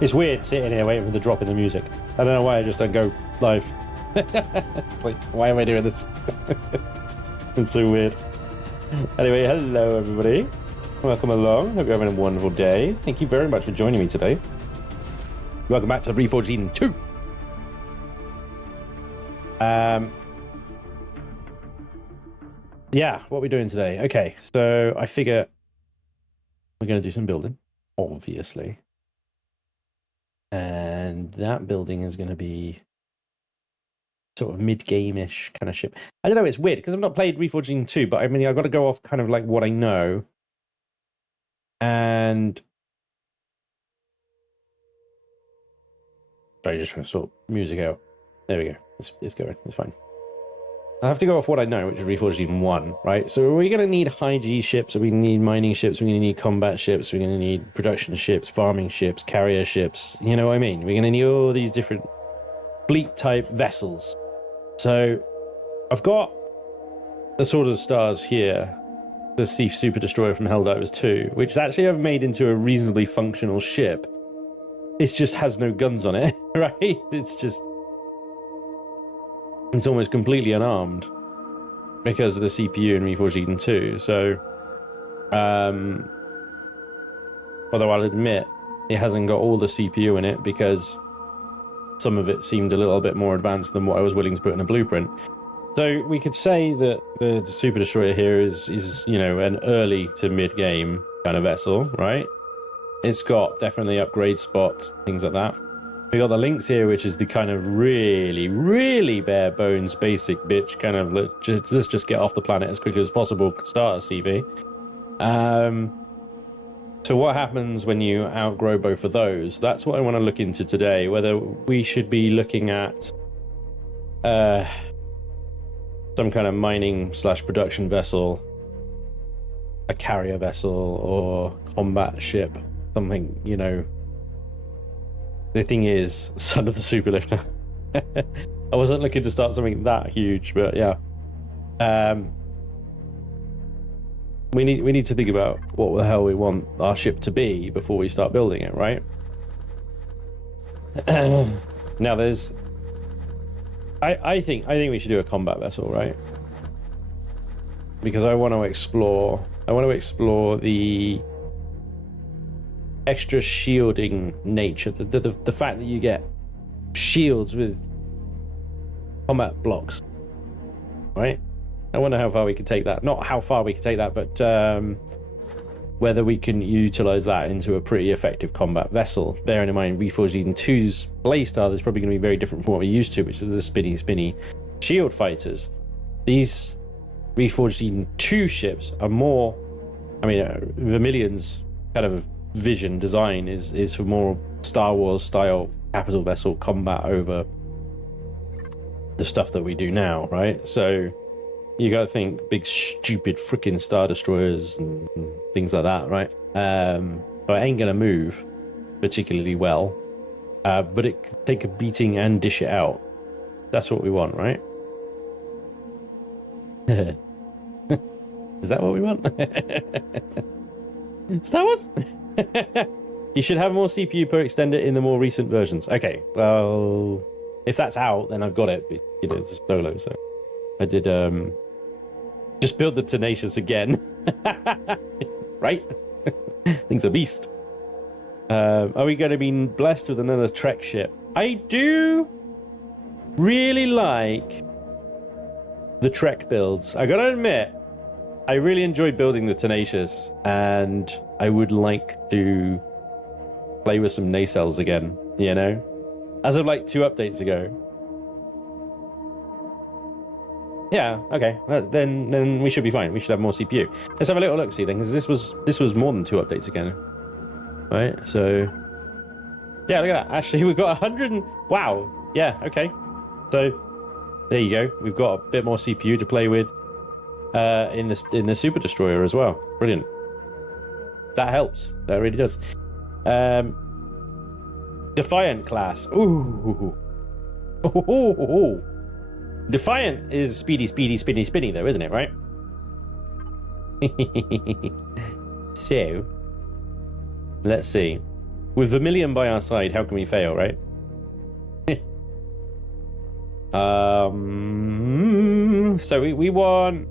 It's weird sitting here waiting for the drop in the music. I don't know why I just don't go live. Like, why am I doing this? It's so weird. Anyway, hello everybody. Welcome along. Hope you're having a wonderful day. Thank you very much for joining me today. Welcome back to Reforged Eden 2. Yeah, what are we doing today? Okay, so I figure we're going to do some building, obviously. And that building is going to be sort of mid-game-ish kind of ship. I don't know, it's weird because I've not played Reforged Eden 2, but I mean, I've got to go off kind of like what I know. And I just trying to sort music out. There we go. It's going. It's fine. I have to go off what I know, which is Reforged Eden 1, right? So we're going to need high G ships, we're going to need mining ships, we're going to need combat ships, we're going to need production ships, farming ships, carrier ships. You know what I mean? We're going to need all these different fleet-type vessels. So I've got the Sword of the Stars here, the Sea Super Destroyer from Helldivers 2, which actually I've made into a reasonably functional ship. It just has no guns on it, right? It's almost completely unarmed because of the CPU in Reforged Eden 2. So, although I'll admit it hasn't got all the CPU in it because some of it seemed a little bit more advanced than what I was willing to put in a blueprint. So we could say that the Super Destroyer here is you know, an early to mid-game kind of vessel, right? It's got definitely upgrade spots, things like that. We got the Lynx here, which is the kind of really, really bare bones basic bitch, kind of let's just get off the planet as quickly as possible, start a CV. So what happens when you outgrow both of those? That's what I want to look into today, whether we should be looking at some kind of mining / production vessel, a carrier vessel, or combat ship, something, you know. The thing is, son of the superlifter. I wasn't looking to start something that huge, but yeah. We need to think about what the hell we want our ship to be before we start building it, right? Now there's I think we should do a combat vessel, right? Because I want to explore the extra shielding nature, the fact that you get shields with combat blocks, right? I wonder how far we can take that. Not how far we can take that, but whether we can utilize that into a pretty effective combat vessel. Bearing in mind Reforged Eden 2's playstyle is probably going to be very different from what we're used to, which is the spinny shield fighters. These Reforged Eden 2 ships are more, I mean, Vermilion's kind of vision design is for more Star Wars style capital vessel combat over the stuff that we do now, right? So you gotta think big stupid freaking Star Destroyers and things like that, right? But it ain't gonna move particularly well, but it can take a beating and dish it out. That's what we want, right? Is that what we want? Star Wars? You should have more CPU per extender in the more recent versions. Okay, well, if that's out, then I've got it. But, you know, it's a solo, so I did just build the Tenacious again. Right? Thing's a beast. Are we going to be blessed with another Trek ship? I do really like the Trek builds. I gotta admit, I really enjoyed building the Tenacious, and I would like to play with some Nacelles again, you know? As of like 2 updates ago. Yeah, okay. Then we should be fine. We should have more CPU. Let's have a little look see then, because this was more than 2 updates ago. Right, so yeah, look at that. Actually, we've got 100 and wow. Yeah, okay. So there you go. We've got a bit more CPU to play with in the Super Destroyer as well. Brilliant. That helps. That really does. Defiant class. Ooh. Ooh. Defiant is spinny though, isn't it, right? So let's see. With Vermilion by our side, how can we fail, right? So we want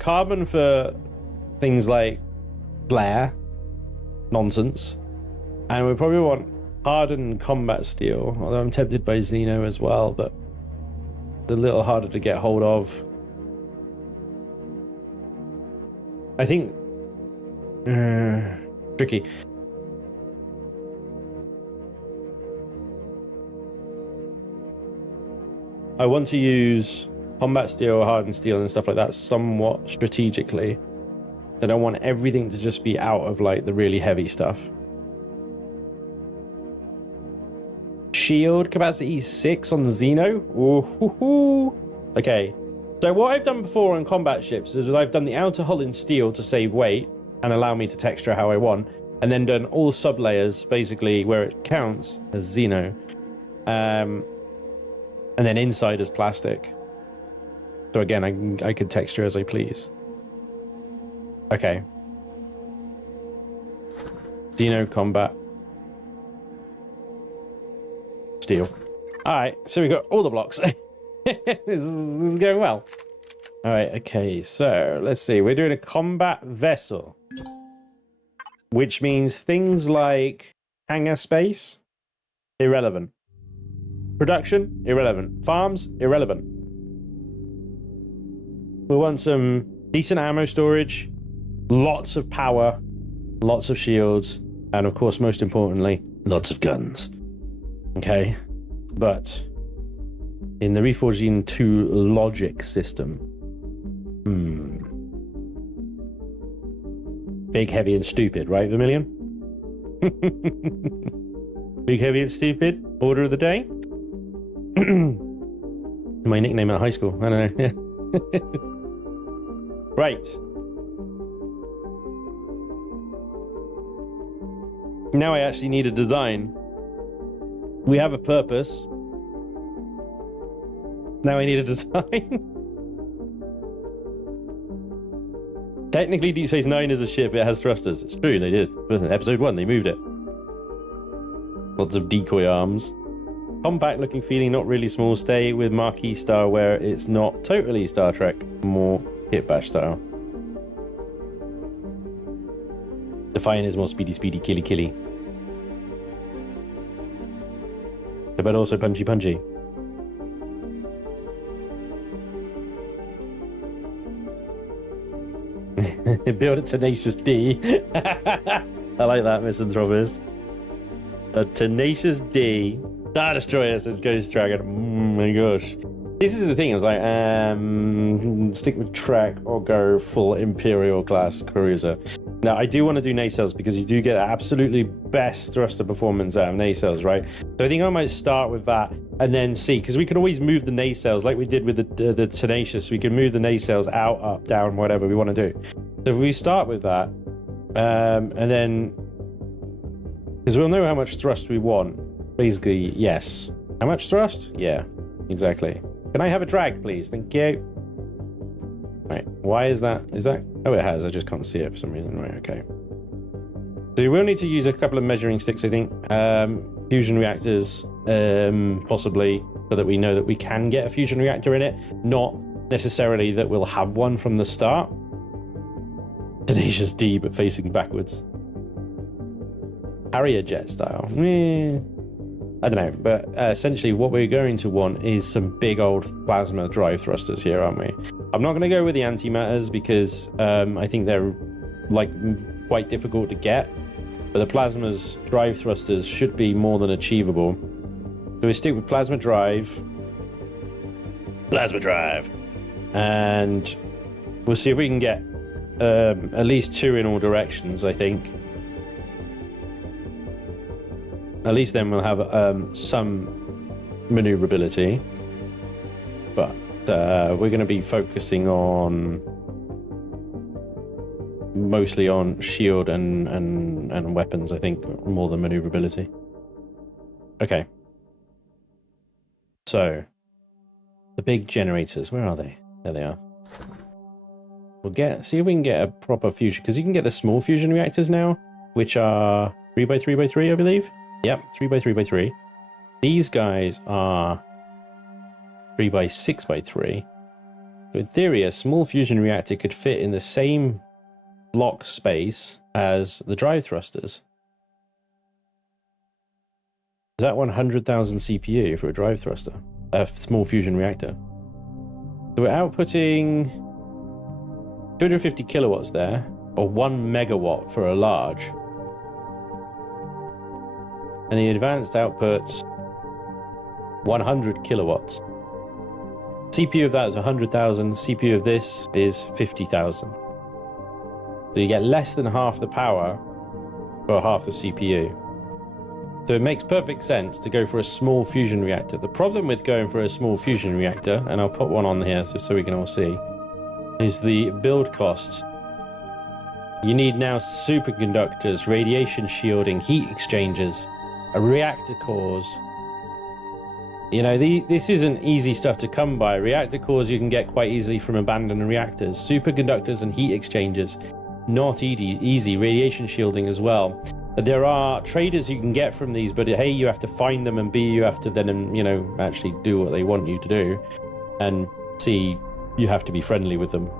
carbon for things like glare nonsense, and we probably want hardened combat steel, although I'm tempted by Xeno as well, but it's a little harder to get hold of. I think tricky. I want to use combat steel, hardened steel, and stuff like that somewhat strategically. I don't want everything to just be out of like the really heavy stuff. Shield capacity 6 on Xeno. Ooh. Okay. So what I've done before on combat ships is I've done the outer hull in steel to save weight and allow me to texture how I want, and then done all sub layers basically where it counts as Xeno, and then inside as plastic. So again, I could texture as I please. Okay. Xeno combat steel. All right, so we got all the blocks. This is going well. All right, okay, so let's see. We're doing a combat vessel, which means things like hangar space, irrelevant. Production, irrelevant. Farms, irrelevant. We want some decent ammo storage, lots of power, lots of shields, and of course, most importantly, lots of guns. Okay, but in the Reforged Eden 2 logic system, big, heavy, and stupid, right, Vermilion? Big, heavy, and stupid. Order of the day. My nickname at high school. I don't know. Right. Now I actually need a design. We have a purpose. Now I need a design. Technically, Deep Space Nine is a ship. It has thrusters. It's true, they did. Episode 1, they moved it. Lots of decoy arms. Compact looking feeling, not really small. Stay with marquee style where it's not totally Star Trek, more hit bash style. Defiant is more speedy, killy. But also punchy. Build a tenacious D. I like that, Misanthropist. A tenacious D. Star Destroyer, says Ghost Dragon. Oh my gosh. This is the thing, I was like, stick with track or go full Imperial class cruiser. Now, I do want to do nacelles because you do get absolutely best thruster performance out of nacelles, right? So I think I might start with that and then see, because we can always move the nacelles like we did with the Tenacious. We can move the nacelles out, up, down, whatever we want to do. So if we start with that, and then, because we'll know how much thrust we want. Basically, yes. How much thrust? Yeah, exactly. Can I have a drag, please? Thank you. Right, why is that? Is that? Oh, it has. I just can't see it for some reason. Right, okay. So we will need to use a couple of measuring sticks, I think. Fusion reactors, possibly, so that we know that we can get a fusion reactor in it. Not necessarily that we'll have one from the start. Tenacious D, but facing backwards. Harrier jet style. I don't know, but essentially what we're going to want is some big old plasma drive thrusters here, aren't we? I'm not going to go with the antimatters because I think they're like quite difficult to get, but the plasma's drive thrusters should be more than achievable. So we stick with plasma drive, and we'll see if we can get at least 2 in all directions, I think. At least then we'll have some maneuverability, but we're going to be focusing on mostly on shield and weapons, I think, more than maneuverability. Okay. So the big generators, where are they? There they are. We'll see if we can get a proper fusion, because you can get the small fusion reactors now, which are 3x3x3, I believe. Yep, 3x3x3. These guys are 3x6x3. So in theory, a small fusion reactor could fit in the same block space as the drive thrusters. Is that 100,000 CPU for a drive thruster? A small fusion reactor. So we're outputting 250 kilowatts there, or 1 megawatt for a large. And the advanced outputs 100 kilowatts. CPU of that is 100,000. CPU of this is 50,000. So you get less than half the power for half the CPU. So it makes perfect sense to go for a small fusion reactor. The problem with going for a small fusion reactor, and I'll put one on here so we can all see, is the build cost. You need now superconductors, radiation shielding, heat exchangers, reactor cores. You know, this isn't easy stuff to come by. Reactor cores you can get quite easily from abandoned reactors. Superconductors and heat exchangers, not easy. Radiation shielding as well. There are traders you can get from these, but A, you have to find them, and B, you have to then, you know, actually do what they want you to do, and C, you have to be friendly with them.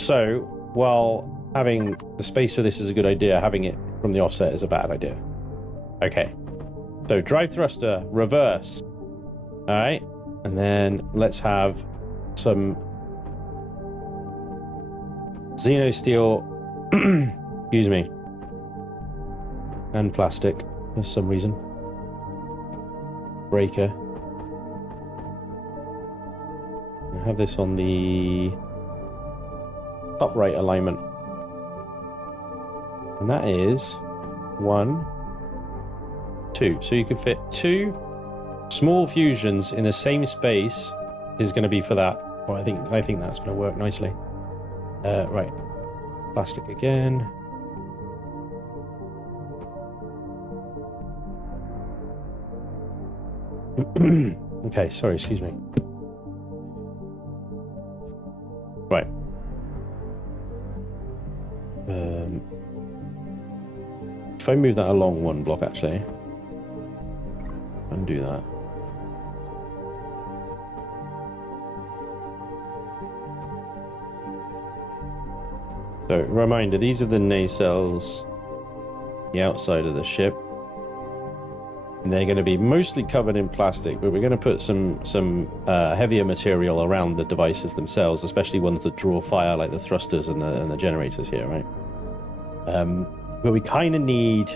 So, while having the space for this is a good idea, having it from the offset is a bad idea. Okay. So, drive thruster, reverse. Alright. And then let's have some Xeno steel, excuse me, and plastic for some reason. Breaker. I have this on the top right alignment. And that is 1, 2. So you could fit 2 small fusions in the same space is going to be for that. Well, I think that's going to work nicely. Right. Plastic again. Okay, sorry, excuse me. Right. If I move that along 1 block, actually, undo that. So, reminder, these are the nacelles, the outside of the ship. And they're going to be mostly covered in plastic, but we're going to put some heavier material around the devices themselves, especially ones that draw fire, like the thrusters and the generators here, right? But we kind of need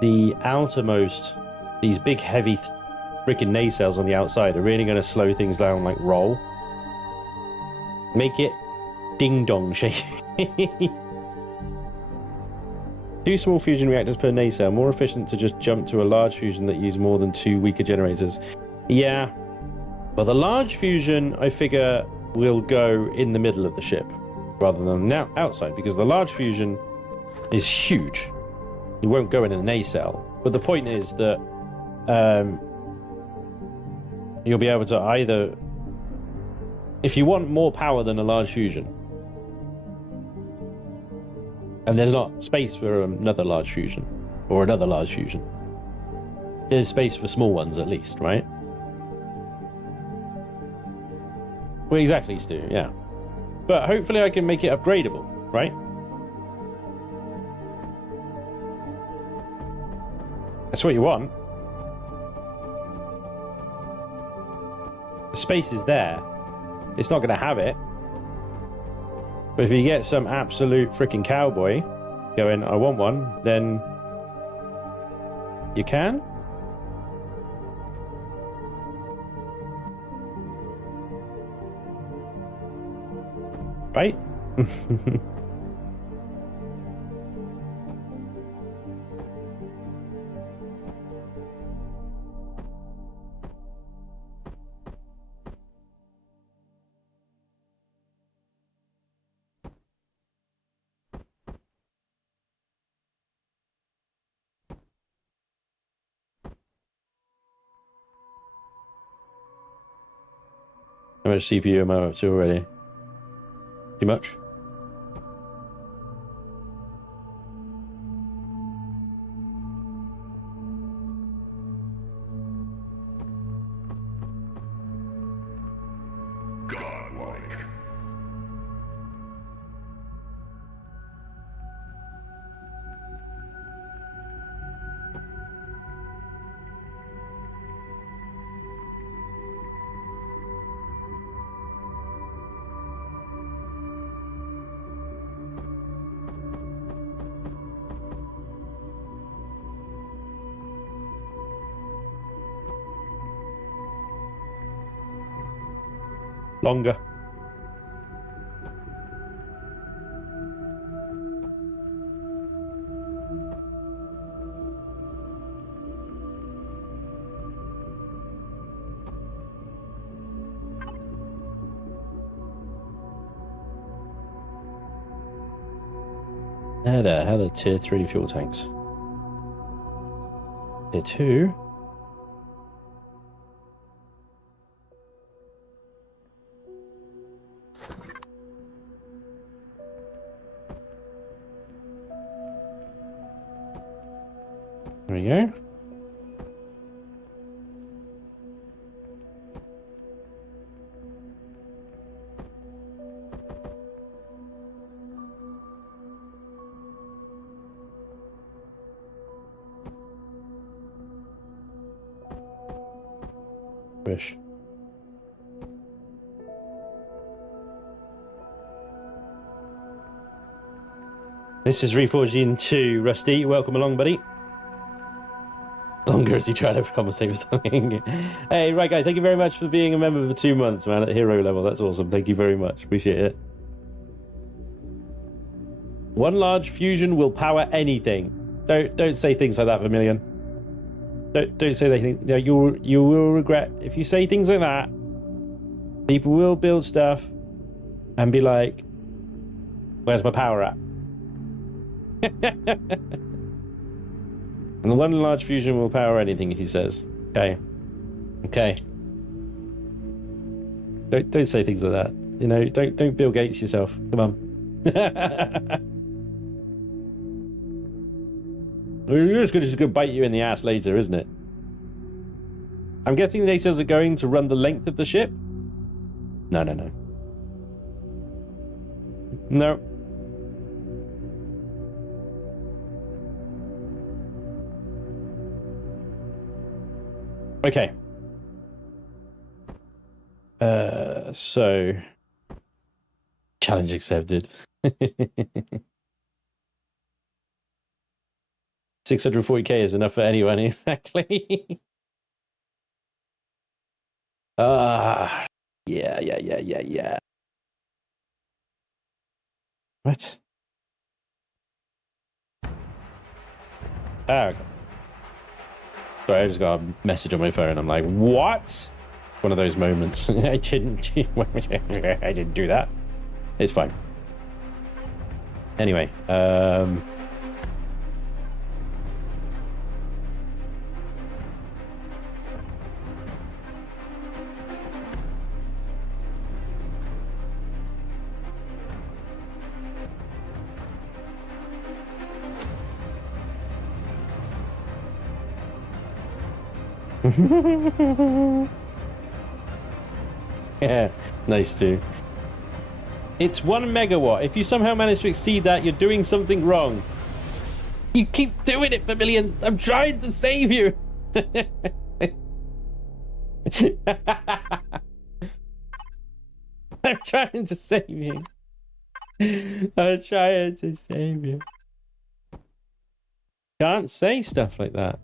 the outermost, these big heavy freaking nacelles on the outside are really going to slow things down, like roll. Make it ding-dong shaky. 2 small fusion reactors per nacelle, more efficient to just jump to a large fusion that use more than 2 weaker generators. Yeah, but the large fusion, I figure, will go in the middle of the ship rather than now outside, because the large fusion is huge. It won't go in a nacelle. But the point is that you'll be able to either, if you want more power than a large fusion, and there's not space for another large fusion, or another large fusion, there's space for small ones at least, right? Well, exactly, Stu, yeah. But hopefully I can make it upgradable, right? That's what you want. The space is there. It's not going to have it. But if you get some absolute freaking cowboy going, I want one, then you can. Right? How much CPU am I up to already? Too much? longer. How the tier 3 fuel tanks? Tier 2? There we go. Wish. This is Reforged Eden 2. Rusty, welcome along, buddy. Longer as he tried to conversate with something. Hey, right, guy, thank you very much for being a member for 2 months, man, at hero level. That's awesome. Thank you very much. Appreciate it. One large fusion will power anything. Don't say things like that, Vermilion. Don't say they think, you know, you will regret if you say things like that. People will build stuff and be like, where's my power at? And the one large fusion will power anything, he says. Okay. Don't say things like that. You know, don't Bill Gates yourself. Come on. It's just gonna bite you in the ass later, isn't it? I'm guessing the nacelles are going to run the length of the ship? No. No. Okay. So challenge accepted. 640k is enough for anyone, exactly. Yeah. What? Ah, okay. Sorry, I just got a message on my phone. I'm like, what? One of those moments. I didn't do that. It's fine. Anyway, yeah, nice too. It's 1 megawatt. If you somehow manage to exceed that, you're doing something wrong. You keep doing it, Vermilion. I'm trying to save you. I'm trying to save you. I'm trying to save you. Can't say stuff like that.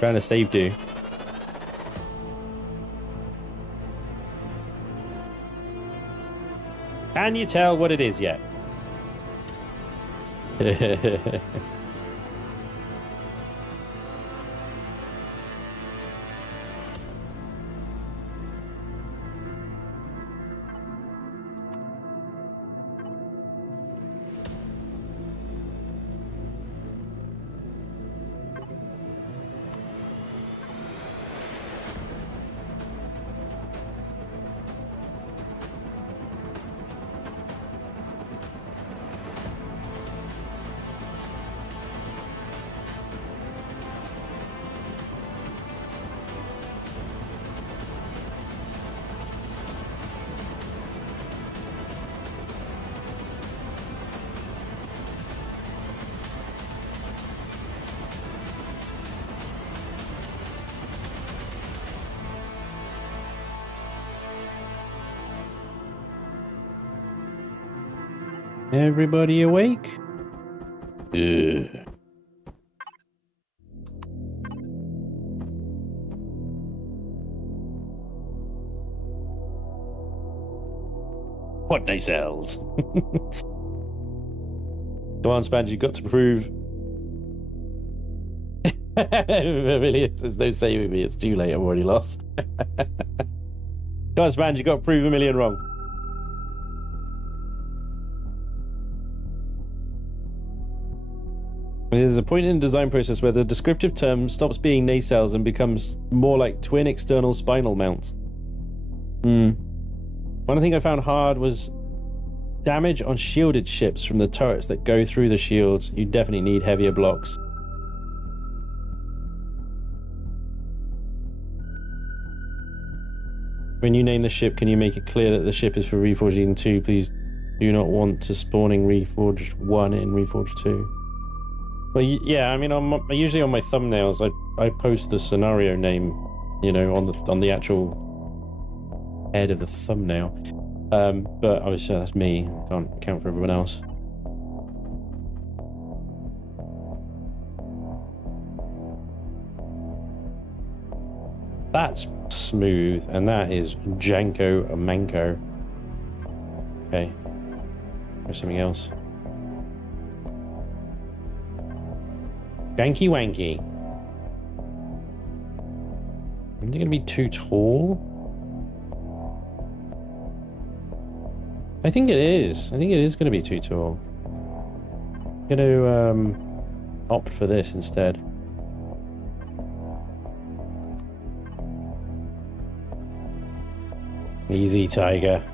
Trying to save you. Can you tell what it is yet? Everybody awake? Ugh. What nacelles? Come on, Spange, you've got to prove. Really, there's no saving me. It's too late. I've already lost. Come on, Spange, you've got to prove a million wrong. There's a point in the design process where the descriptive term stops being nacelles and becomes more like twin external spinal mounts. One thing I found hard was damage on shielded ships from the turrets that go through the shields. You definitely need heavier blocks. When you name the ship, can you make it clear that the ship is for Reforged Eden 2? Please do not want to spawning Reforged 1 in Reforged 2. Well, yeah, I mean, usually on my thumbnails, I post the scenario name, you know, on the actual head of the thumbnail. But obviously that's me. I can't account for everyone else. That's smooth, and that is Janko Manko. Okay, there's something else. Janky Wanky. Is it gonna be too tall? I think it is. I think it is gonna be too tall. I'm gonna opt for this instead. Easy, Tiger.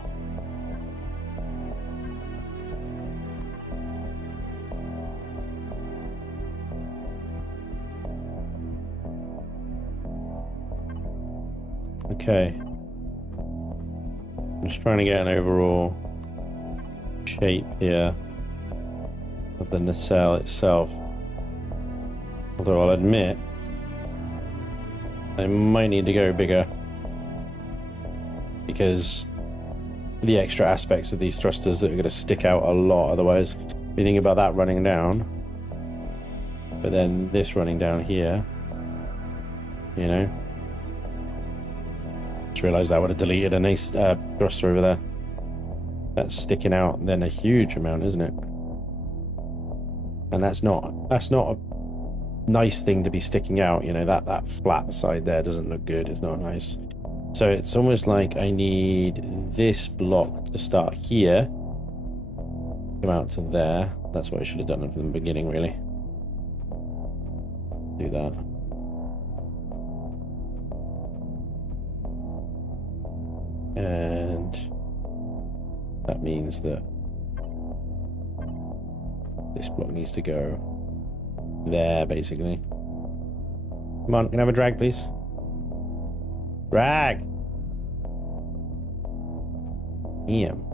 Okay. I'm just trying to get an overall shape here of the nacelle itself. Although I'll admit, I might need to go bigger, because the extra aspects of these thrusters that are going to stick out a lot otherwise. If you think about that running down, but then this running down here, you know. Just realised I would have deleted a nice thruster over there. That's sticking out then a huge amount, isn't it? And that's not a nice thing to be sticking out, you know. That flat side there doesn't look good. It's not nice. So it's almost like I need this block to start here, come out to there. That's what I should have done from the beginning, really. Do that. And that means that this block needs to go there, basically. Come on, can I have a drag, please? Drag! Damn.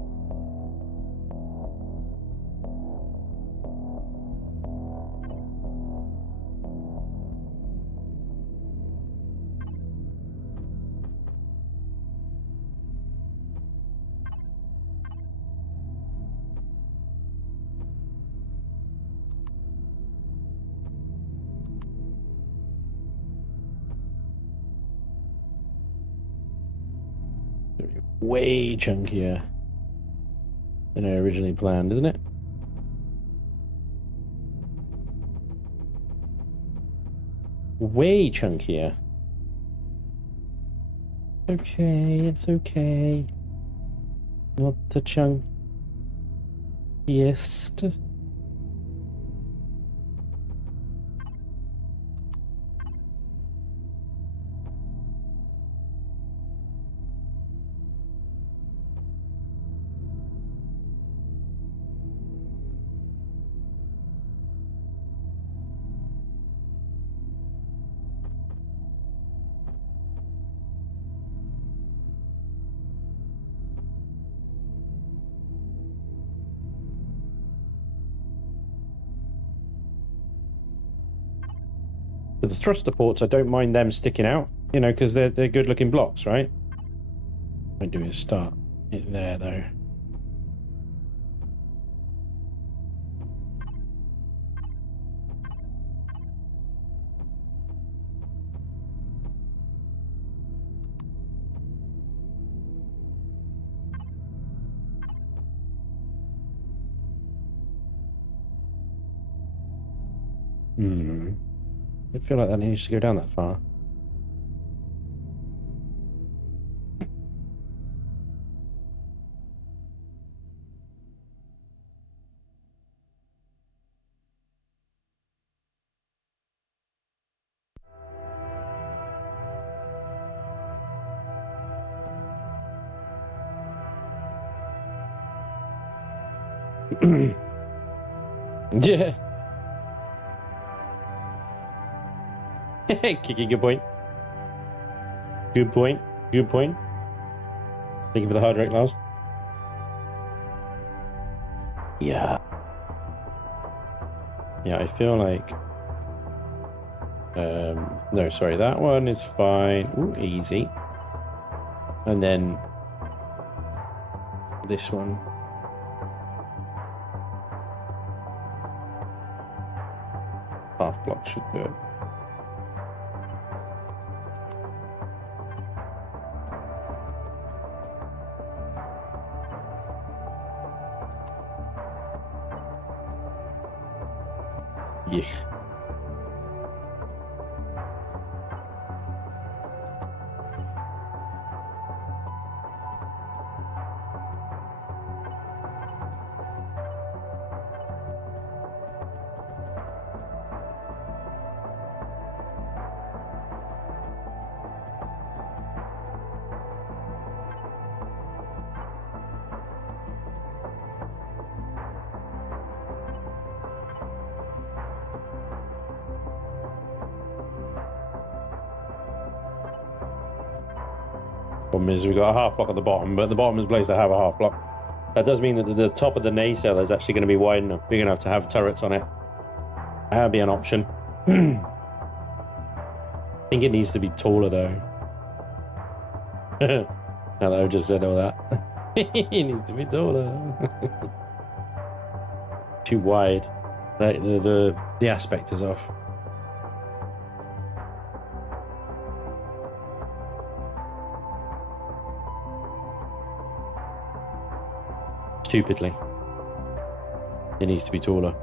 Way chunkier than I originally planned, isn't it? Way chunkier. Okay, it's okay. Not the chunkiest. But the thruster ports, I don't mind them sticking out, you know, because they're good looking blocks, right? What I do is start it there, though. I feel like that needs to go down that far. Yeah. Kiki, good point. Good point. Good point. Thank you for the hard rate, Lars. Yeah. Yeah, I feel like... no, sorry, that one is fine. Ooh, easy. And then... this one. Half block should do it. Yeah. Problem is, we've got a half block at the bottom, but the bottom is a place to have a half block. That does mean that the top of the nacelle is actually going to be wide enough, big enough to have turrets on it. That'd be an option. I think it needs to be taller though. Now that I've just said all that, it needs to be taller. Too wide. The aspect is off. Stupidly, it needs to be taller.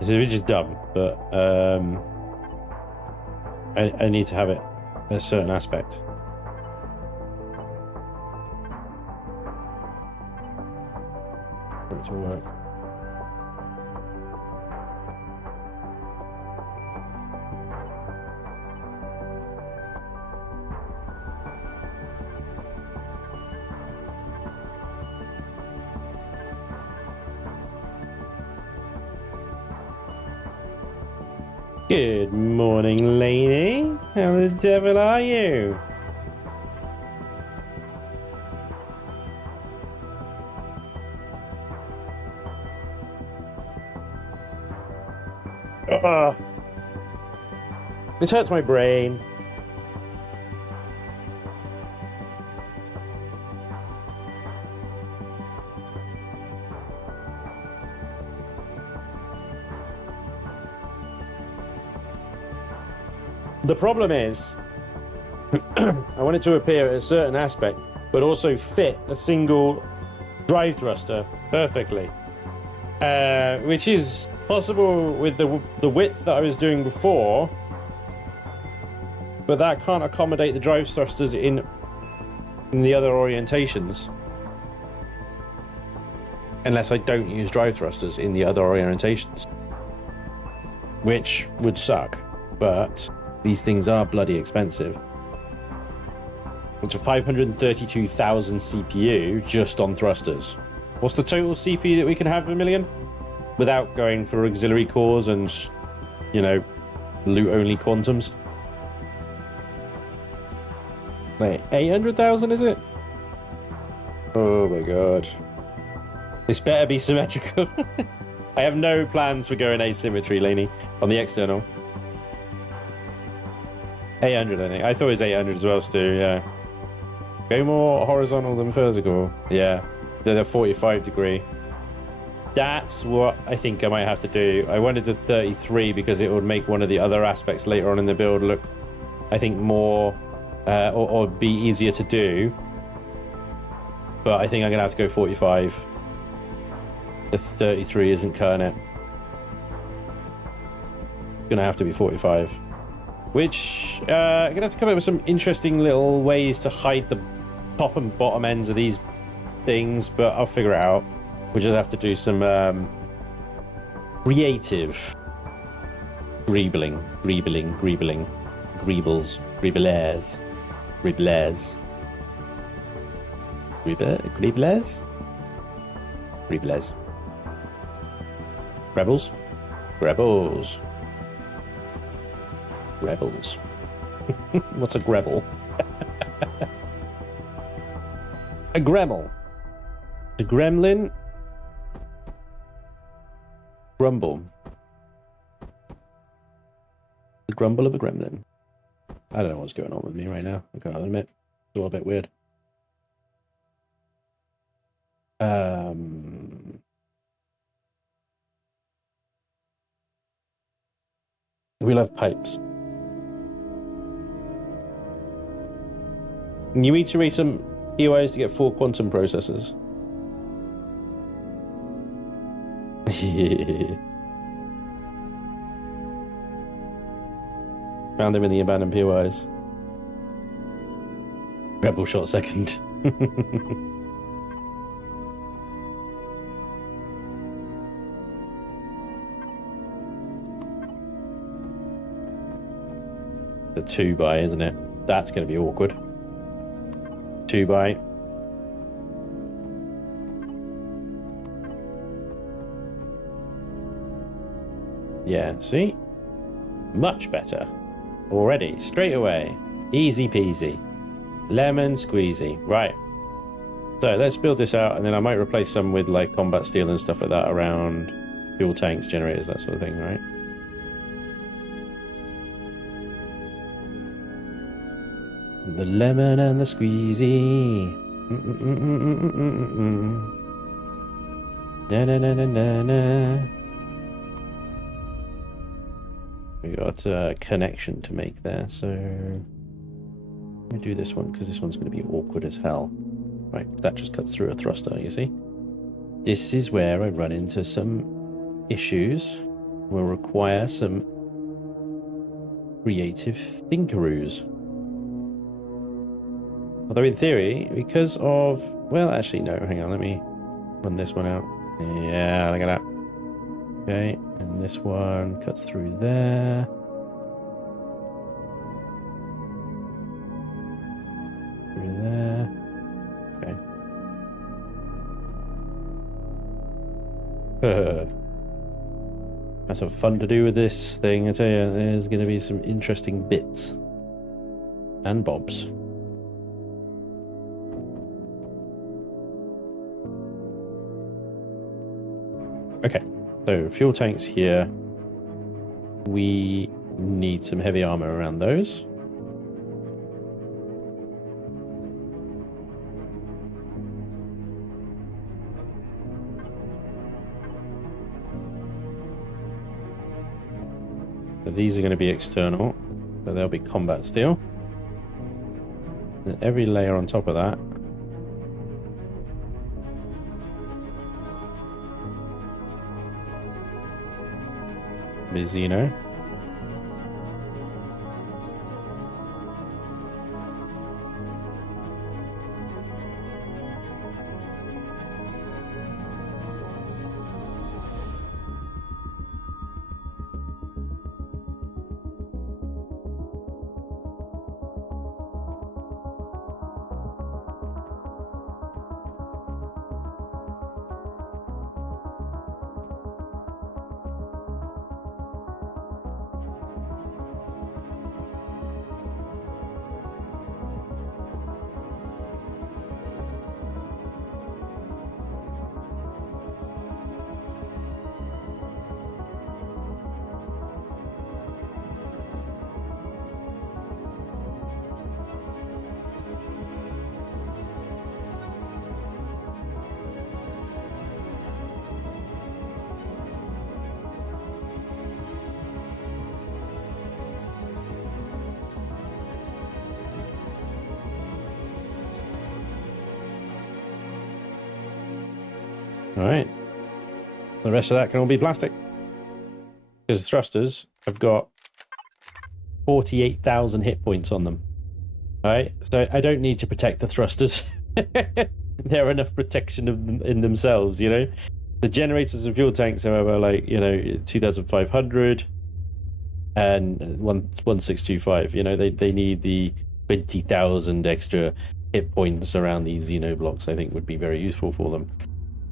This is just dumb, but I need to have it a certain aspect. For it to work. Good morning, lady. How the devil are you? This hurts my brain. The problem is, I want it to appear at a certain aspect, but also fit a single drive thruster perfectly, which is possible with the width that I was doing before, but that can't accommodate the drive thrusters in the other orientations, unless I don't use drive thrusters in the other orientations, which would suck, but these things are bloody expensive. It's a 532,000 CPU just on thrusters. What's the total CPU that we can have a million? Without going for auxiliary cores and, you know, loot-only quantums. Like, 800,000 is it? Oh my god. This better be symmetrical. I have no plans for going asymmetry, Laney, on the external. 800, I think. I thought it was 800 as well, Stu, yeah. Go more horizontal than vertical. Yeah, they're 45 degree. That's what I think I might have to do. I wanted the 33 because it would make one of the other aspects later on in the build look, I think, more, or be easier to do. But I think I'm going to have to go 45. The 33 isn't cutting it. Gonna have to be 45. Which, I'm gonna have to come up with some interesting little ways to hide the top and bottom ends of these things, but I'll figure it out. We'll just have to do some creative greebling, greebles, greeblares, rebels. What's a grebel? A gremel. A gremlin. Grumble. The grumble of a gremlin. I don't know what's going on with me right now. I gotta admit, it's all a bit weird. We love pipes. You iterate some POIs to get 4 quantum processors. Found him in the abandoned POIs. Rebel shot second. The 2x, isn't it? That's going to be awkward. 2x. Yeah, see? Much better. Already, straight away. Easy peasy. Lemon squeezy. Right. So let's build this out, and then I might replace some with like combat steel and stuff like that around fuel tanks, generators, that sort of thing, right? The lemon and the squeezy. Na na na na na na. We got a connection to make there, so let me do this one because this one's going to be awkward as hell. Right, that just cuts through a thruster, you see? This is where I run into some issues. Will require some creative thinkaroos. Although in theory, because of... Well, actually, no. Hang on, let me run this one out. Yeah, look at that. Okay, and this one cuts through there. Through there. Okay. That's some fun to do with this thing. I tell you, there's going to be some interesting bits and bobs. Okay, so fuel tanks here. We need some heavy armor around those. So these are going to be external, so they'll be combat steel. And every layer on top of that be Xeno. All right. The rest of that can all be plastic. Because the thrusters have got 48,000 hit points on them. Alright, so I don't need to protect the thrusters. They're enough protection of them in themselves, you know? The generators and fuel tanks, however, like, you know, 2,500 and 1,625, you know, they need the 20,000 extra hit points around these Xeno blocks. I think would be very useful for them.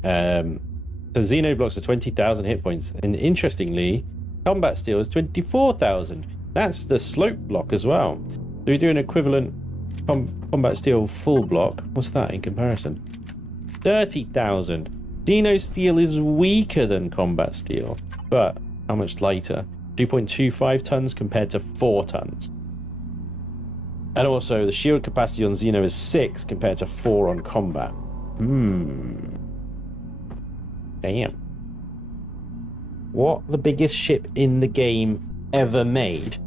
The Xeno blocks are 20,000 hit points, and interestingly, combat steel is 24,000. That's the slope block as well. So we do an equivalent combat steel full block. What's that in comparison? 30,000. Xeno steel is weaker than combat steel, but how much lighter? 2.25 tons compared to 4 tons. And also, the shield capacity on Xeno is 6 compared to 4 on combat. Damn. What the biggest ship in the game ever made?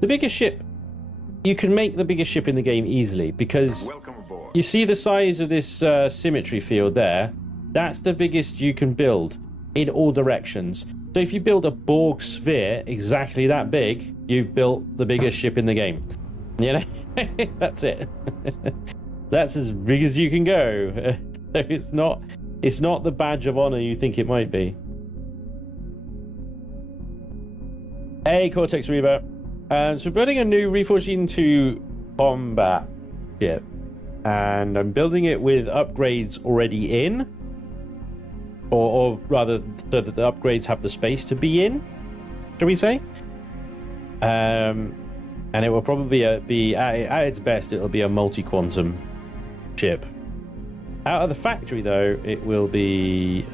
The biggest ship... You can make the biggest ship in the game easily, because you see the size of this symmetry field there? That's the biggest you can build in all directions. So if you build a Borg sphere exactly that big, you've built the biggest ship in the game. You know? That's it. That's as big as you can go. It's not the badge of honor you think it might be. Hey, Cortex Reaver. So we're building a new Reforged Eden 2 combat ship, and I'm building it with upgrades already in, or rather, so that the upgrades have the space to be in, shall we say? And it will probably be at its best. It'll be a multi-quantum ship. Out of the factory, though, it will be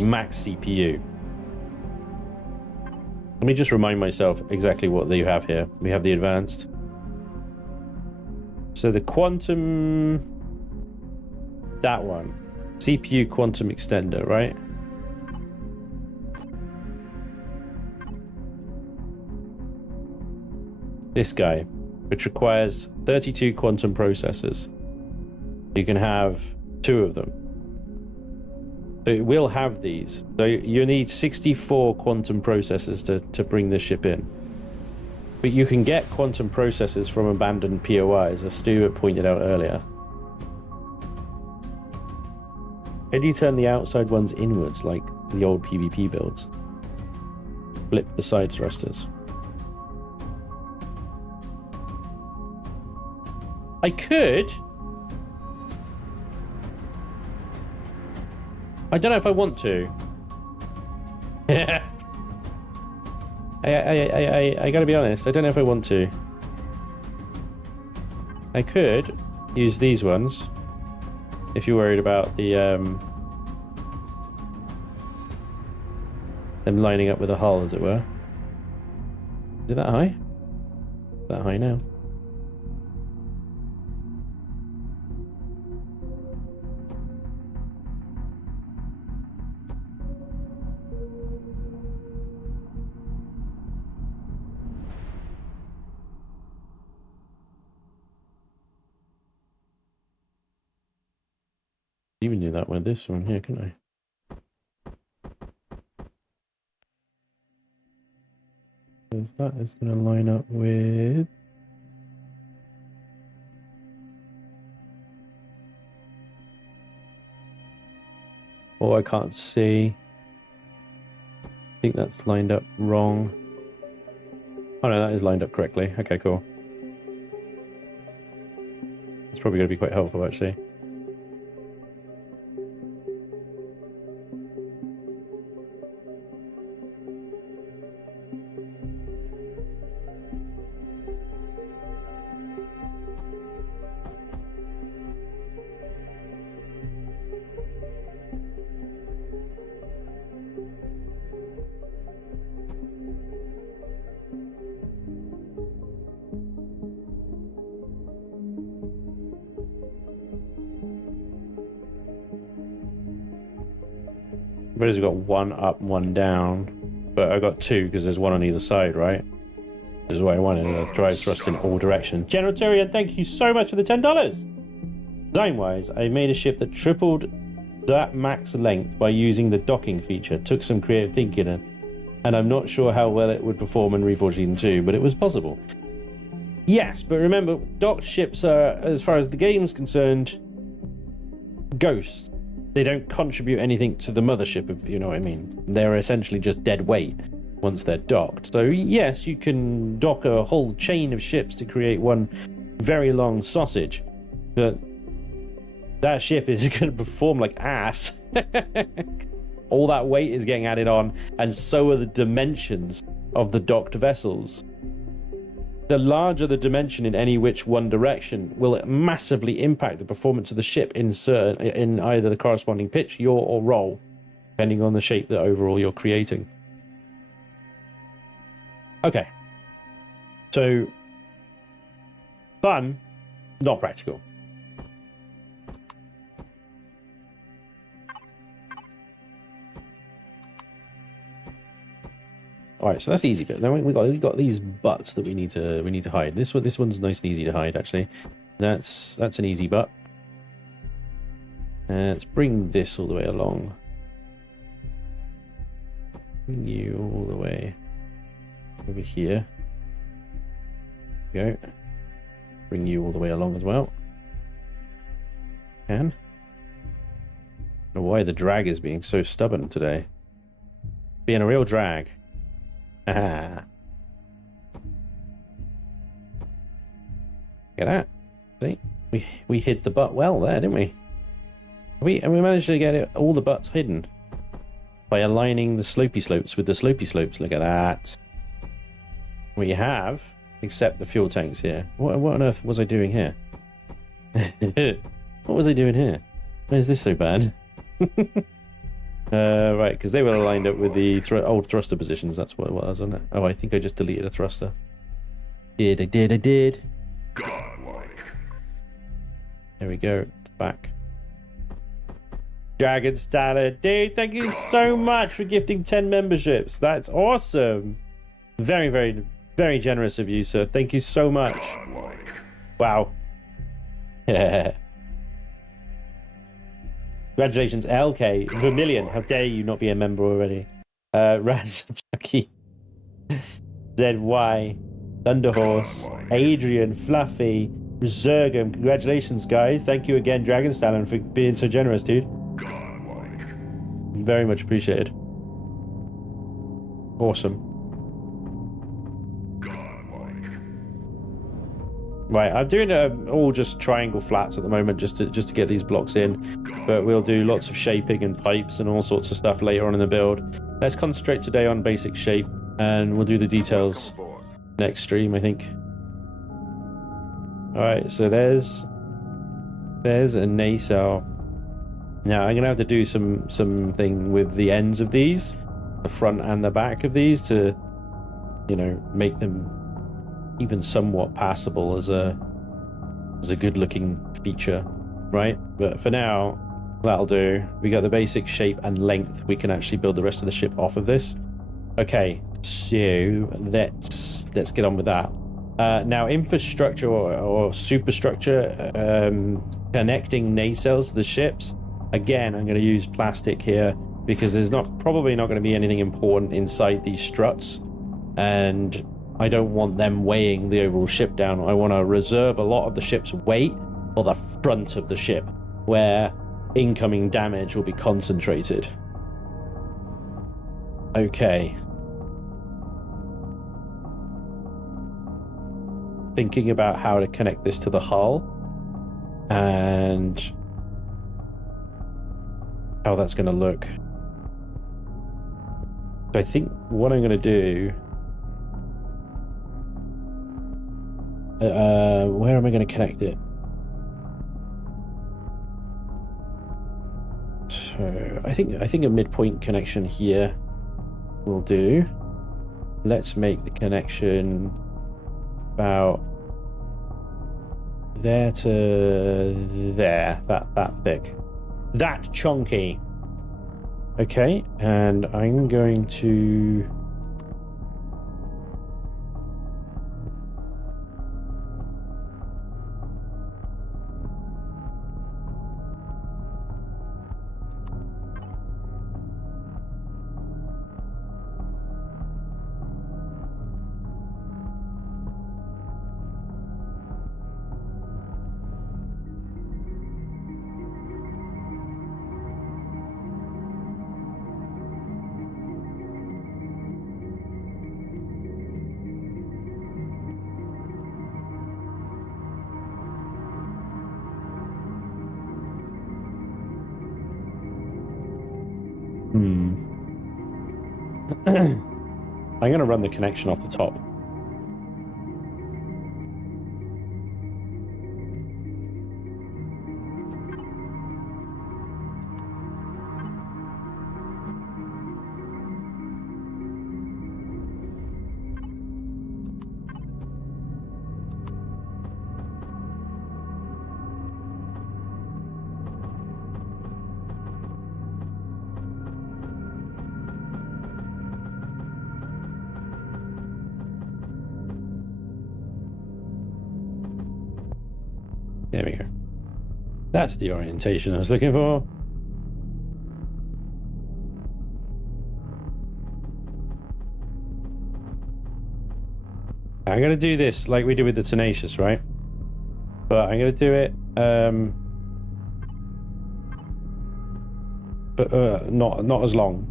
max CPU. Let me just remind myself exactly what you have here. We have the advanced. So the quantum, that one, CPU quantum extender, right? This guy, which requires 32 quantum processors. You can have 2 of them. So it will have these. So you need 64 quantum processors to bring this ship in. But you can get quantum processors from abandoned POIs, as Stuart pointed out earlier. How do you turn the outside ones inwards like the old PvP builds? Flip the side thrusters. I could. I don't know if I want to. I gotta be honest, I don't know if I want to. I could use these ones if you're worried about the them lining up with the hull, as it were. Is it that high? That high now. Even do that with this one here, couldn't I? Because that is going to line up with... Oh, I can't see. I think that's lined up wrong. Oh no, that is lined up correctly. Okay, cool. It's probably going to be quite helpful, actually. I've just got one up, one down, but I got 2 because there's one on either side, right? This is what I wanted, a drive thrust in all directions. General Tyrion, thank you so much for the $10. Design-wise, I made a ship that tripled that max length by using the docking feature. Took some creative thinking and I'm not sure how well it would perform in Reforged Eden 2, but it was possible. Yes, but remember, docked ships are, as far as the game's concerned, ghosts. They don't contribute anything to the mothership, if you know what I mean. They're essentially just dead weight once they're docked. So yes, you can dock a whole chain of ships to create one very long sausage, but that ship is going to perform like ass. All that weight is getting added on, and so are the dimensions of the docked vessels. The larger the dimension in any which one direction will massively impact the performance of the ship in either the corresponding pitch, yaw, or roll, depending on the shape that overall you're creating. Okay. So, fun, not practical. All right, so that's the easy bit. Now we got these butts that we need to hide. This one's nice and easy to hide actually. That's an easy butt. Let's bring this all the way along. Bring you all the way over here. Go. Bring you all the way along as well. And I don't know why the drag is being so stubborn today. Being a real drag. Look at that. See? We hid the butt well there, didn't we? And we managed to get all the butts hidden by aligning the slopey slopes with the slopey slopes. Look at that. We have, except the fuel tanks here. What on earth was I doing here? What was I doing here? Why is this so bad? Right, because they were lined up with the old thruster positions. That's what it was, wasn't it? Oh, I think I just deleted a thruster. I did. Godlike. There we go. It's back. Dragon Staller, dude, thank you so much for gifting 10 memberships. That's awesome. Very, very, very generous of you, sir. Thank you so much. Godlike. Wow. Yeah. Congratulations, LK Vermilion. How dare you not be a member already? Raz, Chucky, ZY, Thunderhorse, Adrian, Fluffy, Zergum. Congratulations, guys. Thank you again, Dragon Stallion, for being so generous, dude. Very much appreciated. Awesome. Right, I'm doing all just triangle flats at the moment, just to get these blocks in. But we'll do lots of shaping and pipes and all sorts of stuff later on in the build. Let's concentrate today on basic shape, and we'll do the details next stream, I think. All right, so there's a nacelle. Now I'm gonna have to do something with the ends of these, the front and the back of these, to, you know, make them even somewhat passable as a good looking feature, right? But for now, that'll do. We got the basic shape and length. We can actually build the rest of the ship off of this. Okay, so let's get on with that. Now, infrastructure or superstructure, connecting nacelles to the ships. Again, I'm going to use plastic here because there's probably not going to be anything important inside these struts, and I don't want them weighing the overall ship down. I want to reserve a lot of the ship's weight for the front of the ship, where incoming damage will be concentrated. Okay. Thinking about how to connect this to the hull and how that's going to look. I think what I'm going to do... where am I going to connect it? So I think a midpoint connection here will do. Let's make the connection about there to there, that thick, that chunky. Okay, and I'm going to I'm going to run the connection off the top. There we go. That's the orientation I was looking for. I'm going to do this like we did with the Tenacious, right? But I'm going to do it, but not as long.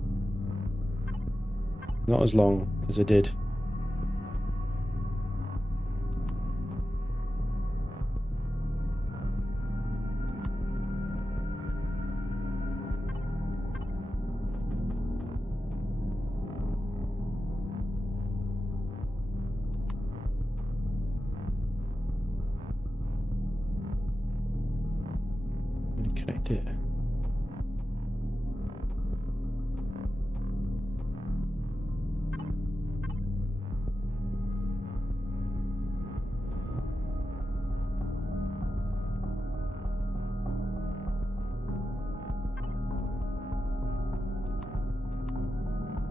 Not as long as I did. Connect it.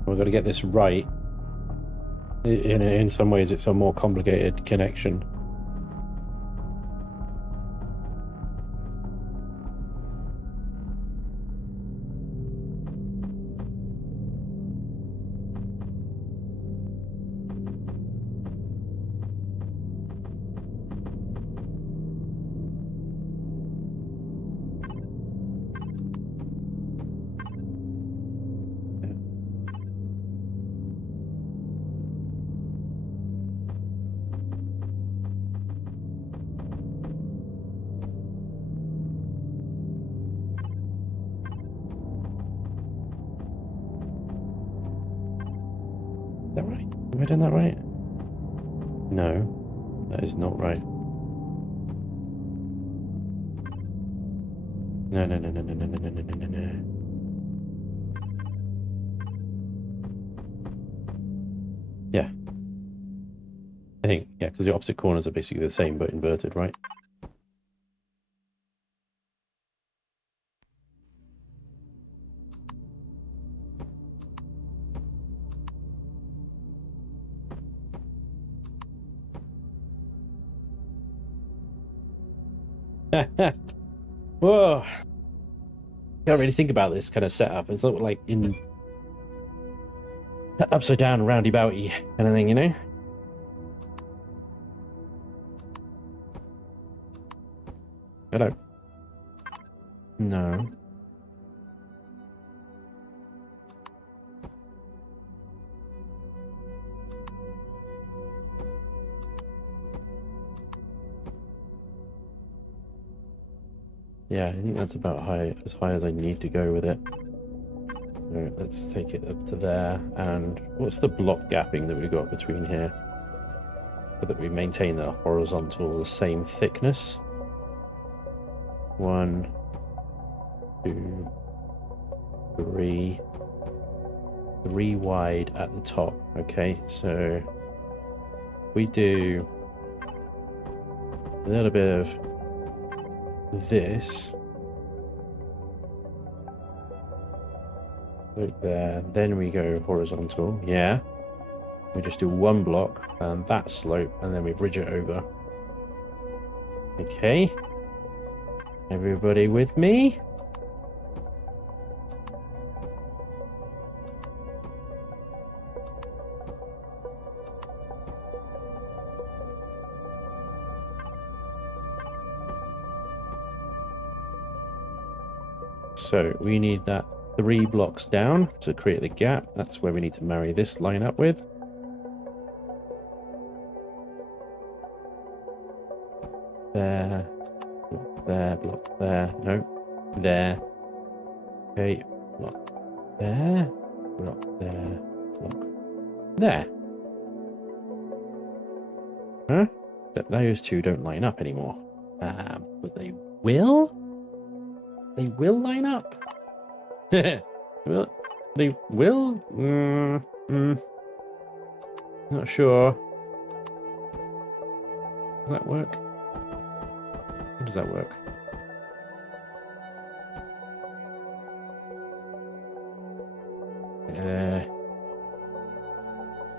We've got to get this right. In some ways, it's a more complicated connection. Is that right? Am I doing that right? No, that is not right. No. Yeah. I think, yeah, because the opposite corners are basically the same but inverted, right? Whoa. Can't really think about this kind of setup. It's not like in upside down, roundy bounty kind of thing, you know? Hello. No. Yeah, I think that's about as high as I need to go with it. So let's take it up to there. And what's the block gapping that we've got between here? So that we maintain the horizontal, the same thickness. 1, 2, 3. 3 wide at the top. Okay, so we do a little bit of this like there, then we go horizontal. Yeah, we just do 1 block and that slope, and then we bridge it over. Okay, everybody with me? So we need that 3 blocks down to create the gap. That's where we need to marry this line up with. There, block there, block there, no, there. Okay, block there, block there, block there. Huh? But those two don't line up anymore. But they will? They will line up? Well, they will? Not sure. Does that work? How does that work?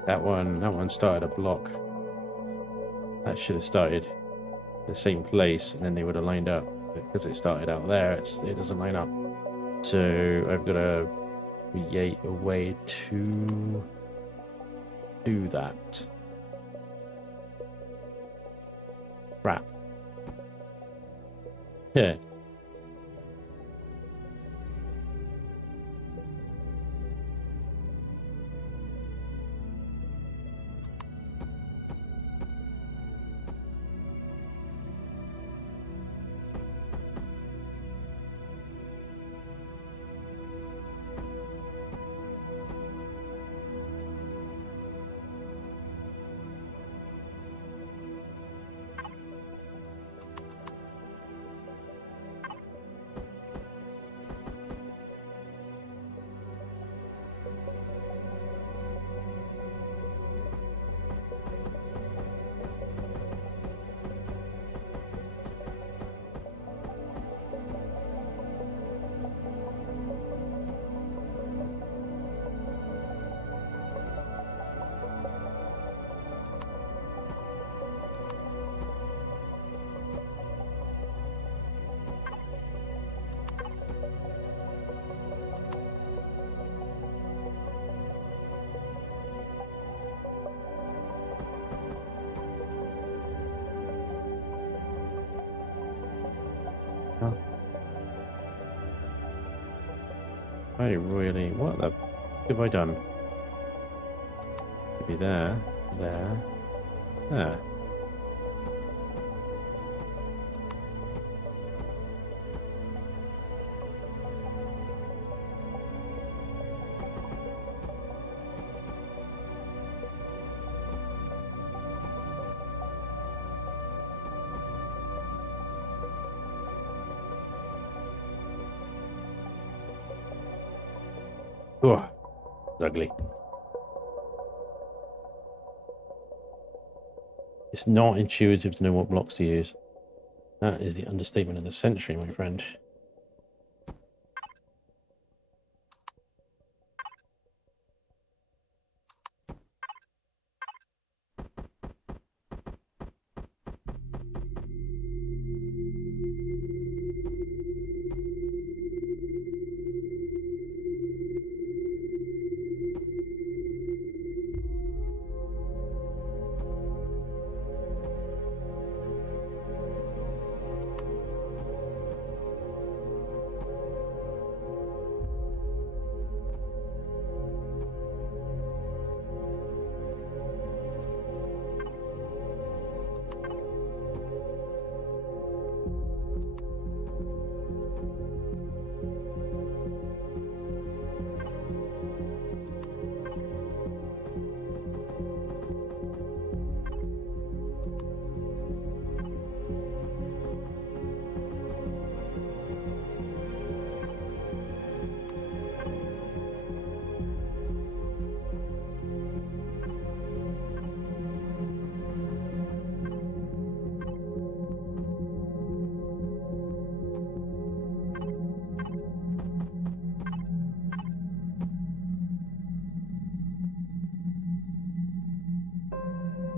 That one started a block. That should have started the same place, and then they would have lined up. Because it started out there, it doesn't line up. So I've got to create a way to do that. Crap. Yeah. I really... What the... have I done? Could be there. There. There. Oh, it's ugly. It's not intuitive to know what blocks to use. That is the understatement of the century, my friend.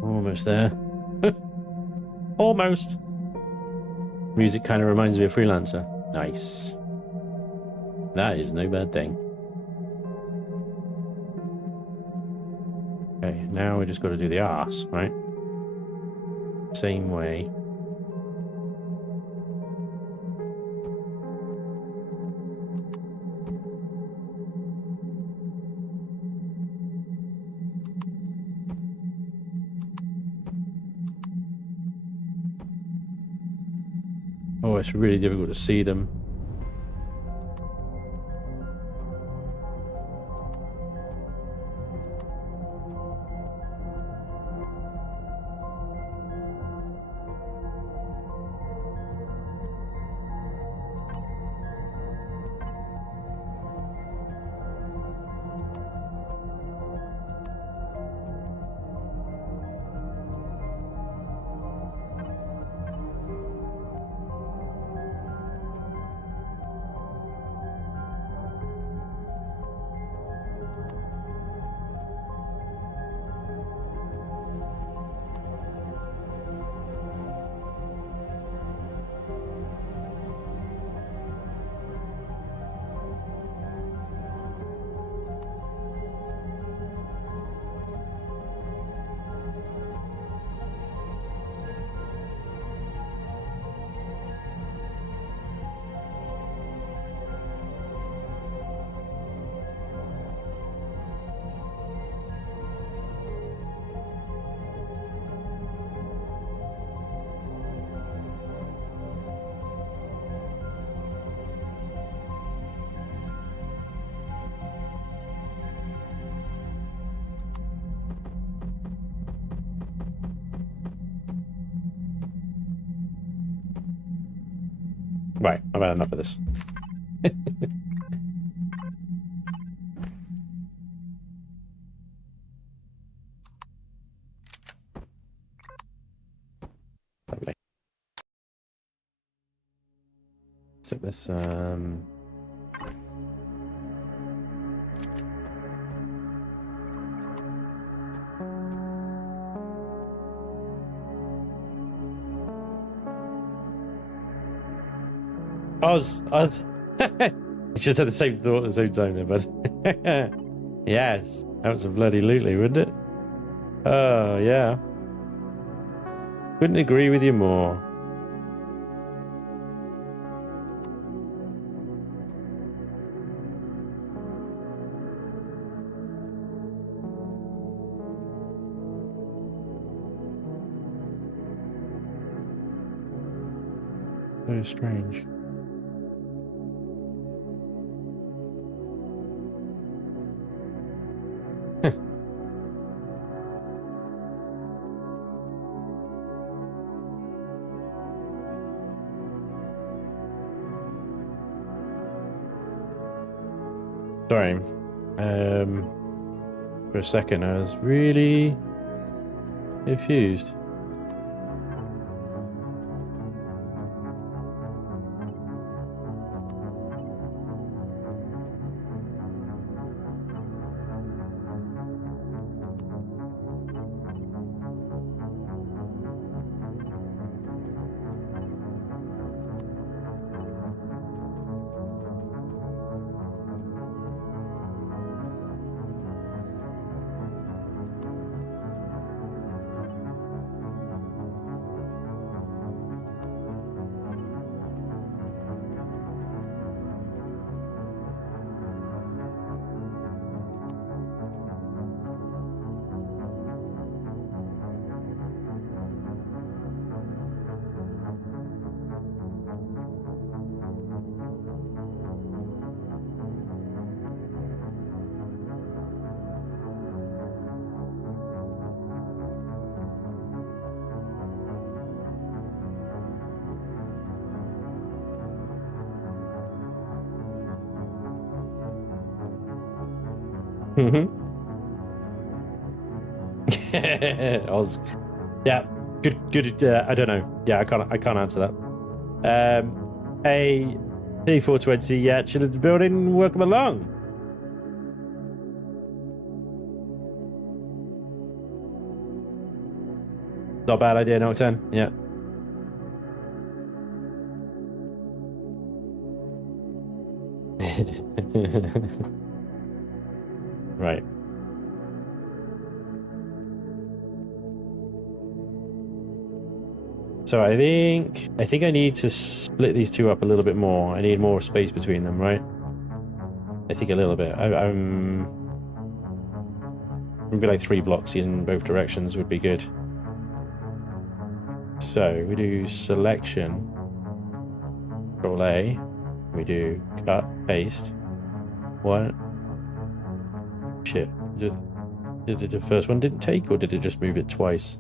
Almost there. Almost. Music kind of reminds me of Freelancer. Nice. That is no bad thing. Okay, now we just got to do the arse, right? Same way. Oh, it's really difficult to see them. Right, I've had enough of this. Lovely. So this Oz. You should have the same thought at the same time there, bud. Yes. That was a bloody lootly, wouldn't it? Oh, yeah. Couldn't agree with you more. So strange. Sorry. For a second, I was really confused. Oz. Yeah, good. I don't know. Yeah, I can't answer that. A P420. Yeah, Chillin's building. Welcome along. Not a bad idea, Note 10. Yeah. Right. So I think I need to split these two up a little bit more. I need more space between them, right? I think a little bit. I'm maybe like 3 blocks in both directions would be good. So we do selection, Control A. We do cut, paste. What? Shit. Did the first one didn't take, or did it just move it twice?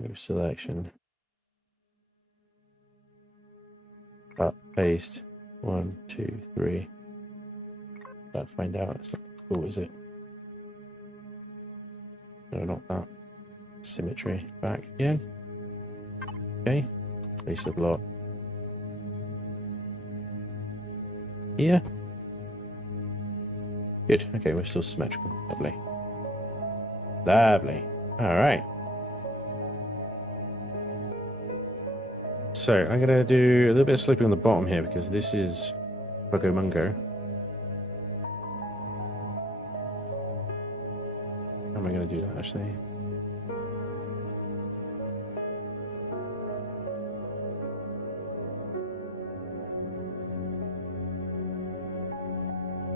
Move selection. Cut, paste. 1, 2, 3. Can't find out. It's not cool, is it? No, not that. Symmetry. Back again. Okay. Place a block. Here. Good. Okay, we're still symmetrical. Lovely. Lovely. Alright. So, I'm going to do a little bit of sloping on the bottom here because this is Buggo Mungo. How am I going to do that, actually?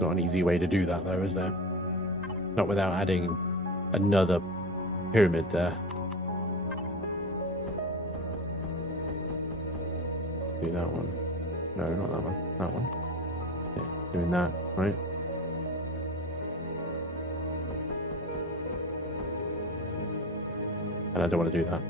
Not an easy way to do that, though, is there? Not without adding another pyramid there. Do that one. No, not that one. That one. Yeah, doing that, right? and I don't want to do that.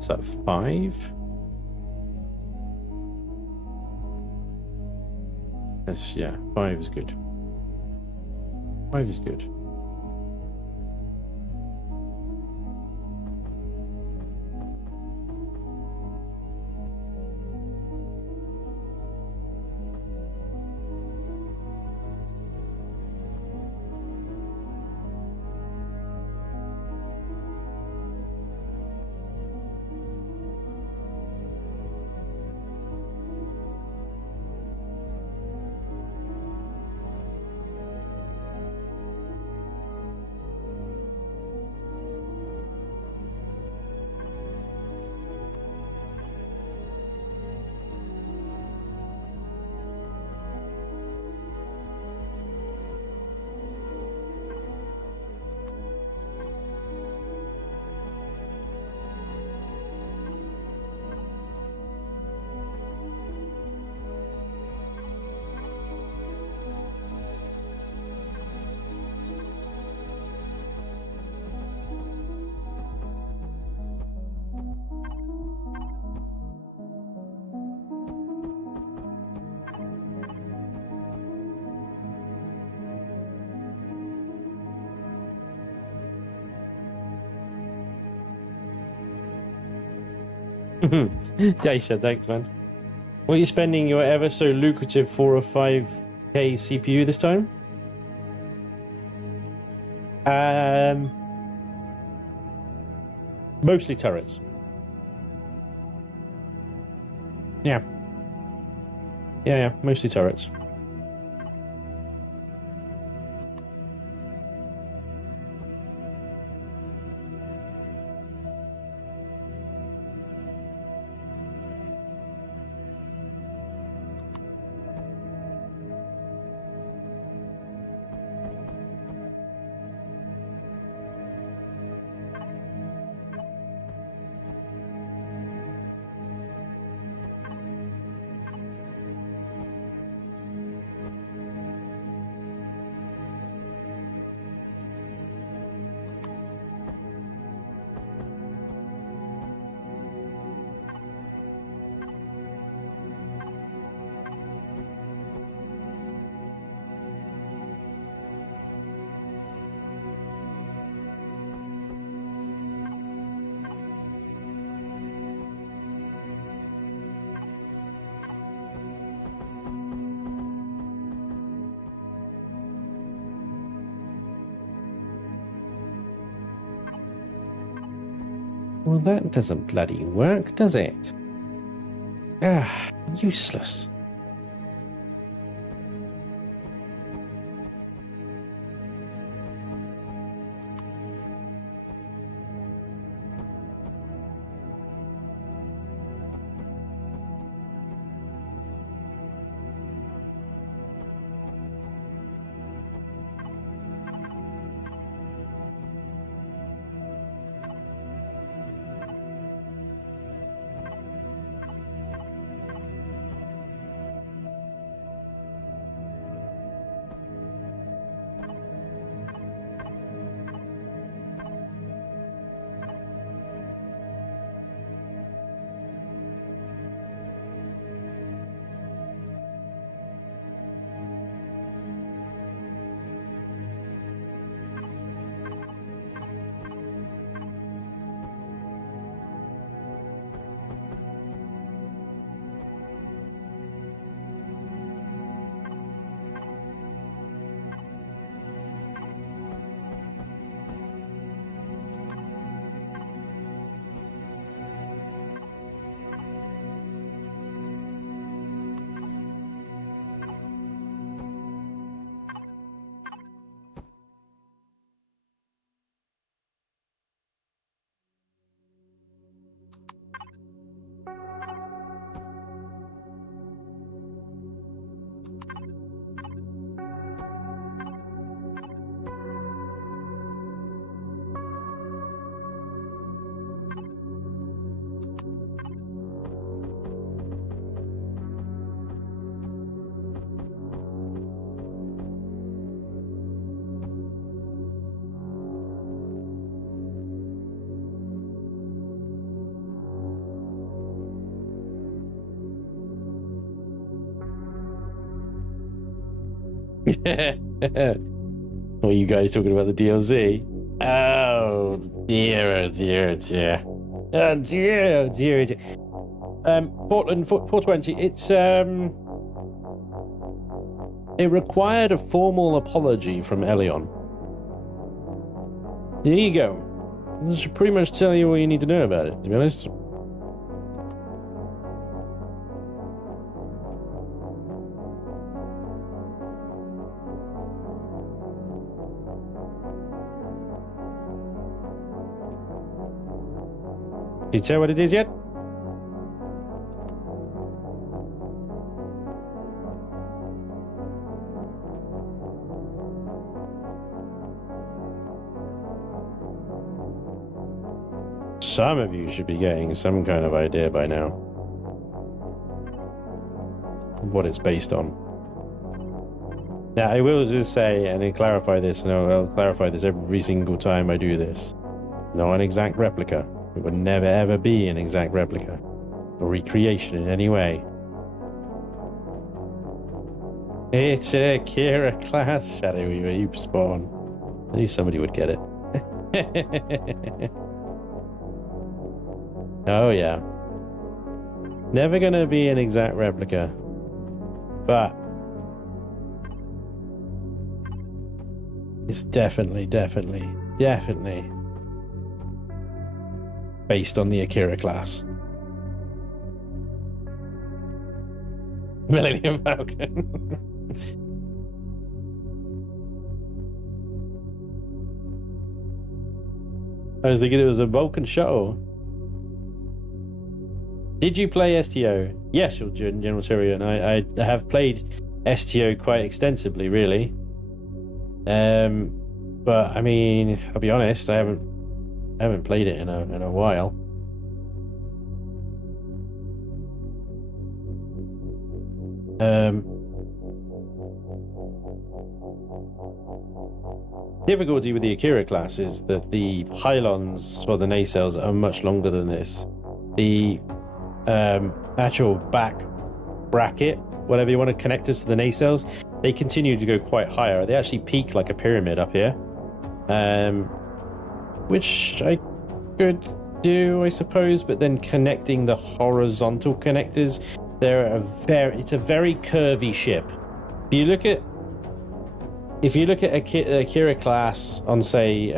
Is that 5? Yes, yeah, 5 is good. 5 is good. Daisha, thanks, man. What are you spending your ever so lucrative 4 or 5K CPU this time? Mostly turrets. Yeah. Yeah, mostly turrets. Well, that doesn't bloody work, does it? Ah, useless. What are you guys talking about, the DLC? Oh dear, oh dear, oh dear. Oh dear, oh dear, oh dear. Portland 420, it's it required a formal apology from Elion. There you go. This should pretty much tell you all you need to know about it, to be honest. Can you tell what it is yet? Some of you should be getting some kind of idea by now what it's based on. Now, I will just say and clarify this, and I'll clarify this every single time I do this. Not an exact replica. It would never ever be an exact replica or recreation in any way. It's a Akira class Shadow Weaver, you spawn. I knew somebody would get it. Oh yeah. Never gonna be an exact replica. But it's definitely based on the Akira class. Millennium Falcon. I was thinking it was a Vulcan shuttle. Did you play STO? Yes, General Tyrion. I have played STO quite extensively, really. But I mean, I'll be honest, I haven't played it in a while. Difficulty with the Akira class is that the pylons for the nacelles are much longer than this. The actual back bracket, whatever you want to connectors to the nacelles, they continue to go quite higher. They actually peak like a pyramid up here, which I could do, I suppose, but then connecting the horizontal connectors, it's a very curvy ship. If you look at Akira class on, say,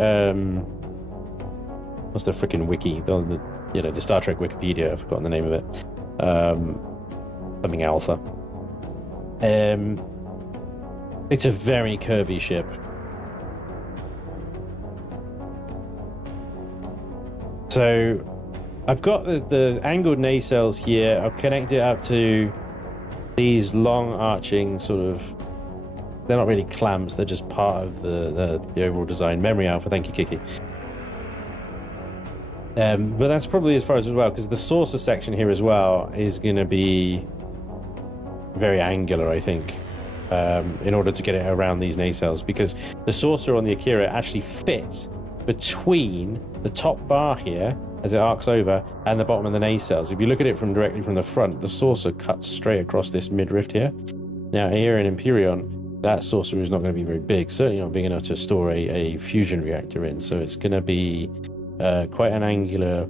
what's the freaking wiki? The Star Trek Wikipedia, I've forgotten the name of it. Something Alpha. It's a very curvy ship. So I've got the angled nacelles here. I've connected it up to these long arching sort of, they're not really clamps, they're just part of the overall design. Memory Alpha, thank you, Kiki. But that's probably as far as well, because the saucer section here as well is going to be very angular, I think, in order to get it around these nacelles, because the saucer on the Akira actually fits between the top bar here as it arcs over and the bottom of the nacelles. If you look at it directly from the front, the saucer cuts straight across this mid-rift here. Now here in Empyrion, that saucer is not going to be very big, certainly not big enough to store a fusion reactor in, so it's going to be quite an angular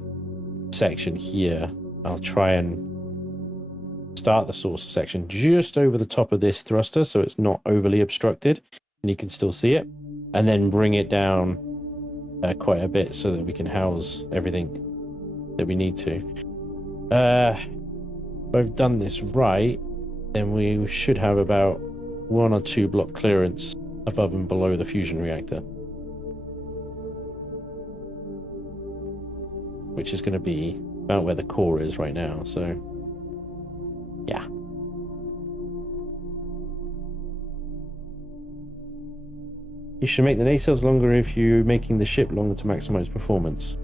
section here. I'll try and start the saucer section just over the top of this thruster so it's not overly obstructed and you can still see it, and then bring it down quite a bit so that we can house everything that we need to. If I've done this right, then we should have about 1 or 2 block clearance above and below the fusion reactor, which is going to be about where the core is right now. So yeah. You should make the nacelles longer if you're making the ship longer to maximize performance.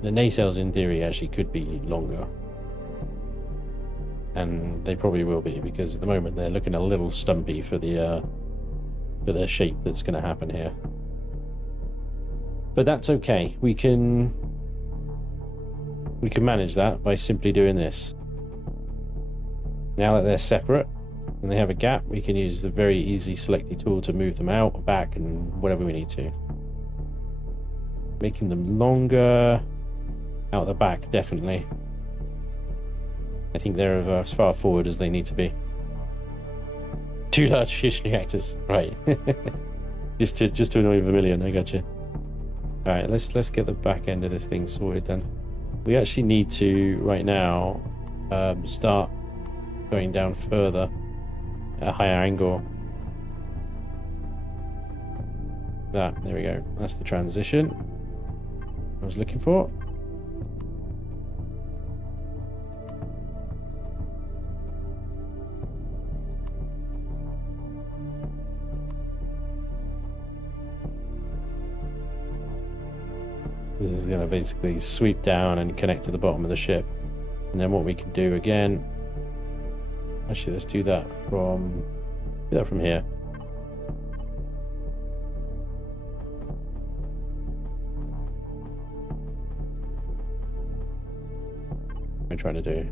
The nacelles in theory actually could be longer, and they probably will be, because at the moment they're looking a little stumpy for the shape that's going to happen here. But that's okay. We can manage that by simply doing this. Now that they're separate and they have a gap, we can use the very easy selecty tool to move them out or back and whatever we need to. Making them longer out the back, definitely. I think they're as far forward as they need to be. 2 large fusion reactors, right? just to annoy Vermilion. I got you. All right, let's get the back end of this thing sorted then. We actually need to right now start going down further at a higher angle. There we go. That's the transition I was looking for. This is going to basically sweep down and connect to the bottom of the ship. And then what we can do again, actually let's do that from here. What am I trying to do?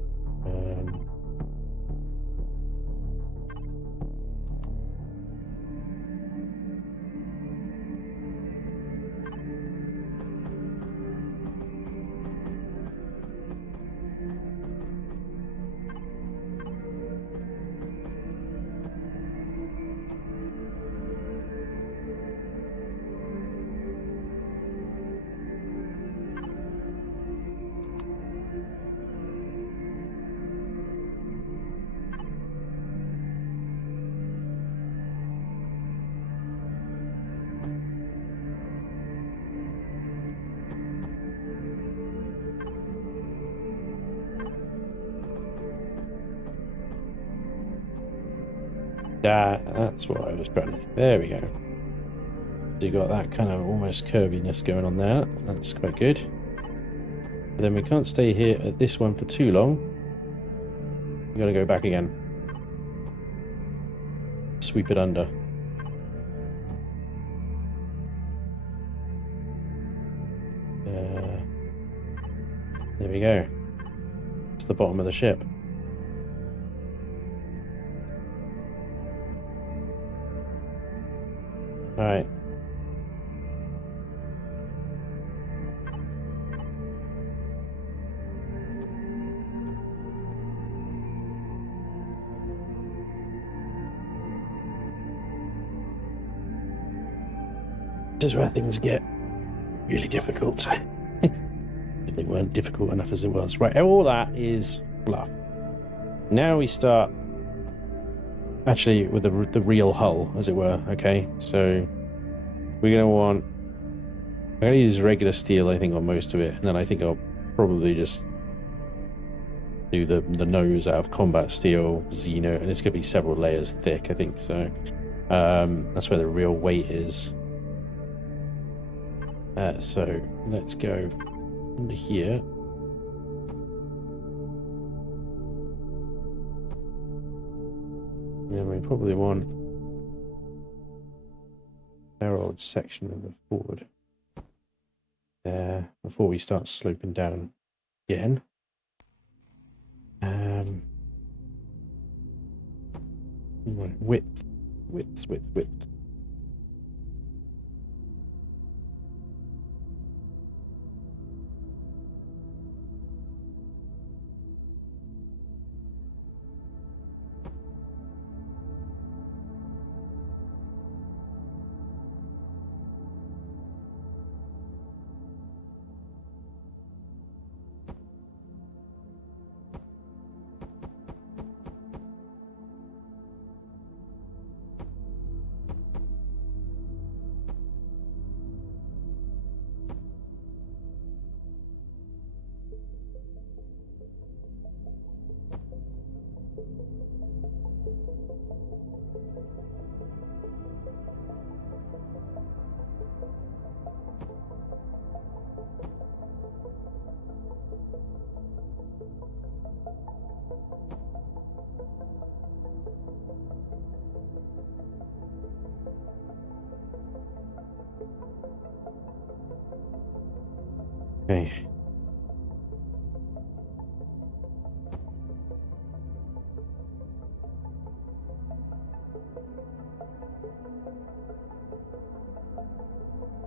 That's what I was trying to do. There we go. So you got that kind of almost curviness going on there. That's quite good. But then we can't stay here at this one for too long. We're going to go back again. Sweep it under. There we go. It's the bottom of the ship. All right. This is where things get really difficult. They weren't difficult enough as it was. Right, all that is fluff. Now we start actually with the real hull, as it were. Okay, so we're gonna want. I'm gonna use regular steel, I think, on most of it, and then I think I'll probably just do the nose out of combat steel, Xeno, and it's gonna be several layers thick, I think. So that's where the real weight is. So let's go under here. And we probably want our old section of the forward there before we start sloping down again. Width. Okay.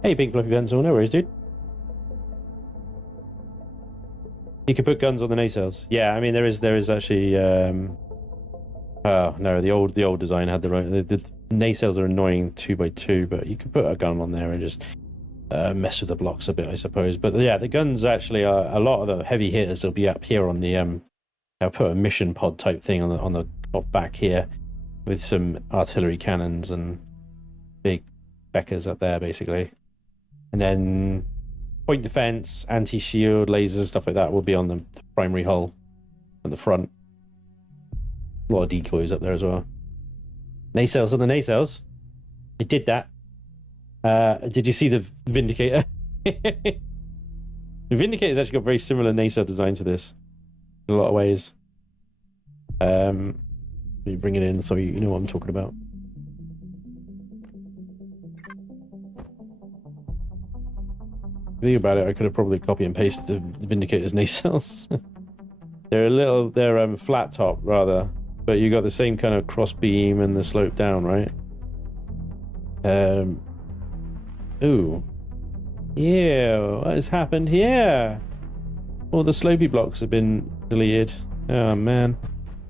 Hey, Pink Fluffy Pencil, no worries, dude. You can put guns on the nacelles. Yeah, I mean there is actually. Oh no, the old design had the right. The nacelles are annoying 2x2, but you could put a gun on there and just mess with the blocks a bit, I suppose. But yeah, the guns actually are a lot of the heavy hitters. Will be up here on the I'll put a mission pod type thing on the top back here, with some artillery cannons and big Beckers up there, basically, and then point defense, anti-shield, lasers, stuff like that will be on the primary hull at the front. A lot of decoys up there as well. Nacelles on the nacelles. It did that. Did you see the Vindicator? The Vindicator's actually got very similar nacelle design to this in a lot of ways. You bring it in so you know what I'm talking about. Think about it, I could have probably copy and pasted the Vindicator's nacelles. They're flat top rather, but you got the same kind of cross beam and the slope down, right? Ooh. Yeah, what has happened here? All the slopey blocks have been deleted. Oh man.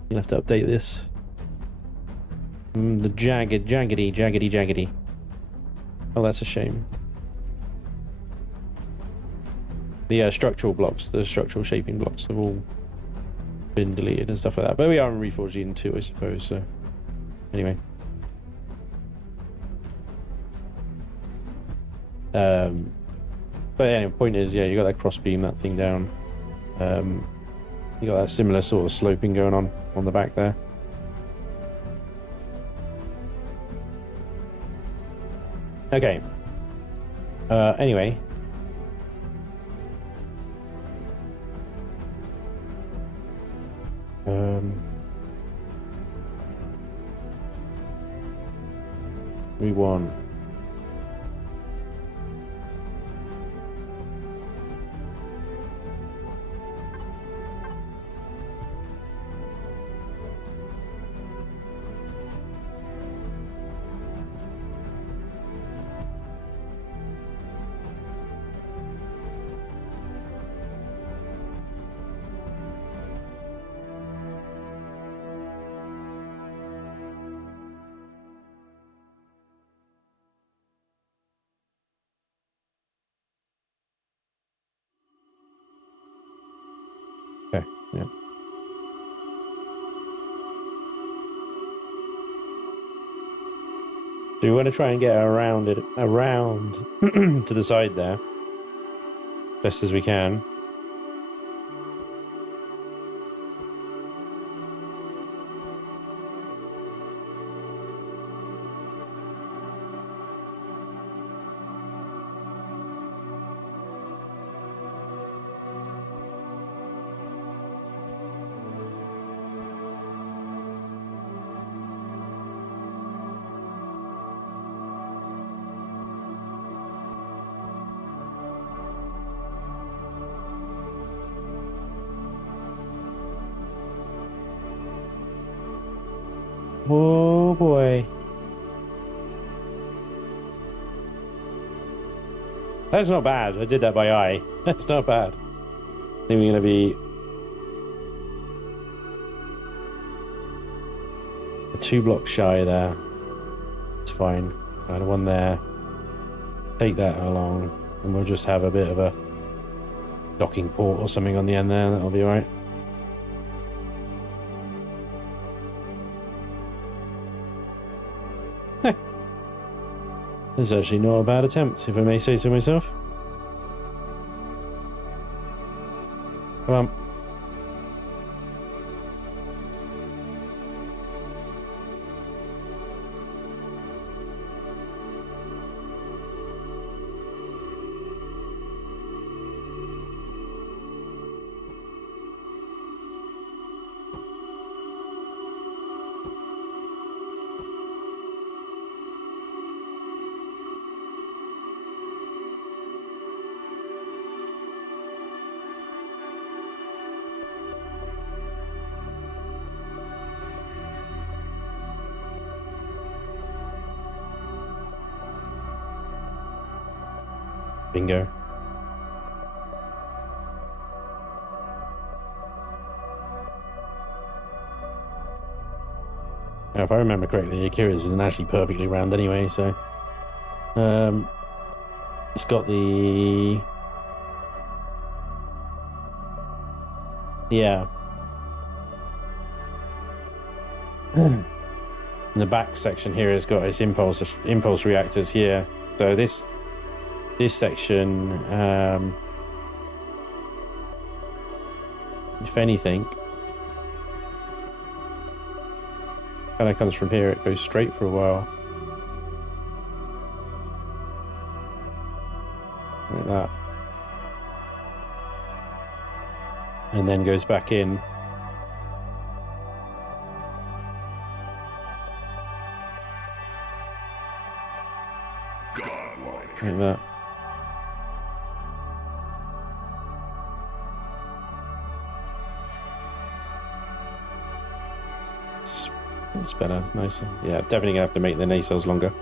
You'll have to update this. The jaggedy. Oh, that's a shame. The structural blocks, the structural shaping blocks have all been deleted and stuff like that. But we are in Reforged Eden 2, I suppose, so... Anyway. But anyway, point is, yeah, you got that cross beam, that thing down. You got that similar sort of sloping going on the back there. Okay. Anyway. We want... Okay, yeah. So we want to try and get around to the side there, best as we can. Oh boy. That's not bad. I did that by eye. That's not bad. I think we're going to be a 2 blocks shy there. It's fine. Add one there. Take that along. And we'll just have a bit of a docking port or something on the end there. That'll be alright. That's actually not a bad attempt, if I may say so myself. Come on. Bingo. Now, if I remember correctly, Akira's isn't actually perfectly round anyway, so it's got the in the back section here has got its impulse reactors here. So this section, if anything, kind of comes from here. It goes straight for a while, like that, and then goes back in. Like that. It's better, nicer. Yeah, definitely gonna have to make the nacelles longer.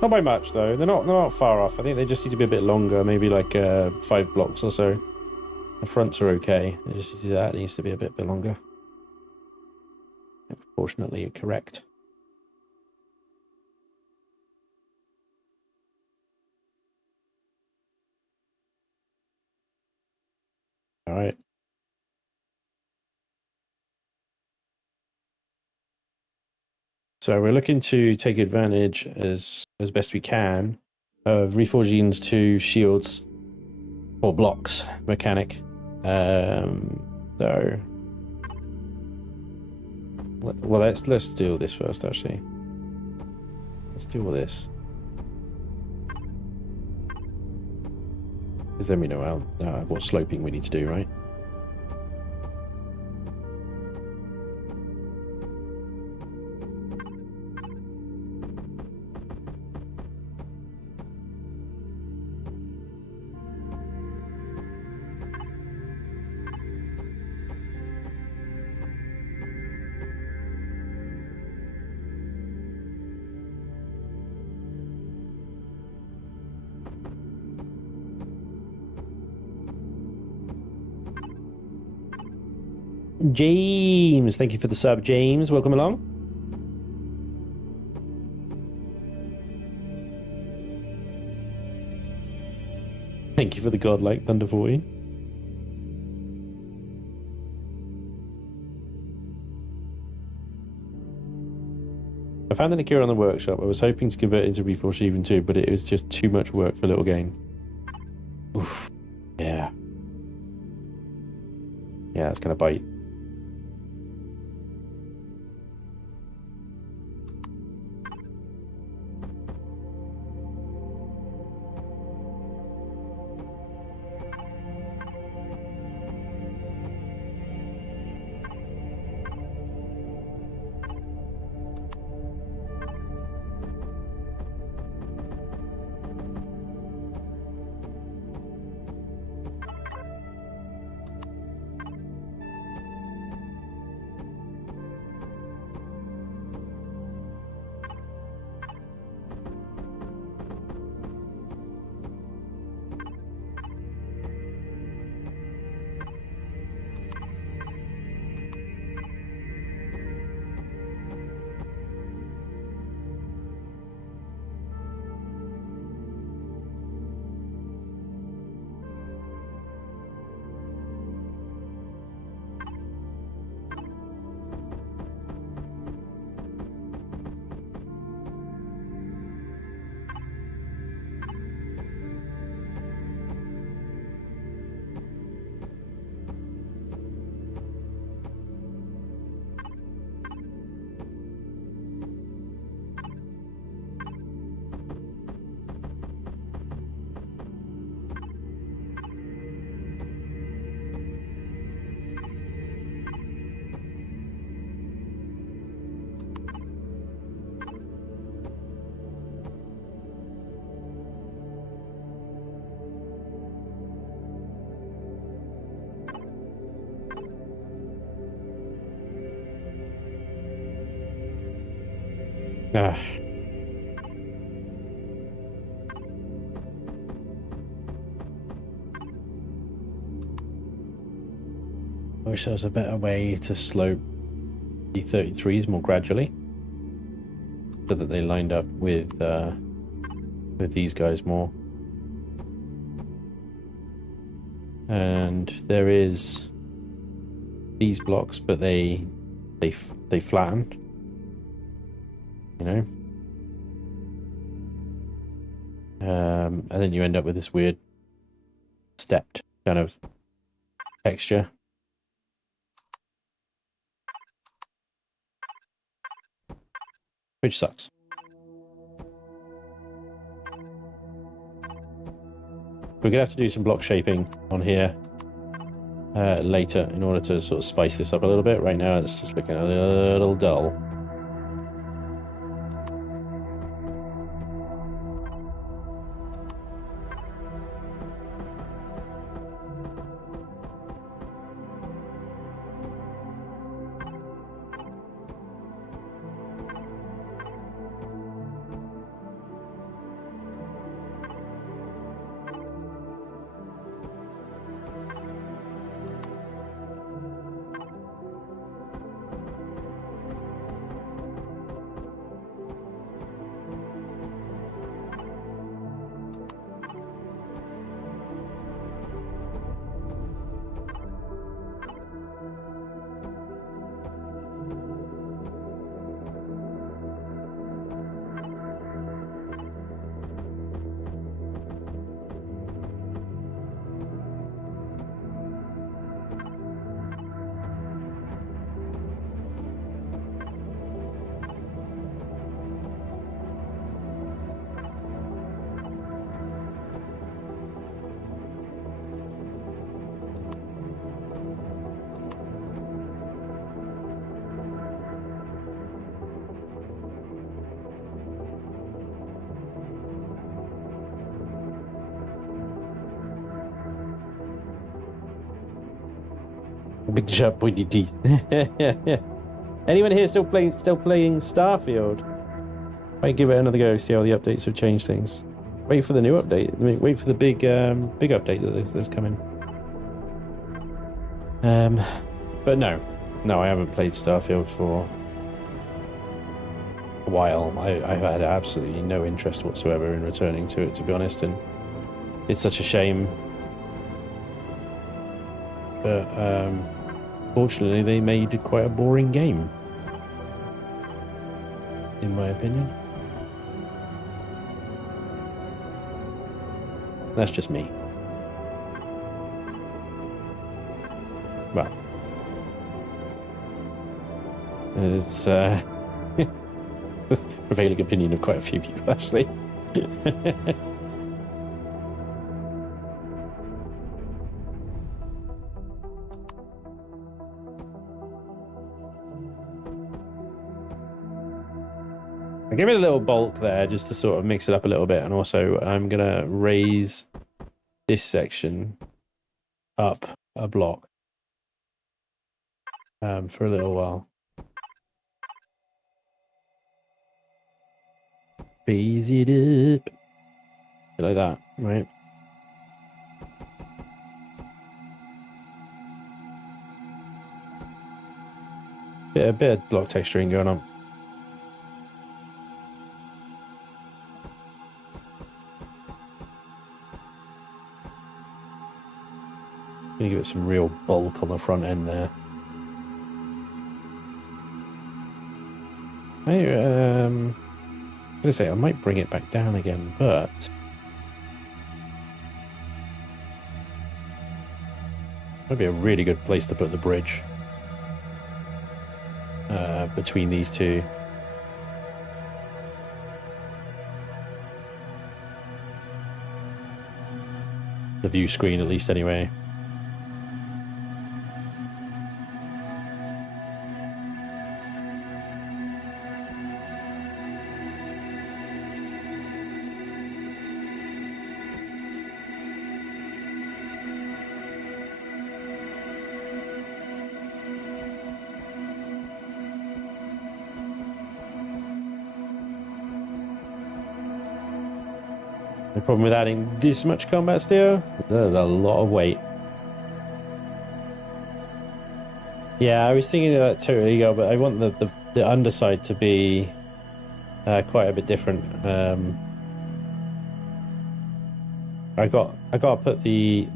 Not by much though. They're not far off. I think they just need to be a bit longer, maybe like 5 blocks or so. The fronts are okay. They just need to do that. It needs to be a bit longer. Proportionately correct. All right. So we're looking to take advantage as best we can of Reforged Eden's 2 shields or blocks mechanic. So well, let's do this first. Actually, let's do all this, because then we know what sloping we need to do, right? James, thank you for the sub, James. Welcome along. Thank you for the godlike Thunder 14. I found an Akira on the workshop. I was hoping to convert it into Reforged Eden 2, but it was just too much work for a little gain. Oof. Yeah. Yeah, it's gonna bite. Ah. wish there was a better way to slope the 33s more gradually, so that they lined up with these guys more. And there is these blocks, but they flatten, you know. And then you end up with this weird stepped kind of texture. Which sucks. We're gonna have to do some block shaping on here later in order to sort of spice this up a little bit. Right now it's just looking a little dull. Big sharp pointy teeth. Anyone here still playing Starfield? Might give it another go, see how the updates have changed things. Wait for the new update. I mean, wait for the big update that's coming. But no, I haven't played Starfield for a while. I've had absolutely no interest whatsoever in returning to it, to be honest, and it's such a shame. But fortunately, they made it quite a boring game, in my opinion. That's just me. Well, it's the prevailing opinion of quite a few people, actually. I give it a little bulk there just to sort of mix it up a little bit, and also I'm gonna raise this section up a block for a little while. Raise it up like that, right? A bit of block texturing going on. Gonna give it some real bulk on the front end there. I'm gonna say I might bring it back down again, but might be a really good place to put the bridge between these two. The view screen, at least, anyway. The problem with adding this much combat steel, there's a lot of weight. Yeah, I was thinking of that totally, but I want the underside to be quite a bit different. I got to put the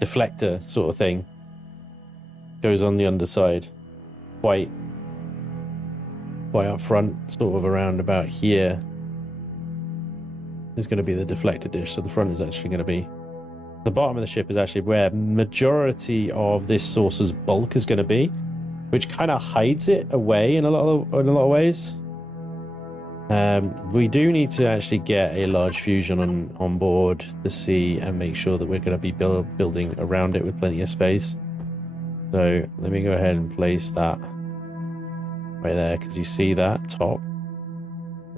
deflector sort of thing goes on the underside, quite up front, sort of around about here. Is going to be the deflector dish, so the front is actually going to be the bottom of the ship is actually where majority of this saucer's bulk is going to be, which kind of hides it away in a lot of ways. We do need to actually get a large fusion on board to see and make sure that we're going to be building around it with plenty of space. So let me go ahead and place that right there, because you see that top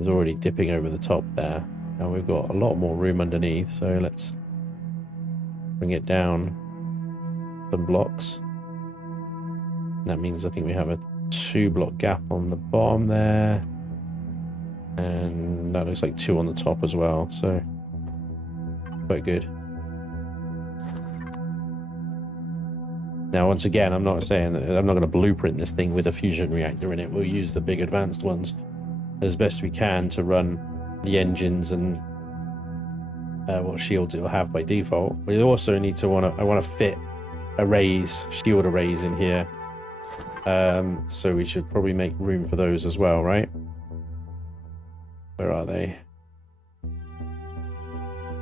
is already dipping over the top there. Now we've got a lot more room underneath, so let's bring it down some blocks. That means I think we have a 2-block gap on the bottom there, and that looks like 2 on the top as well, so quite good. Now once again, I'm not saying that I'm not going to blueprint this thing with a fusion reactor in it. We'll use the big advanced ones as best we can to run the engines and what shields it will have by default. We also need to I want to fit arrays, shield arrays in here. So we should probably make room for those as well, right? Where are they?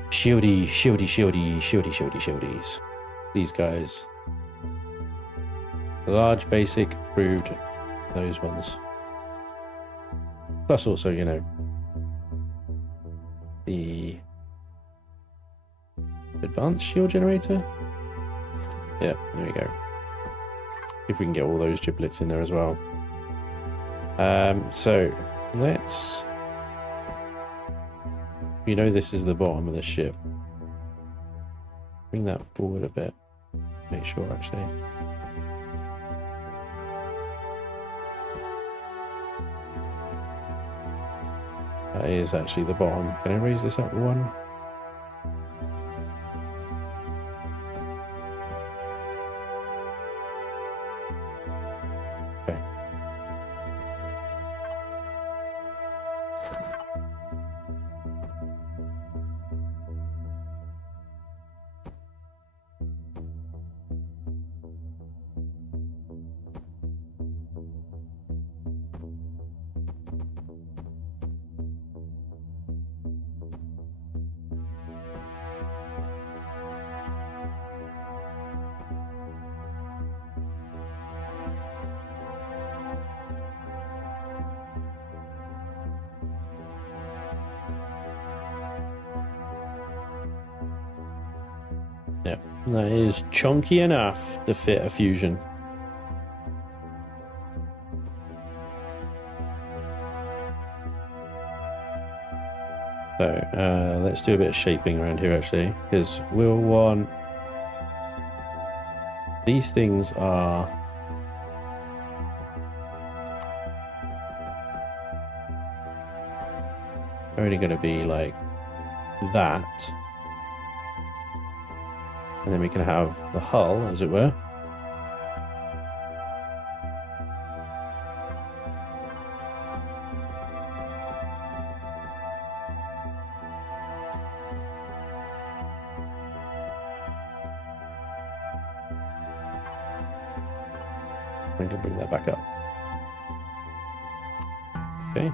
Shieldies. These guys. Large, basic, crude, those ones. Plus also, you know, the advanced shield generator. Yeah, there we go. If we can get all those giblets in there as well. So let's, you know, this is the bottom of the ship. Bring that forward a bit. Make sure actually. That is actually the bottom. Can I raise this up one? Okay. Yep, that is chunky enough to fit a fusion. So let's do a bit of shaping around here actually, because we'll want, these things are only going to be like that. And then we can have the hull, as it were. I'm going to bring that back up. Okay.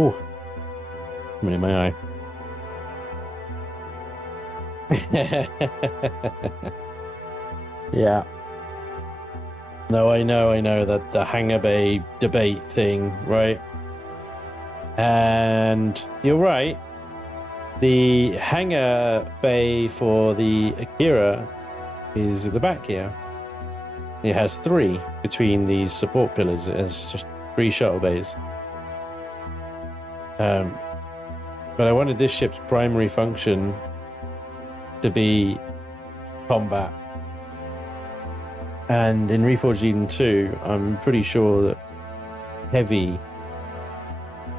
Oh, I'm in my eye. Yeah. No, I know that the hangar bay debate thing, right? And you're right. The hangar bay for the Akira is at the back here. It has 3 between these support pillars. It has just 3 shuttle bays. But I wanted this ship's primary function to be combat. And in Reforged Eden 2, I'm pretty sure that heavy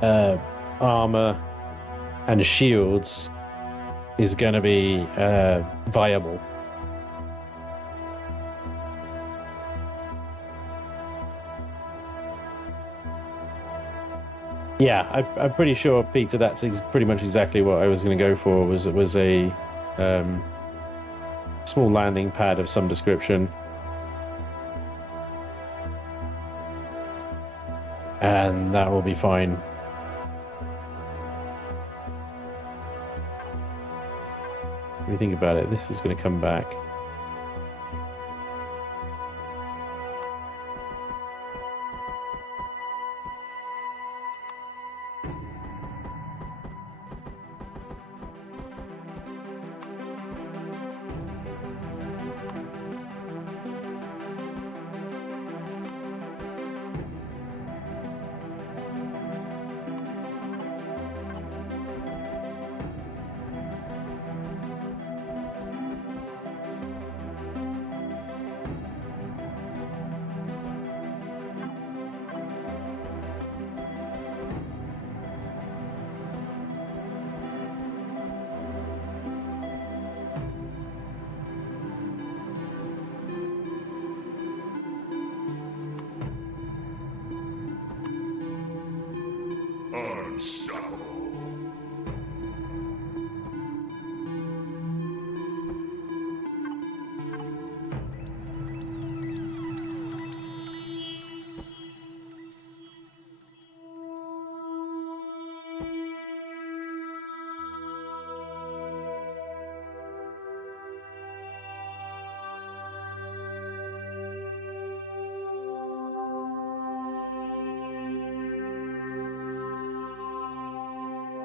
armor and shields is going to be viable. Yeah, I'm pretty sure, Peter, that's pretty much exactly what I was going to go for, was a small landing pad of some description. And that will be fine. When you think about it, this is going to come back.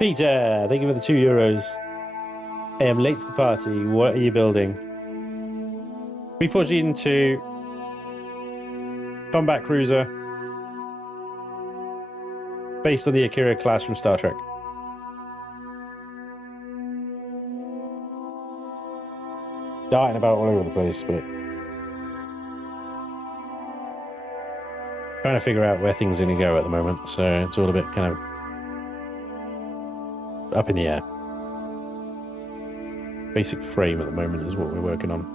Peter, thank you for the €2. I am late to the party. What are you building? Reforged Eden 2 combat cruiser based on the Akira class from Star Trek. Darting about all over the place, but trying to figure out where things are going to go at the moment, so it's all a bit kind of up in the air. Basic frame at the moment is what we're working on.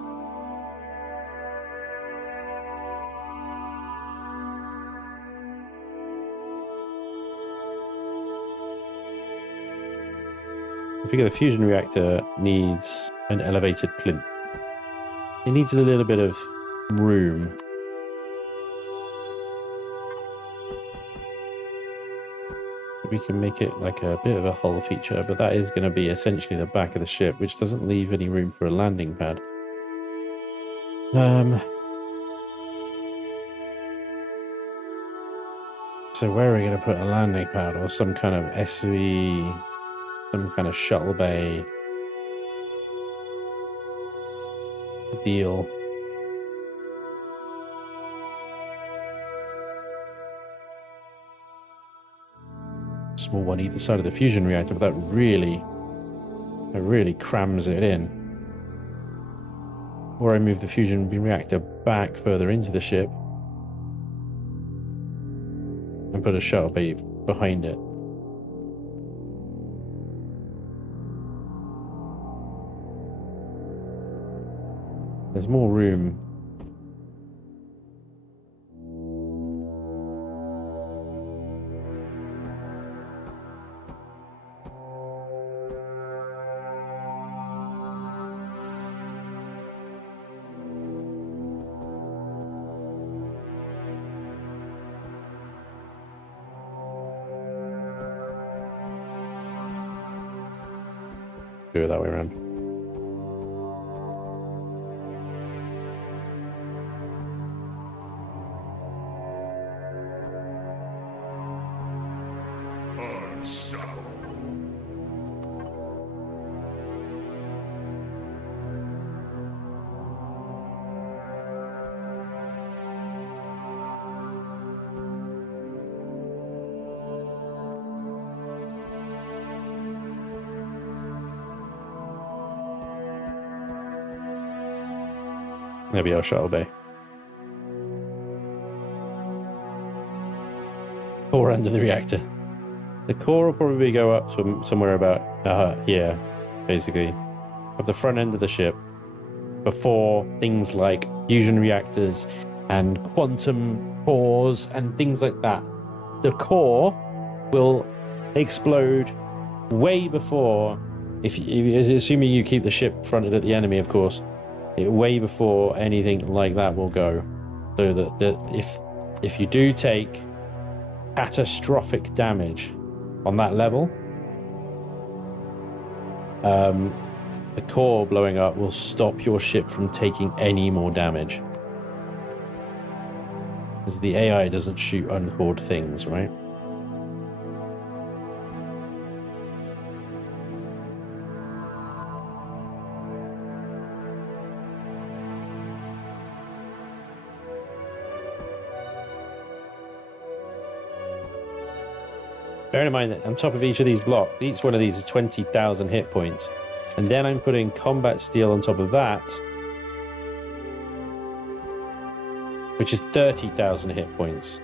I figure the fusion reactor needs an elevated plinth. It needs a little bit of room. We can make it like a bit of a hull feature, but that is going to be essentially the back of the ship, which doesn't leave any room for a landing pad. So where are we going to put a landing pad, or some kind of SV, some kind of shuttle bay deal? Small one either side of the fusion reactor, but that really crams it in. Or I move the fusion reactor back further into the ship and put a shuttle bay behind it. There's more room. Do it that way around. Maybe our shuttle bay. Core end of the reactor. The core will probably go up somewhere about here, basically, at the front end of the ship, before things like fusion reactors and quantum cores and things like that. The core will explode way before, assuming you keep the ship fronted at the enemy, of course, way before anything like that will go. So that if you do take catastrophic damage on that level, the core blowing up will stop your ship from taking any more damage, because the AI doesn't shoot uncored things, right? Bear in mind that on top of each of these blocks, each one of these is 20,000 hit points. And then I'm putting combat steel on top of that, which is 30,000 hit points.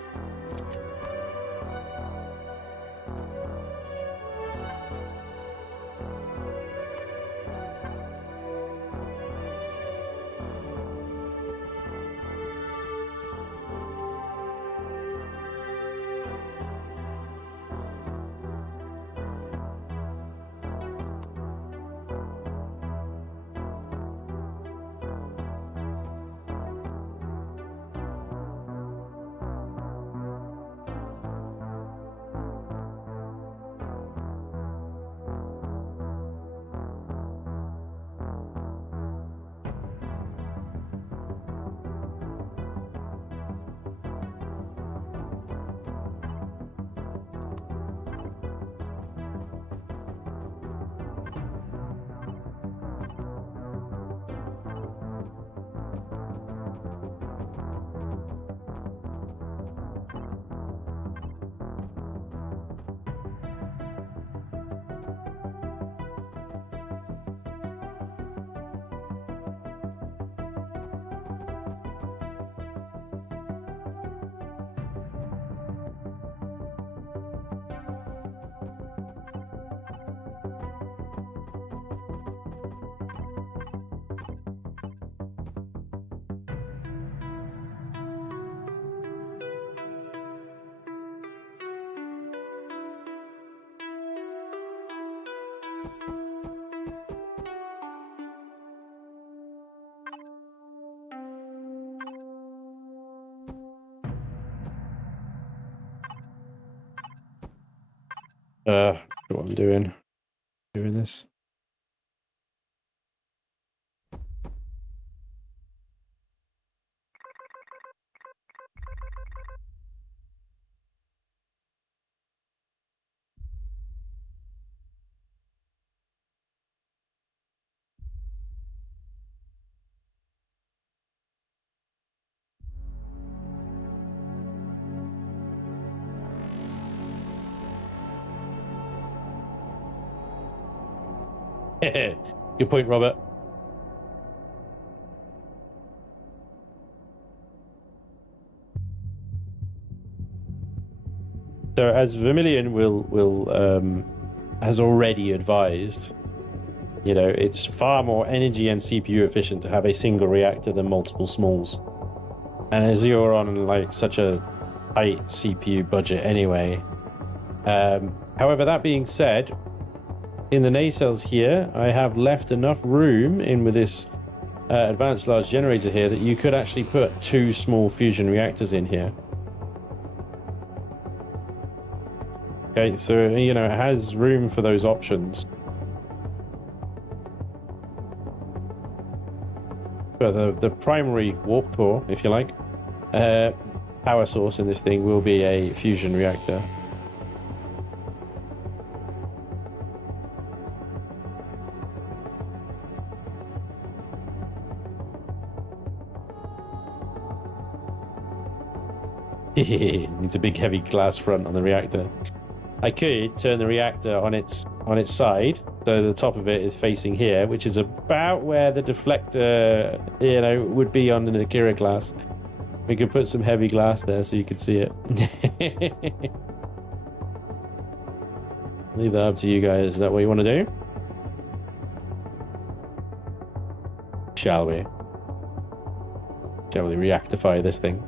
What I'm doing this. Good point, Robert. So, as Vermilion has already advised, you know, it's far more energy and CPU efficient to have a single reactor than multiple smalls. And as you're on like such a tight CPU budget anyway. However, that being said, in the nacelles here, I have left enough room in with this advanced large generator here that you could actually put 2 small fusion reactors in here. Okay, so, you know, it has room for those options. But the primary warp core, if you like, power source in this thing will be a fusion reactor. Needs a big heavy glass front on the reactor. I could turn the reactor on its side, so the top of it is facing here, which is about where the deflector, you know, would be on an Akira glass. We could put some heavy glass there so you could see it. Leave that up to you guys. Is that what you want to do? Shall we? Shall we reactify this thing?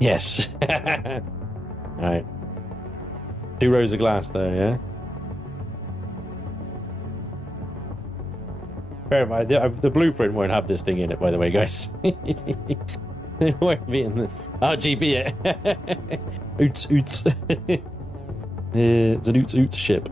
Yes. Alright. 2 rows of glass though, yeah? The blueprint won't have this thing in it, by the way, guys. It won't be in the RGB it. Oots, oots. It's an oots, oots ship.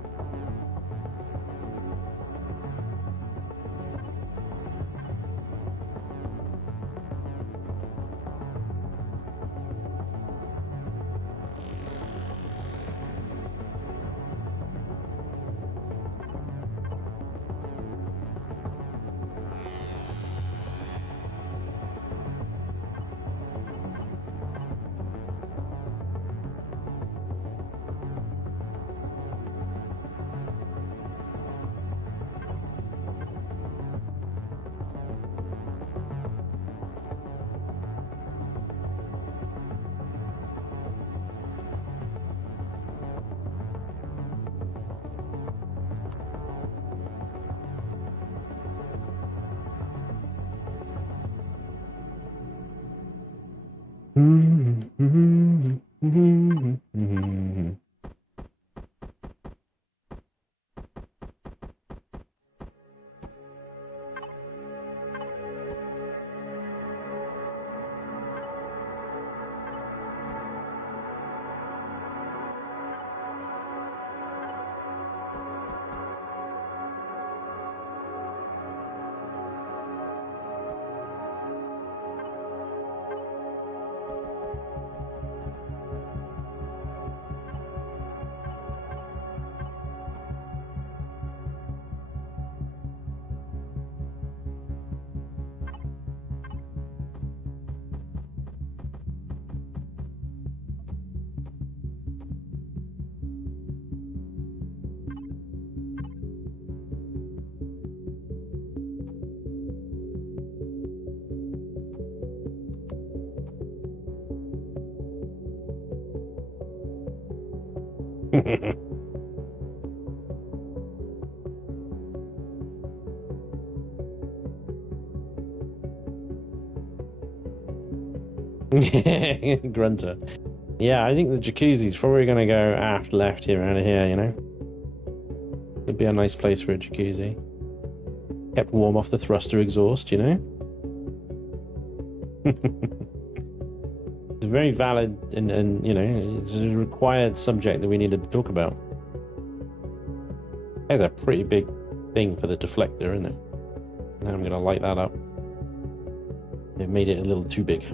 Grunter. Yeah, I think the jacuzzi's probably going to go aft left here, around here, you know? Would be a nice place for a jacuzzi. Kept warm off the thruster exhaust, you know? It's a very valid and, you know, it's a required subject that we needed to talk about. That's a pretty big thing for the deflector, isn't it? Now I'm going to light that up. They've made it a little too big.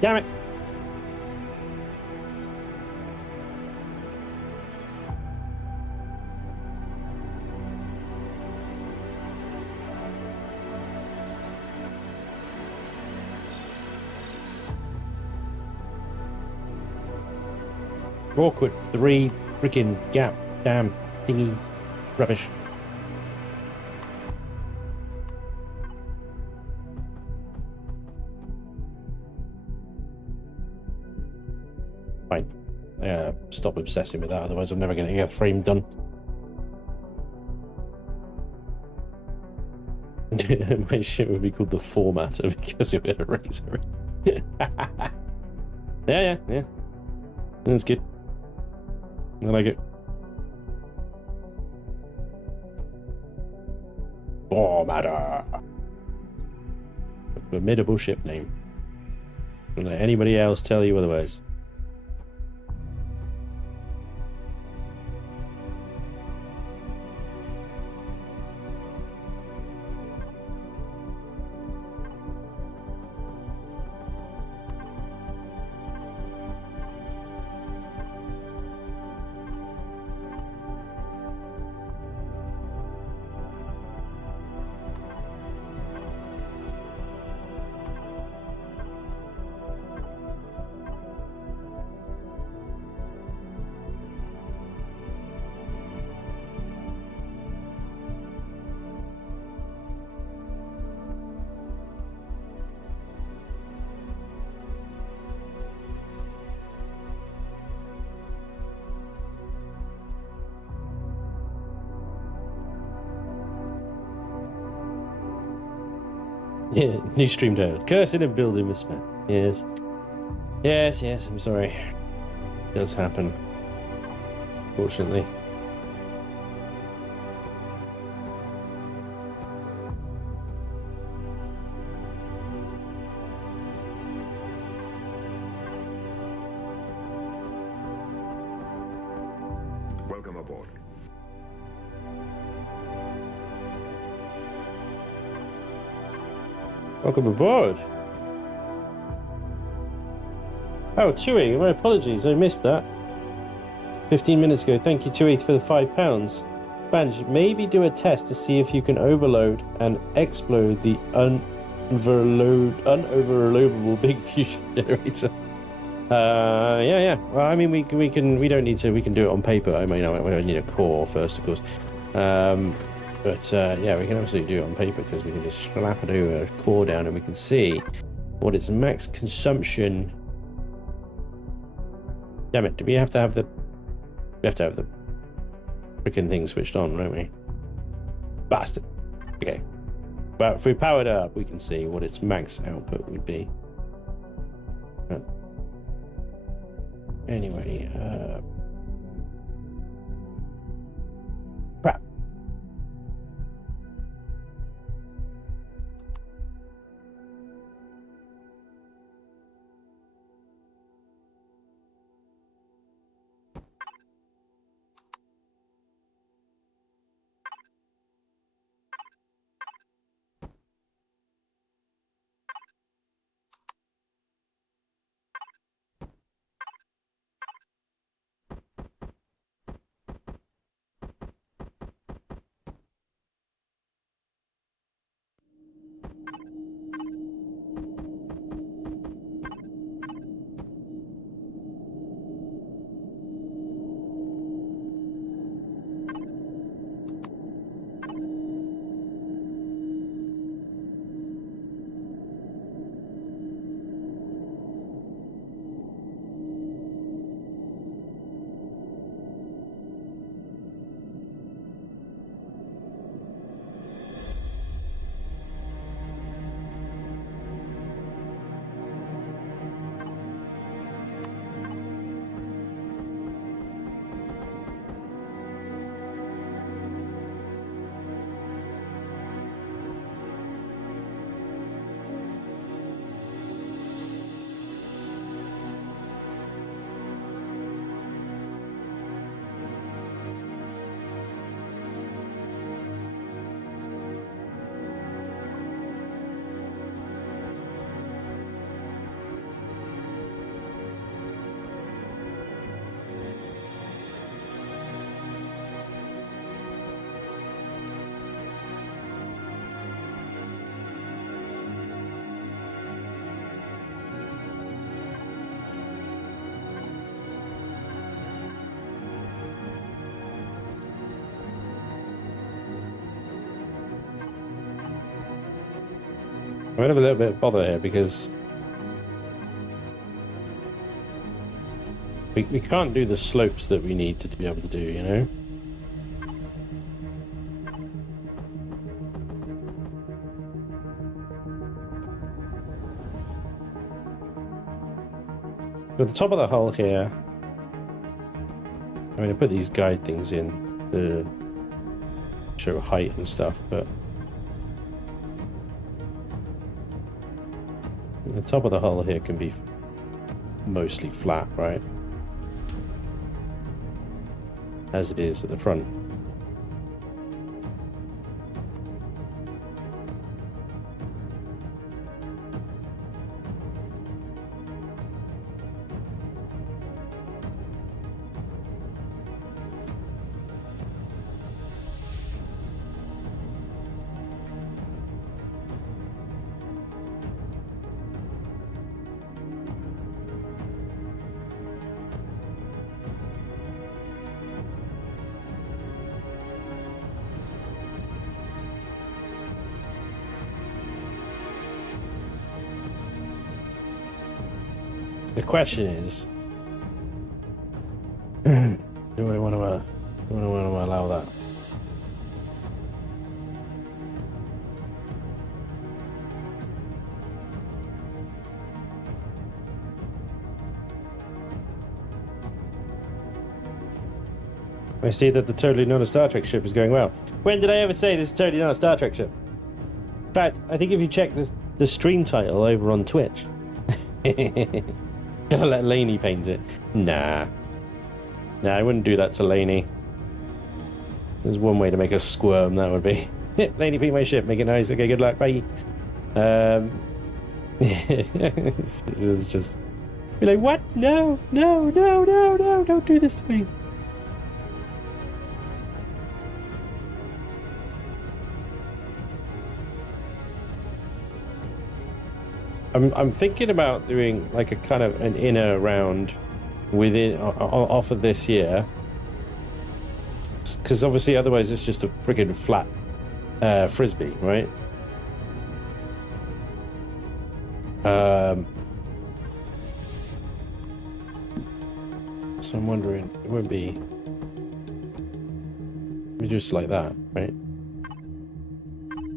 Damn it. Awkward 3 freaking gap damn thingy rubbish. Fine. Stop obsessing with that, otherwise I'm never going to get a frame done. My shit would be called the formatter because it would erase everything. Yeah. That's good. I like it. Formatter. A formidable ship name. Don't let anybody else tell you otherwise. Yeah, new stream down. Cursing and building with spam. Yes, I'm sorry. It does happen. Fortunately. Welcome aboard. Welcome aboard. Oh, Chewy, my apologies, I missed that. 15 minutes ago. Thank you, Chewy, for the £5. Banj, maybe do a test to see if you can overload and explode the unoverloadable big fusion generator. Yeah. Well, I mean, we don't need to. We can do it on paper. I mean, we need a core first, of course. Yeah, we can absolutely do it on paper because we can just slap it over a core down and we can see what its max consumption. Damn it! Do we have to have the? We have to have the freaking thing switched on, don't we? Bastard. Okay. But if we power it up, we can see what its max output would be. Anyway, crap. I'm gonna have a little bit of bother here because we can't do the slopes that we need to be able to do, you know? At the top of the hull here, I'm going to put these guide things in to show height and stuff, but the top of the hull here can be mostly flat, right? As it is at the front. The question is, do I want to allow that? I see that the totally not a Star Trek ship is going well. When did I ever say this is totally not a Star Trek ship? In fact, I think if you check the stream title over on Twitch, gonna let Laney paint it. Nah, I wouldn't do that to Laney. There's one way to make us squirm, that would be Laney, paint my ship, make it nice. Okay, good luck, bye. It's just be like, what? No, don't do this to me. I'm thinking about doing like a kind of an inner round within off of this here, because obviously otherwise it's just a friggin' flat frisbee, right? So I'm wondering, it won't be just like that, right?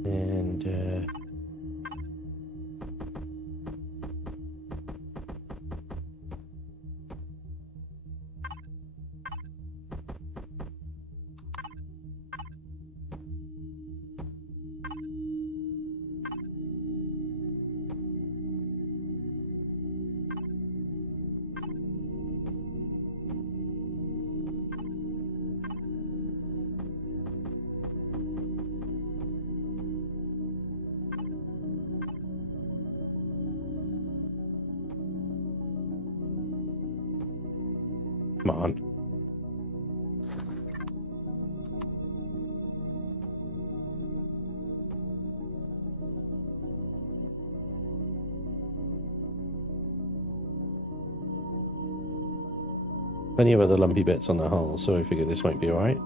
And come on. Plenty of other lumpy bits on the hull, so I figure this might be alright.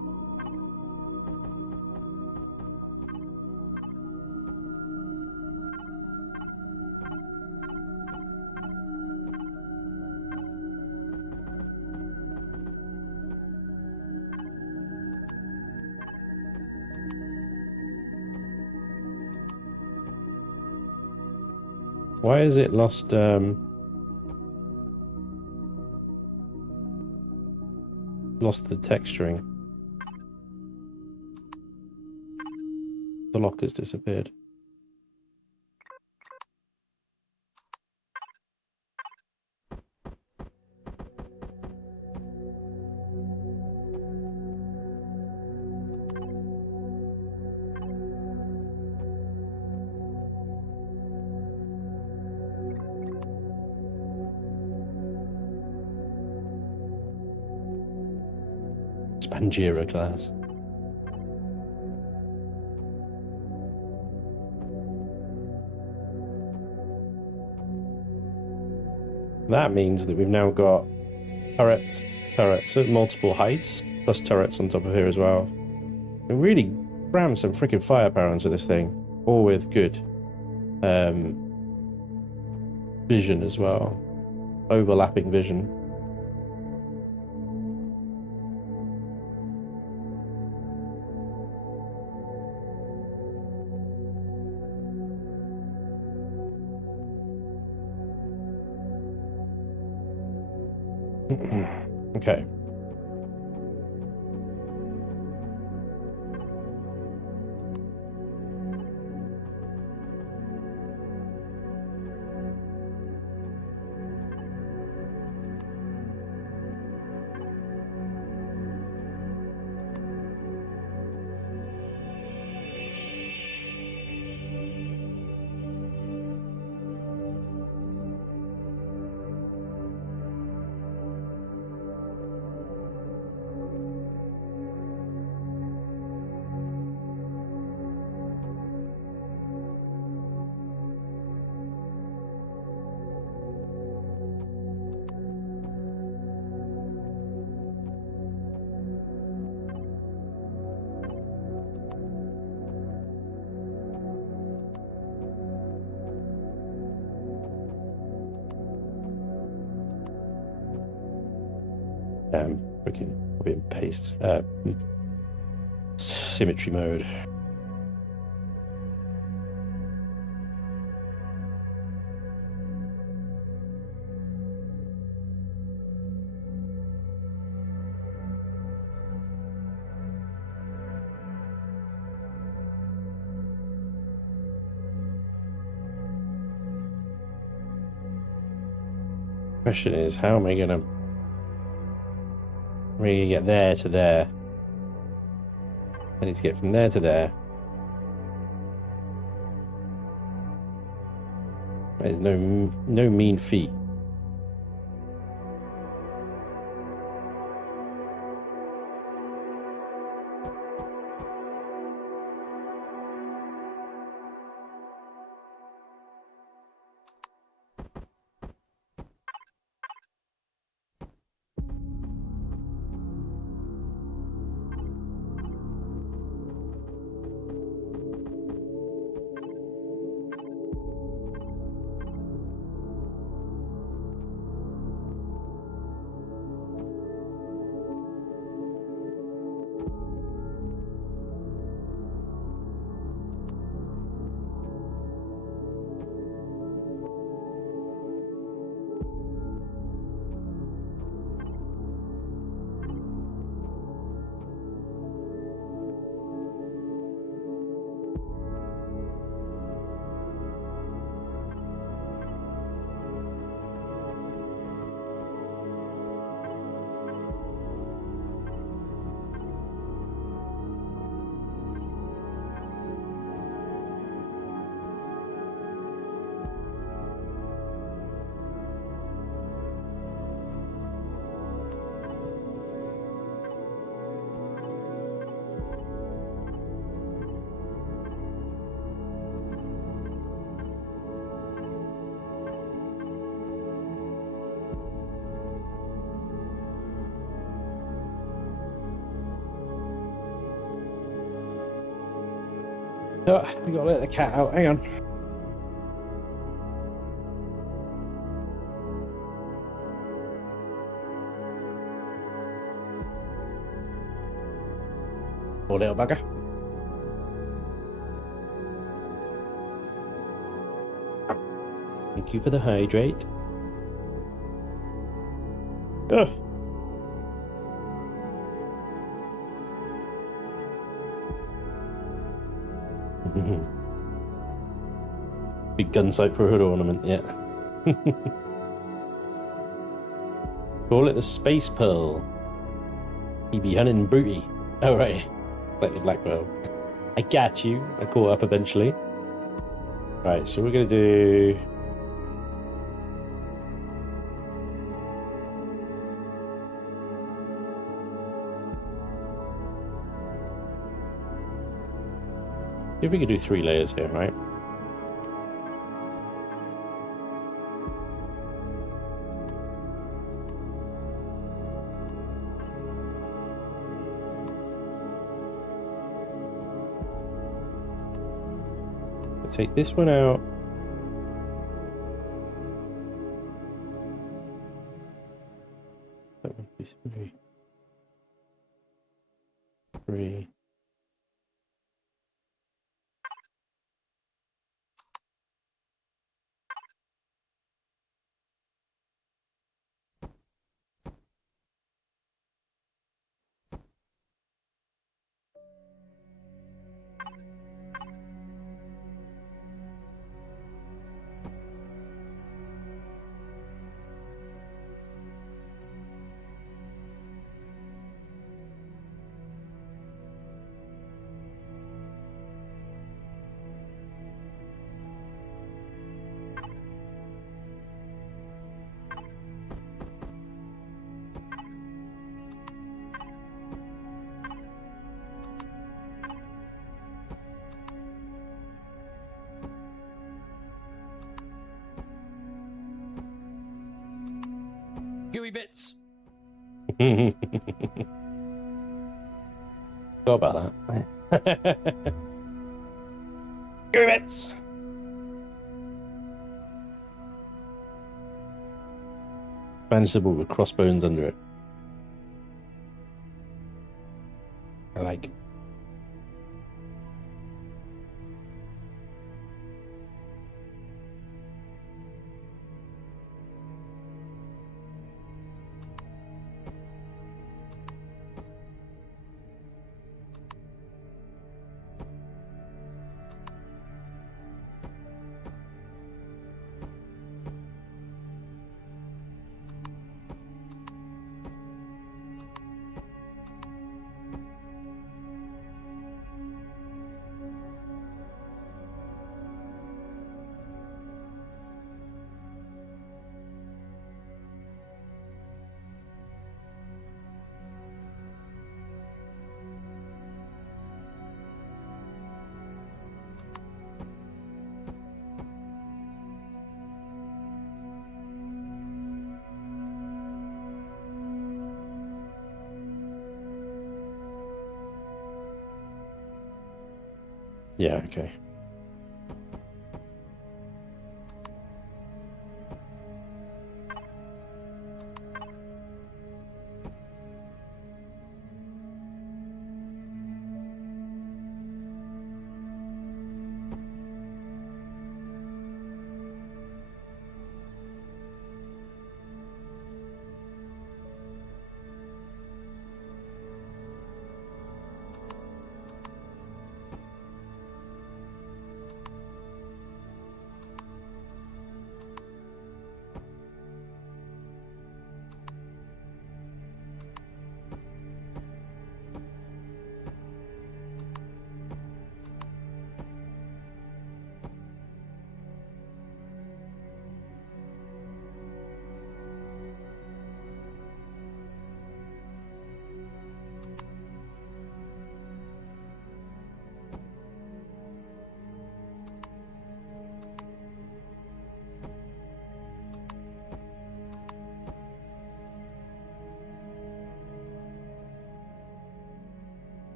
Why has it lost lost the texturing? The lock has disappeared. Spangira class. That means that we've now got turrets at multiple heights, plus turrets on top of here as well. We really cram some freaking firepower into this thing, all with good vision as well, overlapping vision. Okay. Freaking copy and paste. Symmetry mode. Question is, how am I gonna really get there to there? I need to get from there to there. There's no mean feat. Oh, we gotta let the cat out. Hang on. Poor little bugger. Thank you for the hydrate. Ugh. Big gun sight for a hood ornament, yeah. Call it the Space Pearl. He be hunting booty. Oh, right. Like the Black Pearl. I got you. I caught up eventually. Right, so we're going to do... See if we can do 3 layers here, right? Take this one out, 1, 2, 3. 3. Gooey bits. Forgot about that. Gooey bits. Manageable with crossbones under it. I like. Yeah, okay.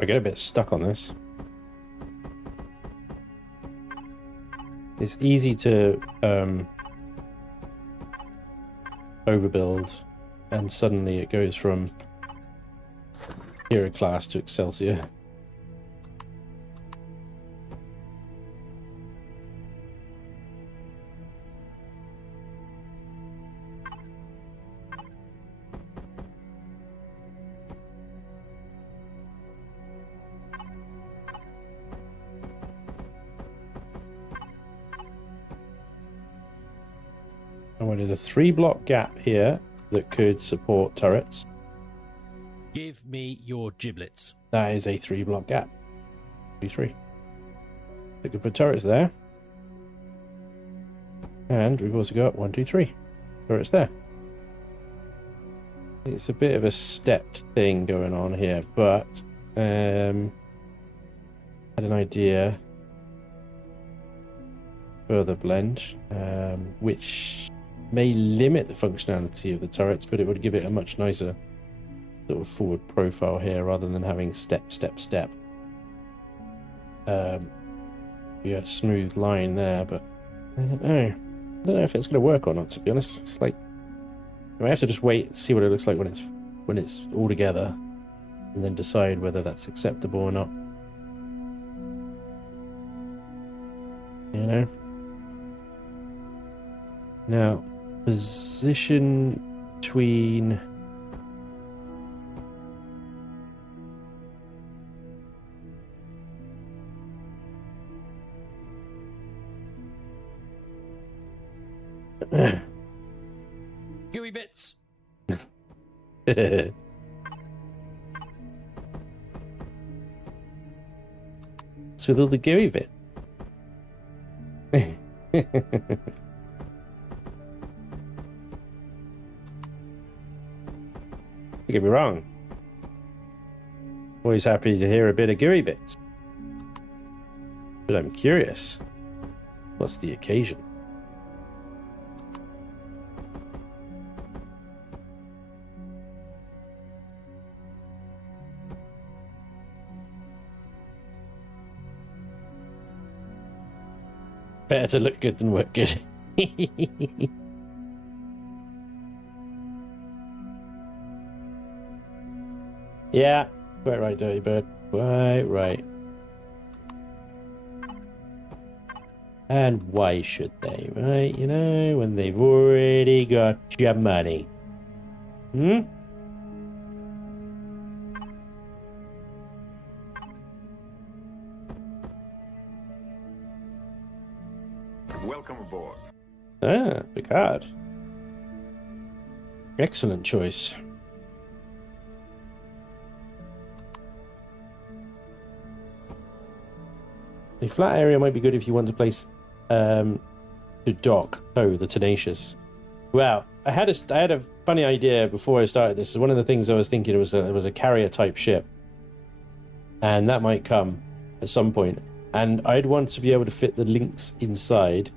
I get a bit stuck on this. It's easy to overbuild, and suddenly it goes from hero class to Excelsior. I wanted a 3-block gap here that could support turrets. Give me your giblets. That is a 3-block gap. 3. We could put turrets there. And we've also got 1, 2, 3 turrets there. It's a bit of a stepped thing going on here, but had an idea. Further blend, which may limit the functionality of the turrets, but it would give it a much nicer sort of forward profile here rather than having step. Yeah, smooth line there, but I don't know. I don't know if it's going to work or not, to be honest. It's like I have to just wait and see what it looks like when it's all together, and then decide whether that's acceptable or not. You know. Now, position between Gooey bits. it's with all the gooey bit. Don't get me wrong. Always happy to hear a bit of gooey bits. But I'm curious. What's the occasion? Better to look good than work good. Yeah, quite right, Dirty Bird. Quite right. And why should they, right? You know, when they've already got your money. Hmm? Welcome aboard. Ah, Picard. Excellent choice. A flat area might be good if you want to place to dock. Oh, the Tenacious. Well, I had a funny idea before I started this. One of the things I was thinking was it was a carrier type ship, and that might come at some point. And I'd want to be able to fit the links inside.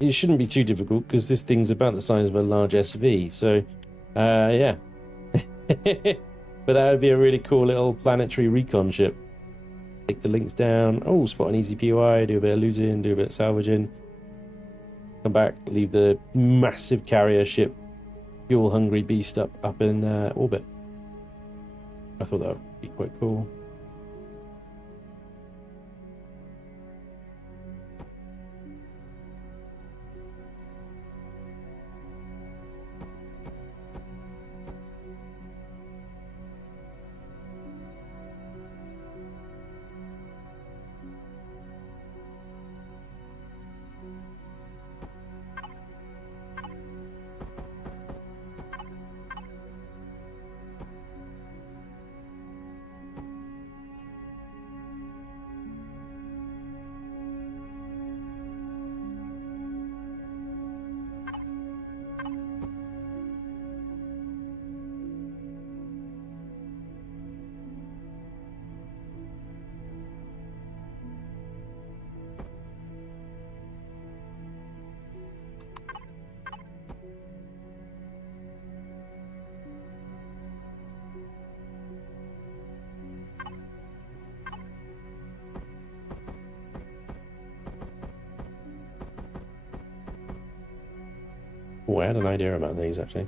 It shouldn't be too difficult because this thing's about the size of a large SV. So, yeah. But that would be a really cool little planetary recon ship. Take the links down. Oh, spot an easy POI, do a bit of losing, do a bit of salvaging. Come back, leave the massive carrier ship, fuel hungry beast up in orbit. I thought that would be quite cool. Oh, I had an idea about these actually.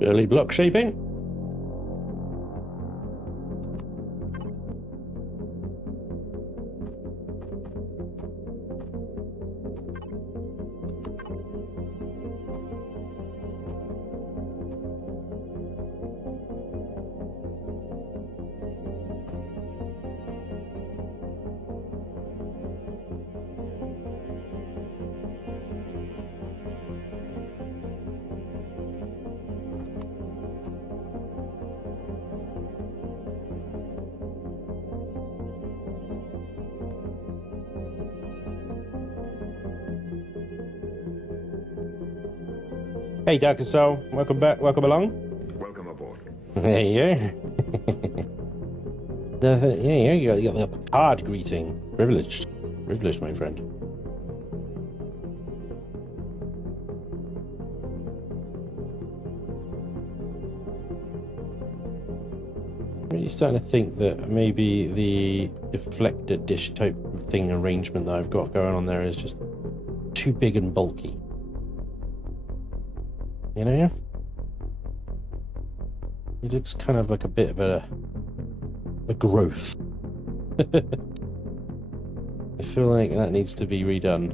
Early block shaping. Hey, Dark Soul, welcome back, welcome along. Welcome aboard. There you go. Yeah, you got the Picard greeting. Privileged. Privileged, my friend. I'm really starting to think that maybe the deflector dish type thing arrangement that I've got going on there is just too big and bulky. You know? It looks kind of like a bit of a growth. I feel like that needs to be redone.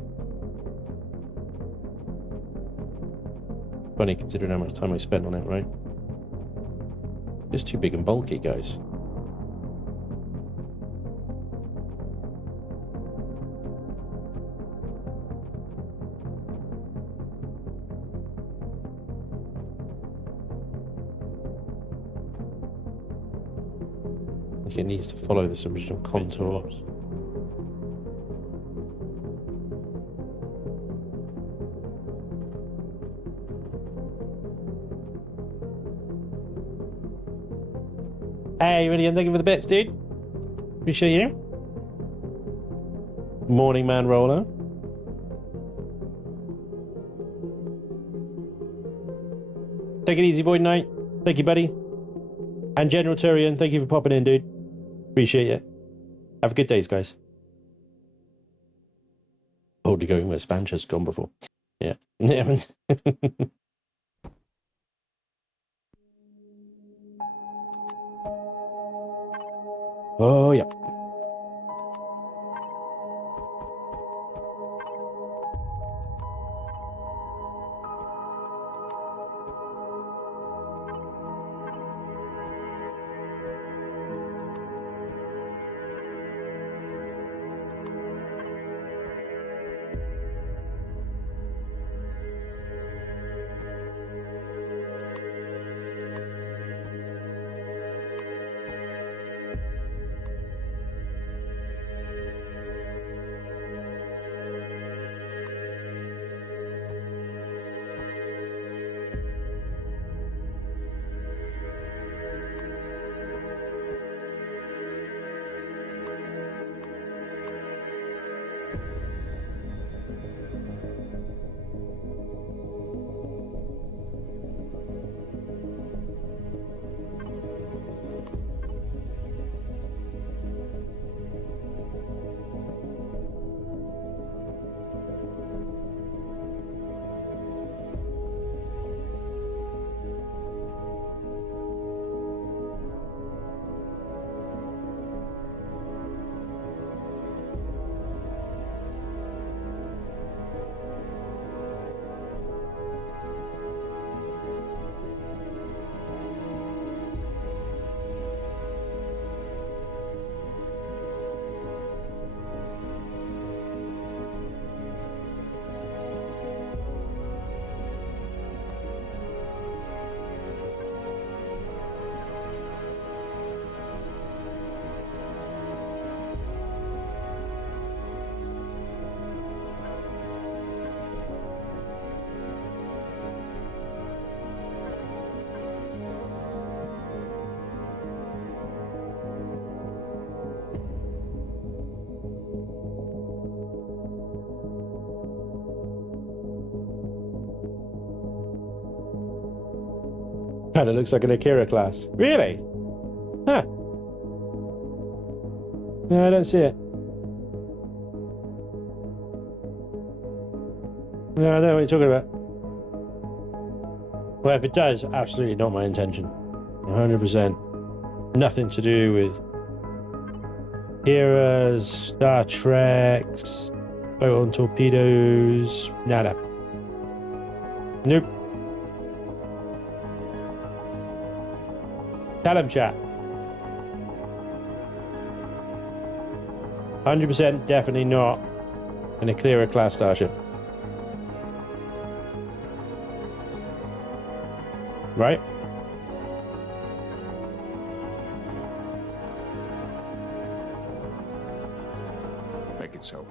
Funny considering how much time I spent on it, right? It's too big and bulky, guys. It needs to follow this original contours. Hey, Iridium, thank you for the bits, dude. Appreciate you. Morning Man Roller. Take it easy, Void Knight. Thank you, buddy. And General Turian, thank you for popping in, dude. Appreciate it. Have a good days, guys. Probably going where Spancher's gone before. Yeah. Oh, yeah. Kind of looks like an Akira class. Really? Huh. No, I don't see it. No, I don't know what you're talking about. Well, if it does, absolutely not my intention. 100%. Nothing to do with Heroes, Star Treks, photon torpedoes, nada. Nope. Tell him, chat. 100% definitely not in a clearer class starship. Right? Make it so.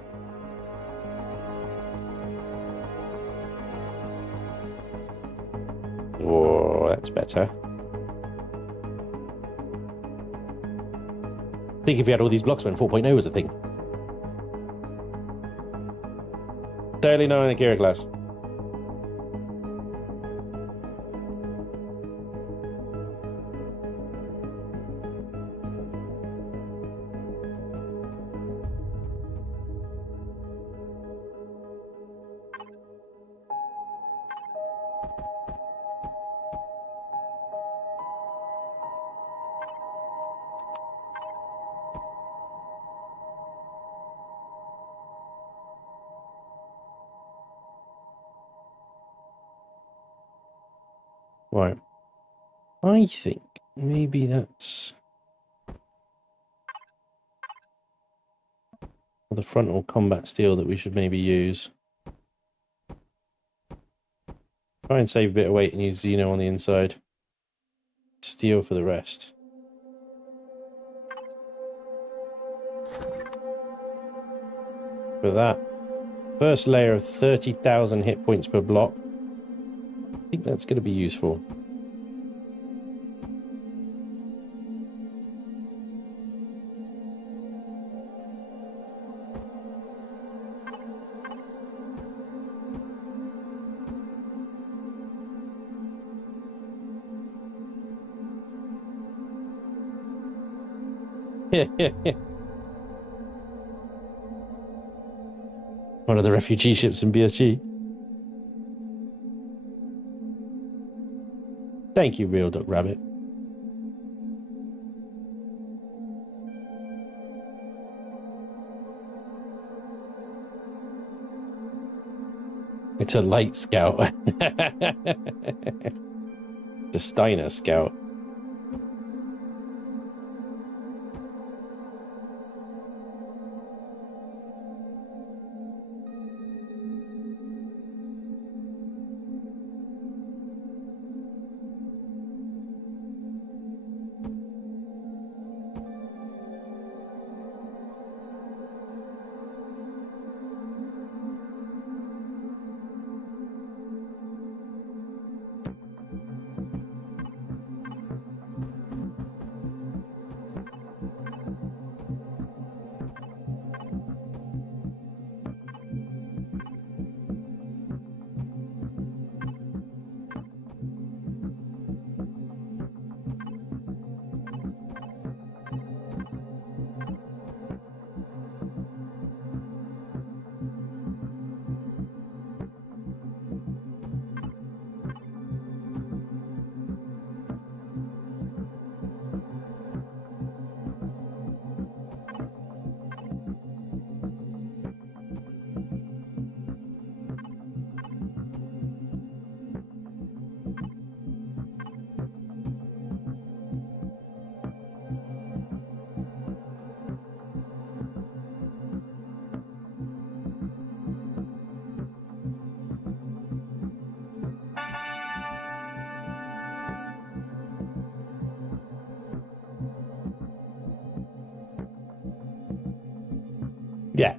Oh, that's better. I think if we had all these blocks when 4.0 was a thing. Totally not in a Kira class. Right. I think maybe that's the frontal combat steel that we should maybe use. Try and save a bit of weight and use Xeno on the inside. Steel for the rest. For that first layer of 30,000 hit points per block, I think that's going to be useful. One of the refugee ships in BSG. Thank you, Real Duck Rabbit. It's a light scout. The Steiner scout. Yeah.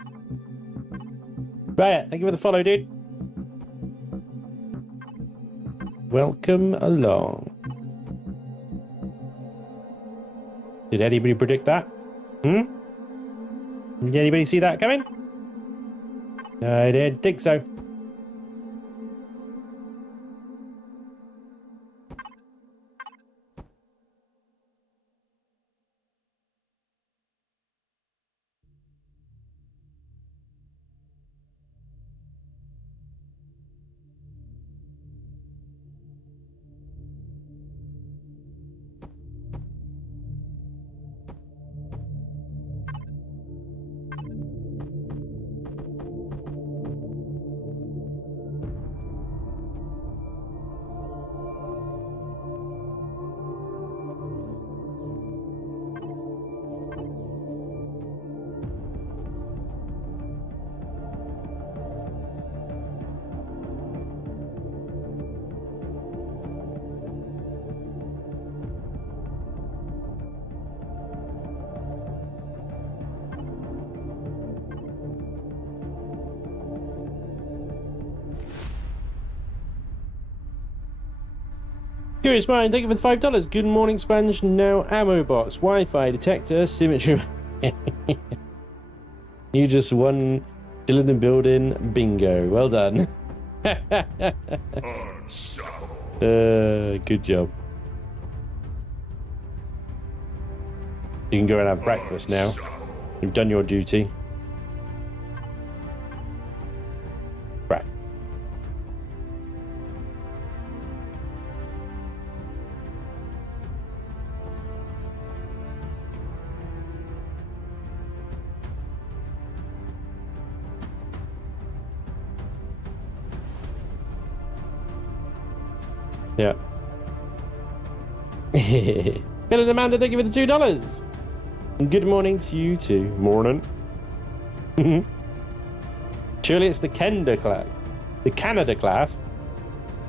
Right, thank you for the follow, dude. Welcome along. Did anybody predict that? Did anybody see that coming? I didn't think so. Curious Mind, thank you for the $5. Good morning, Sponge. Now ammo box, Wi-Fi detector, symmetry. You just won Chillin and Buildin bingo. Well done. Good job. You can go and have breakfast now. You've done your duty. Right. Yeah. Bill and Amanda, thank you for the $2. And good morning to you too. Morning. Surely it's the Kenda class. The Canada class.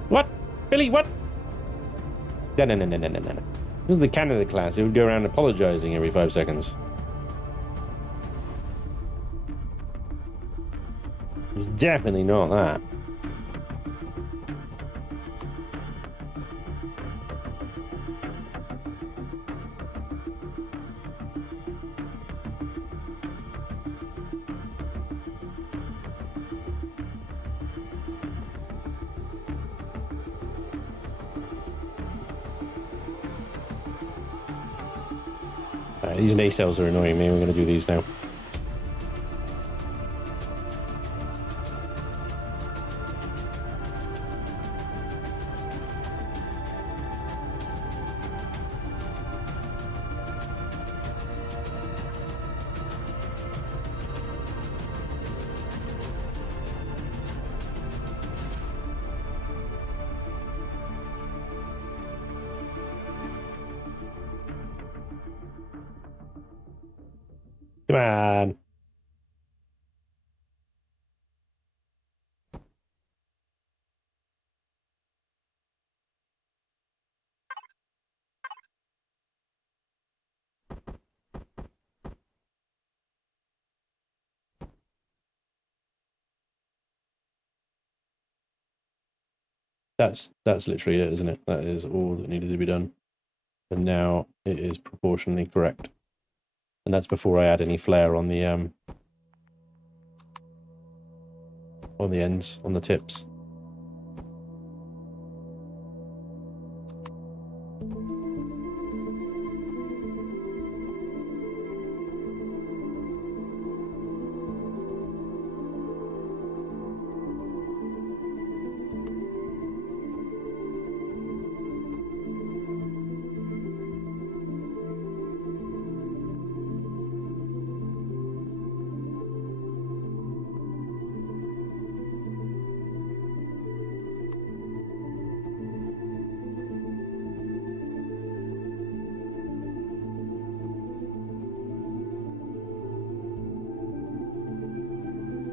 What? Billy, what? No. It was the Canada class. It would go around apologizing every 5 seconds. It's definitely not that. These nacelles are annoying me. We're going to do these now. Come on. That's literally it, isn't it? That is all that needed to be done. And now it is proportionally correct. And that's before I add any flare on the ends, on the tips.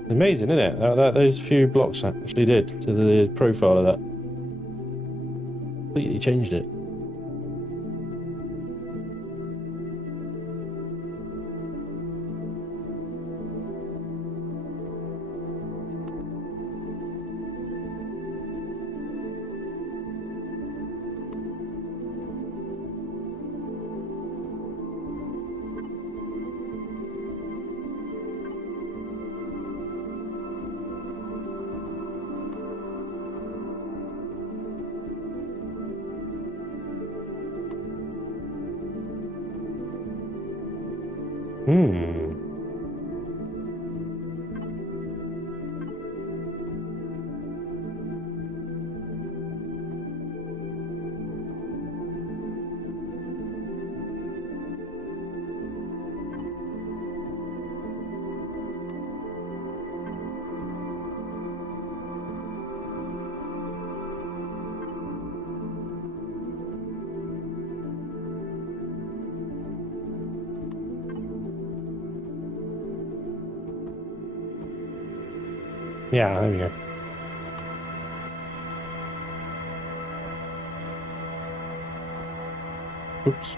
Amazing, isn't it? Those few blocks actually did to the profile of that. Completely changed it. Yeah, there we go. Oops.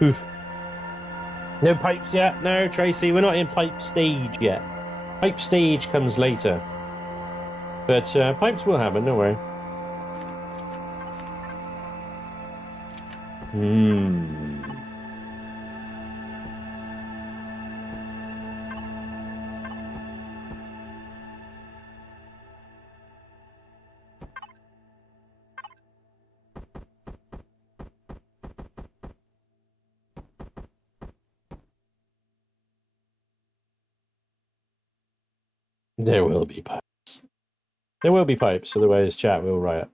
Oof. No pipes yet? No, Tracy, we're not in pipe stage yet. Pipe stage comes later. But pipes will happen, don't worry. There will be pipes. There will be pipes, otherwise chat will riot.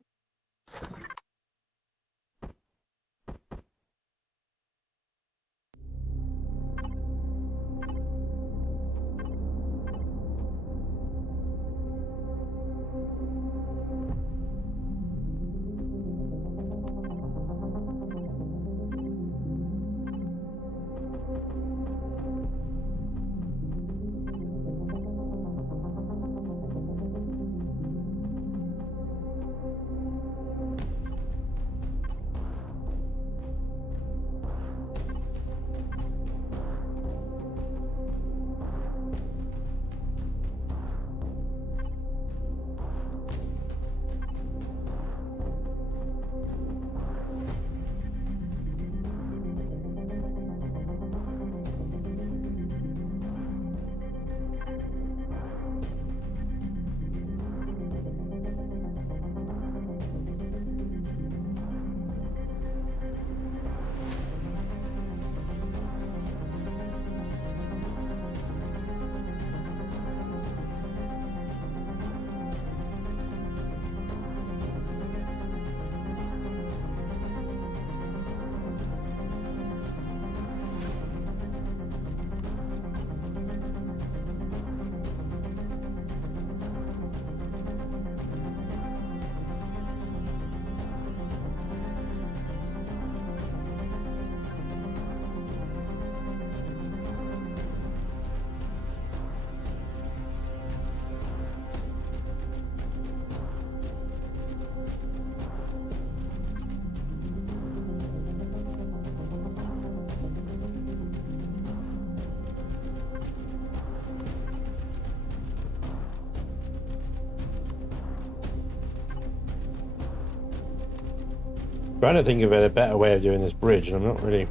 Trying to think of a better way of doing this bridge, and I'm not really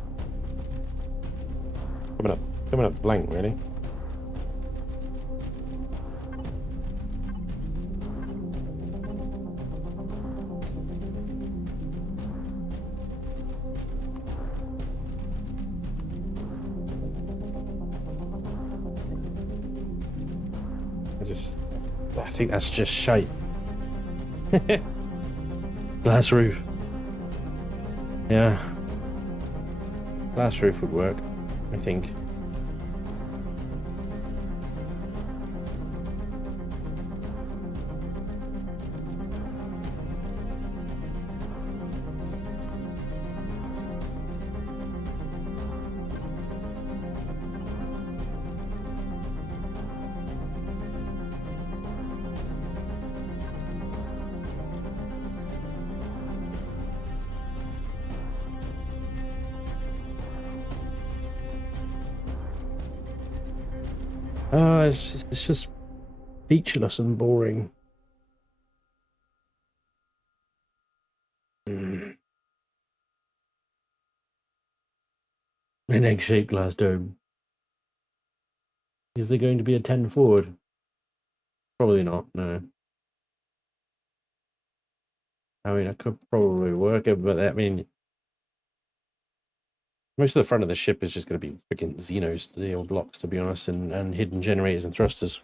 coming up blank, really. I think that's just shite. Glass roof. Yeah. Glass roof would work, I think. It's just featureless and boring. An egg-shaped glass dome. Is there going to be a 10 forward? Probably not, no. I mean, I could probably work it, but I mean, most of the front of the ship is just going to be freaking Xeno steel blocks, to be honest, and hidden generators and thrusters.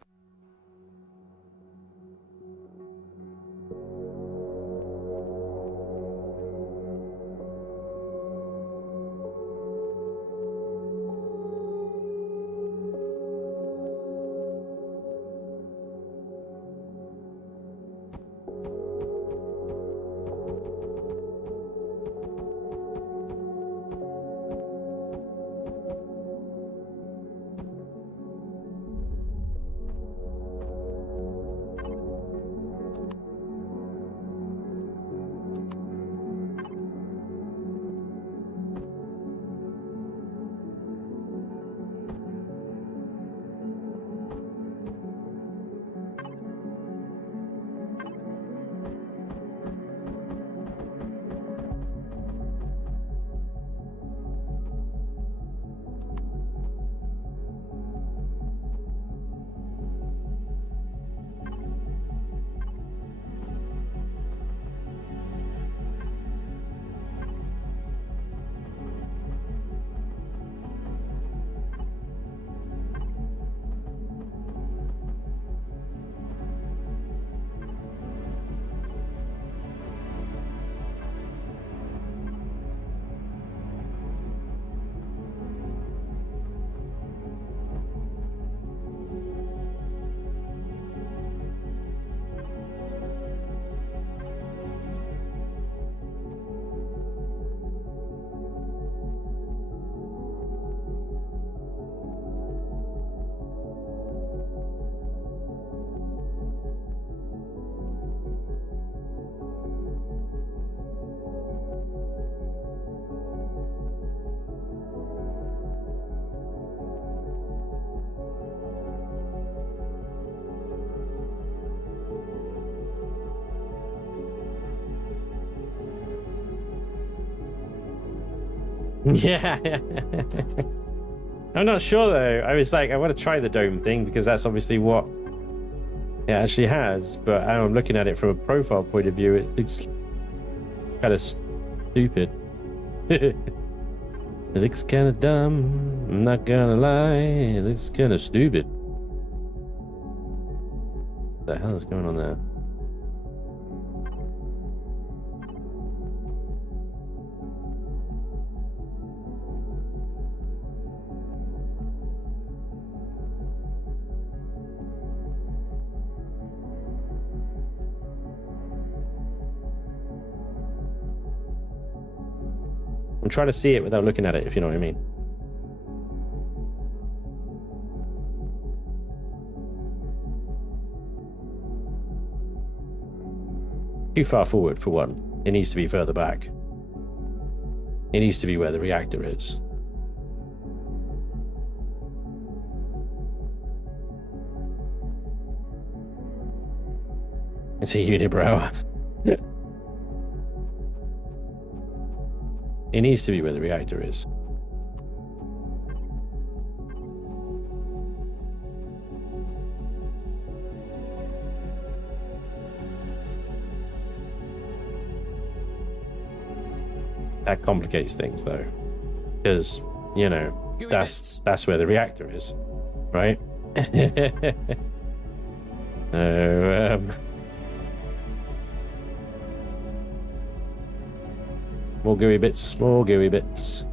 Yeah. I'm not sure though. I was like, I want to try the dome thing because that's obviously what it actually has. But I'm looking at it from a profile point of view. It looks kind of stupid. It looks kind of dumb. I'm not gonna lie. It looks kind of stupid. What the hell is going on there? I'm trying to see it without looking at it, if you know what I mean. Too far forward for one. It needs to be further back. It needs to be where the reactor is. It's a unibrow. It needs to be where the reactor is. That complicates things though. Because, you know, that's where the reactor is. Right? So, more gooey bits, more gooey bits.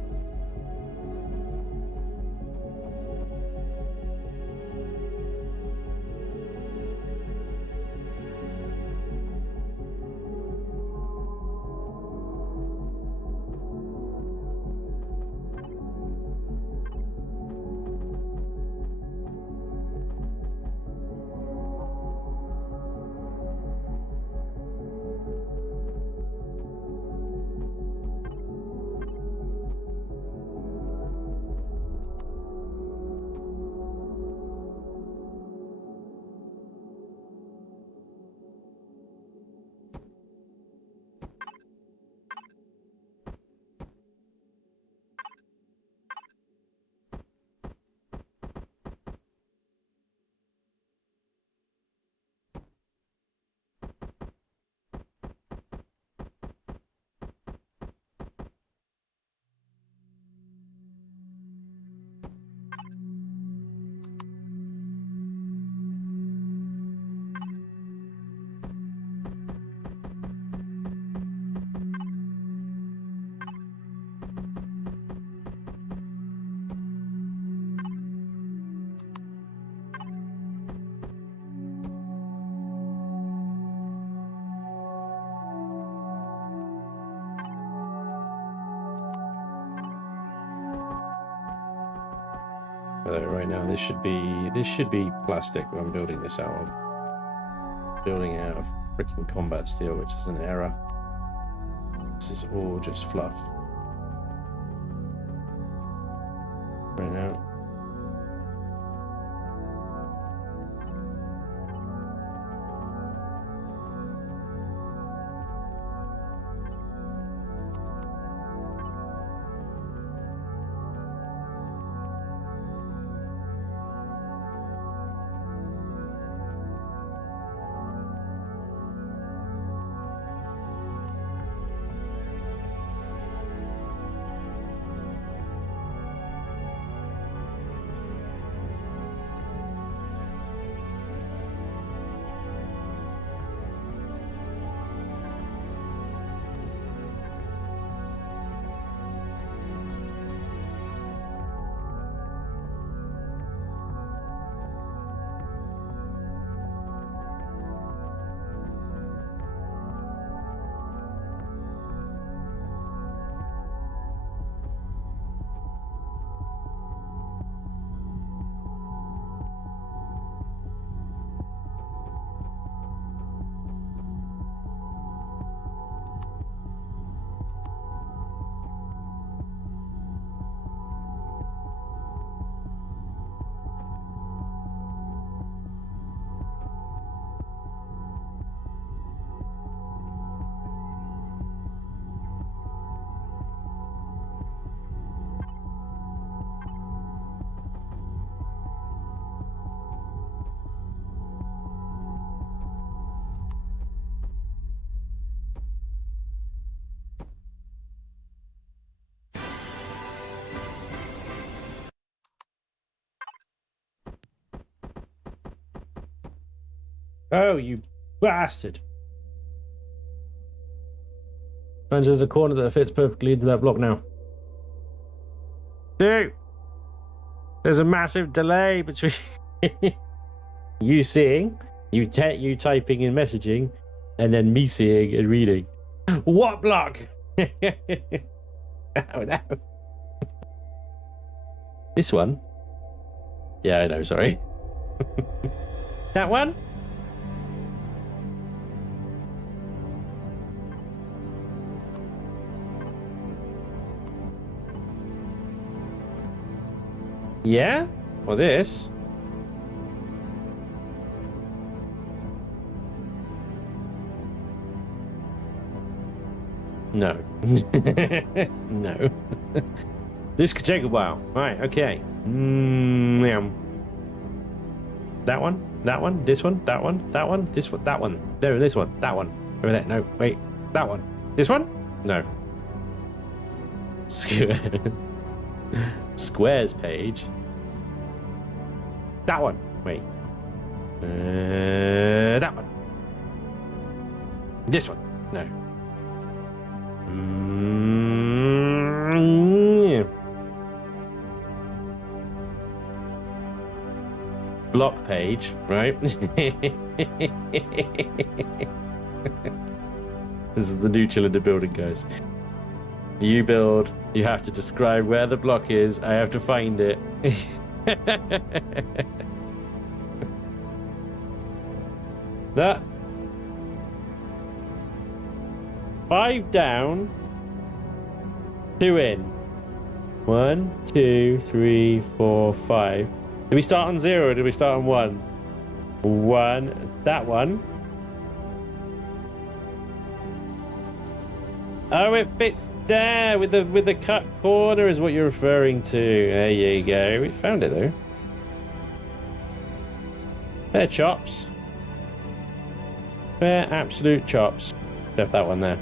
Right now, this should be plastic when I'm building this out of. Building out of freaking combat steel, which is an error. This is all just fluff. Right now. Oh, you bastard. And there's a corner that fits perfectly into that block now. Dude, there's a massive delay between you seeing, you typing and messaging, and then me seeing and reading. What block? Oh no. This one? Yeah, I know, sorry. That one? Yeah? Or this? No. No. This could take a while. Right, okay. Yeah. That one? That one? This one? That one? That one? This one? That one? No, this one. That one. Over there. No, wait. That one. This one? No. Squares page. That one. Wait. That one. This one. No. Yeah. Block page, right? This is the new Chillin Buildin, guys. You build, you have to describe where the block is. I have to find it. That 5 down, 2 in. 1, 2, 3, 4, 5. Did we start on 0 or did we start on 1? 1. That one. Oh, it fits there with the cut corner is what you're referring to. There you go. We found it though. Fair chops. Fair absolute chops. Except that one there.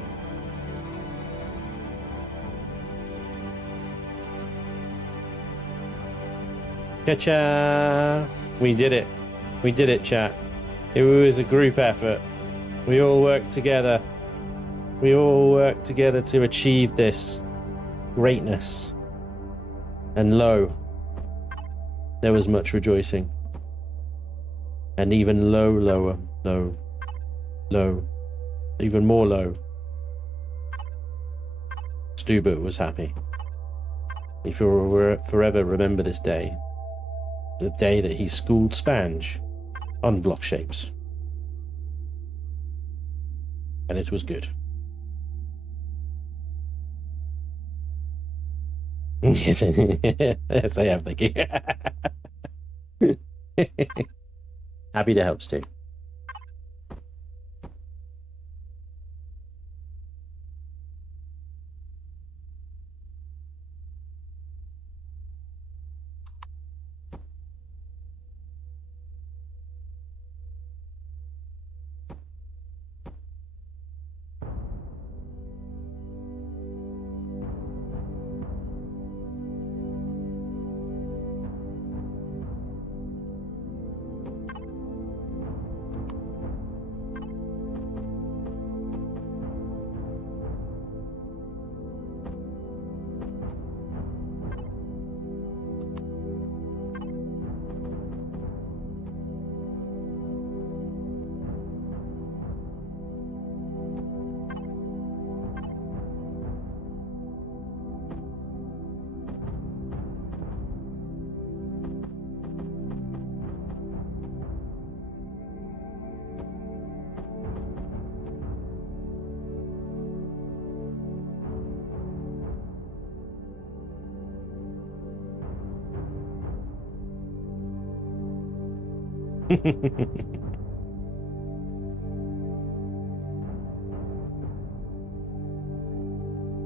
Cha-cha! We did it. We did it, chat. It was a group effort. We all worked together. We all worked together to achieve this greatness. And lo, there was much rejoicing. And even low, even more low. Stubert was happy. If you'll forever remember this day, the day that he schooled Spange on block shapes. And it was good. Yes, yes, I am. Thank you. Happy to help, Steve.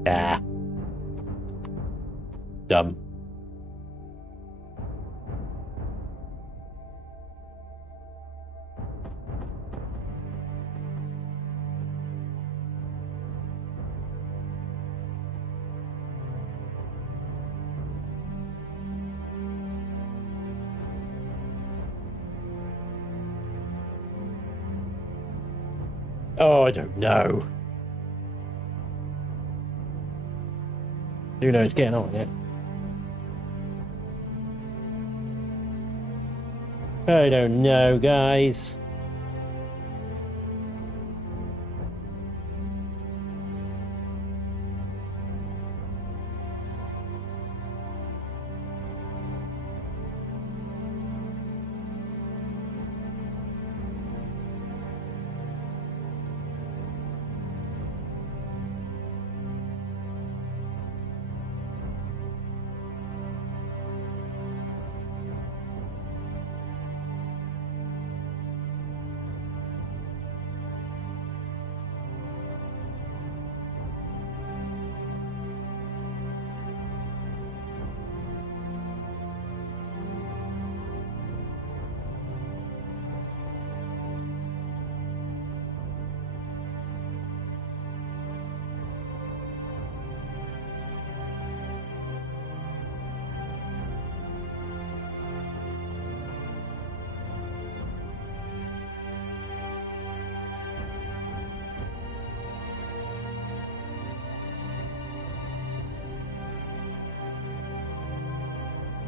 Ah. Dumb. Oh, I don't know. Who knows? Getting on yet? I don't know, guys.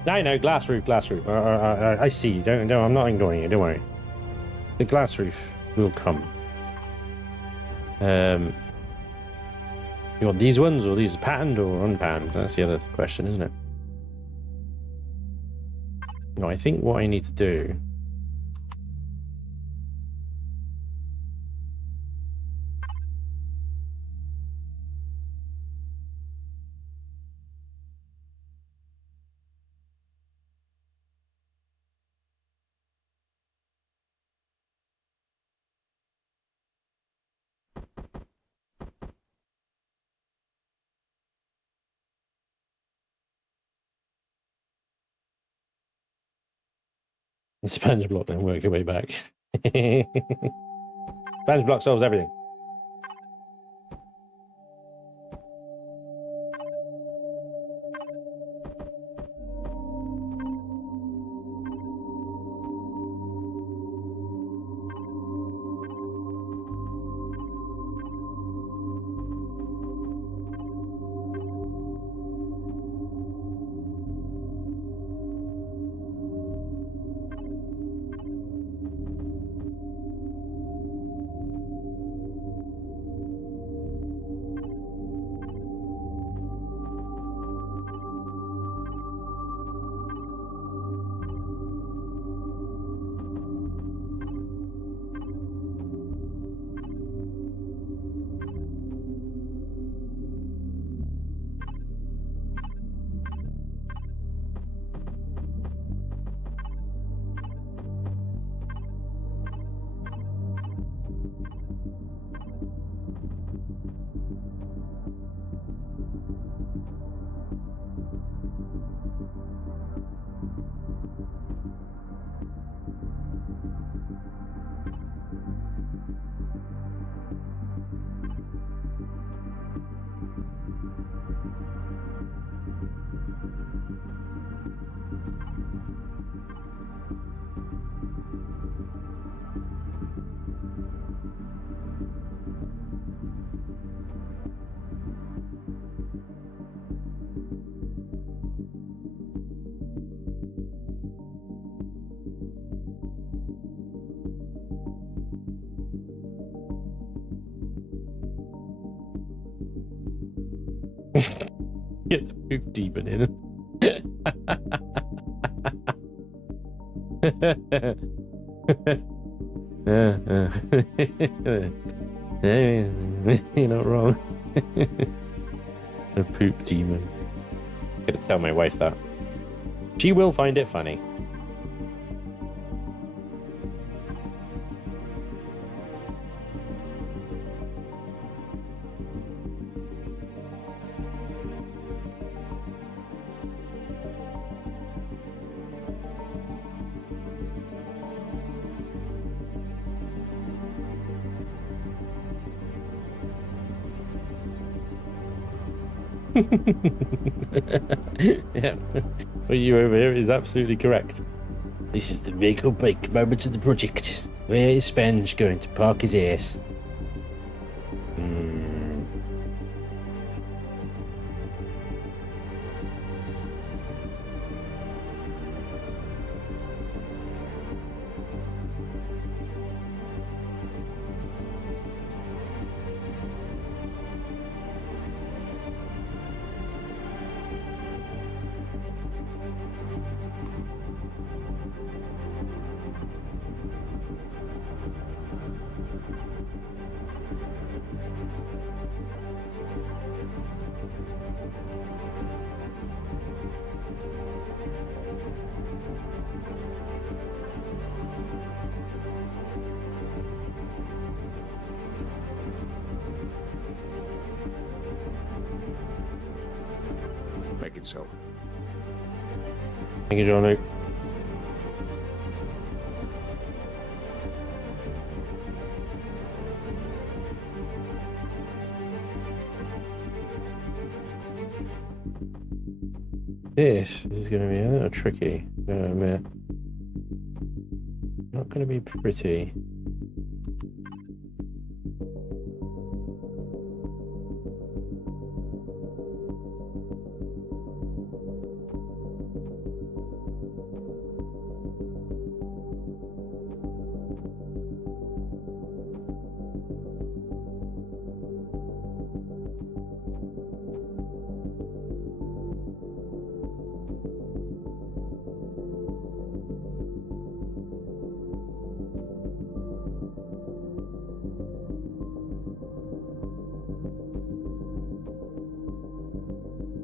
I know, glass roof, glass roof. I see you. Don't, I'm not ignoring you. Don't worry. The glass roof will come. You want these ones, or these patterned or unpatterned? That's the other question, isn't it? No, I think what I need to do. Sponge block, then work your way back. Sponge block solves everything. Get the poop demon in. You're not wrong. The poop demon. I'm gonna tell my wife that. She will find it funny. Yeah, what you over here is absolutely correct. This is the make or break moment of the project. Where is Spenge going to park his ass? Make it so. Thank you, John Luke. This is going to be a little tricky, I'm going to admit. Not going to be pretty.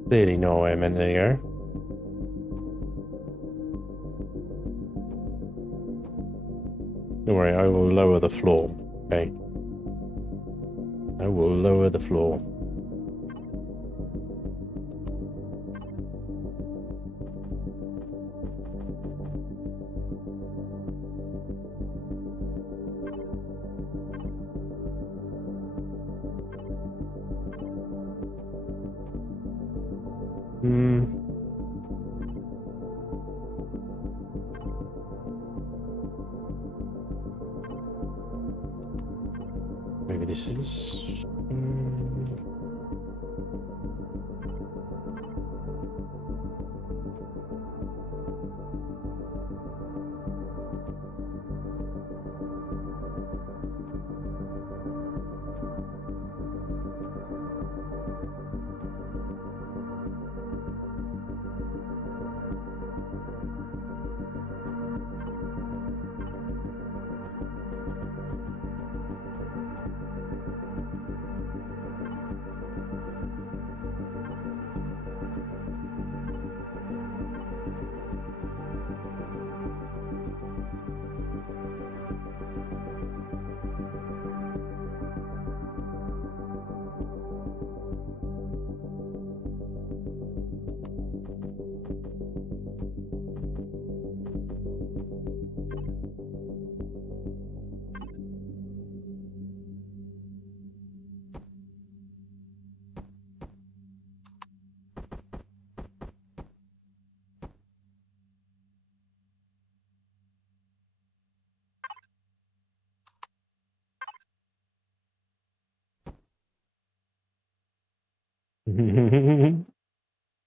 Clearly not where I meant to go. Don't worry, I will lower the floor. Okay. I will lower the floor. Maybe this is...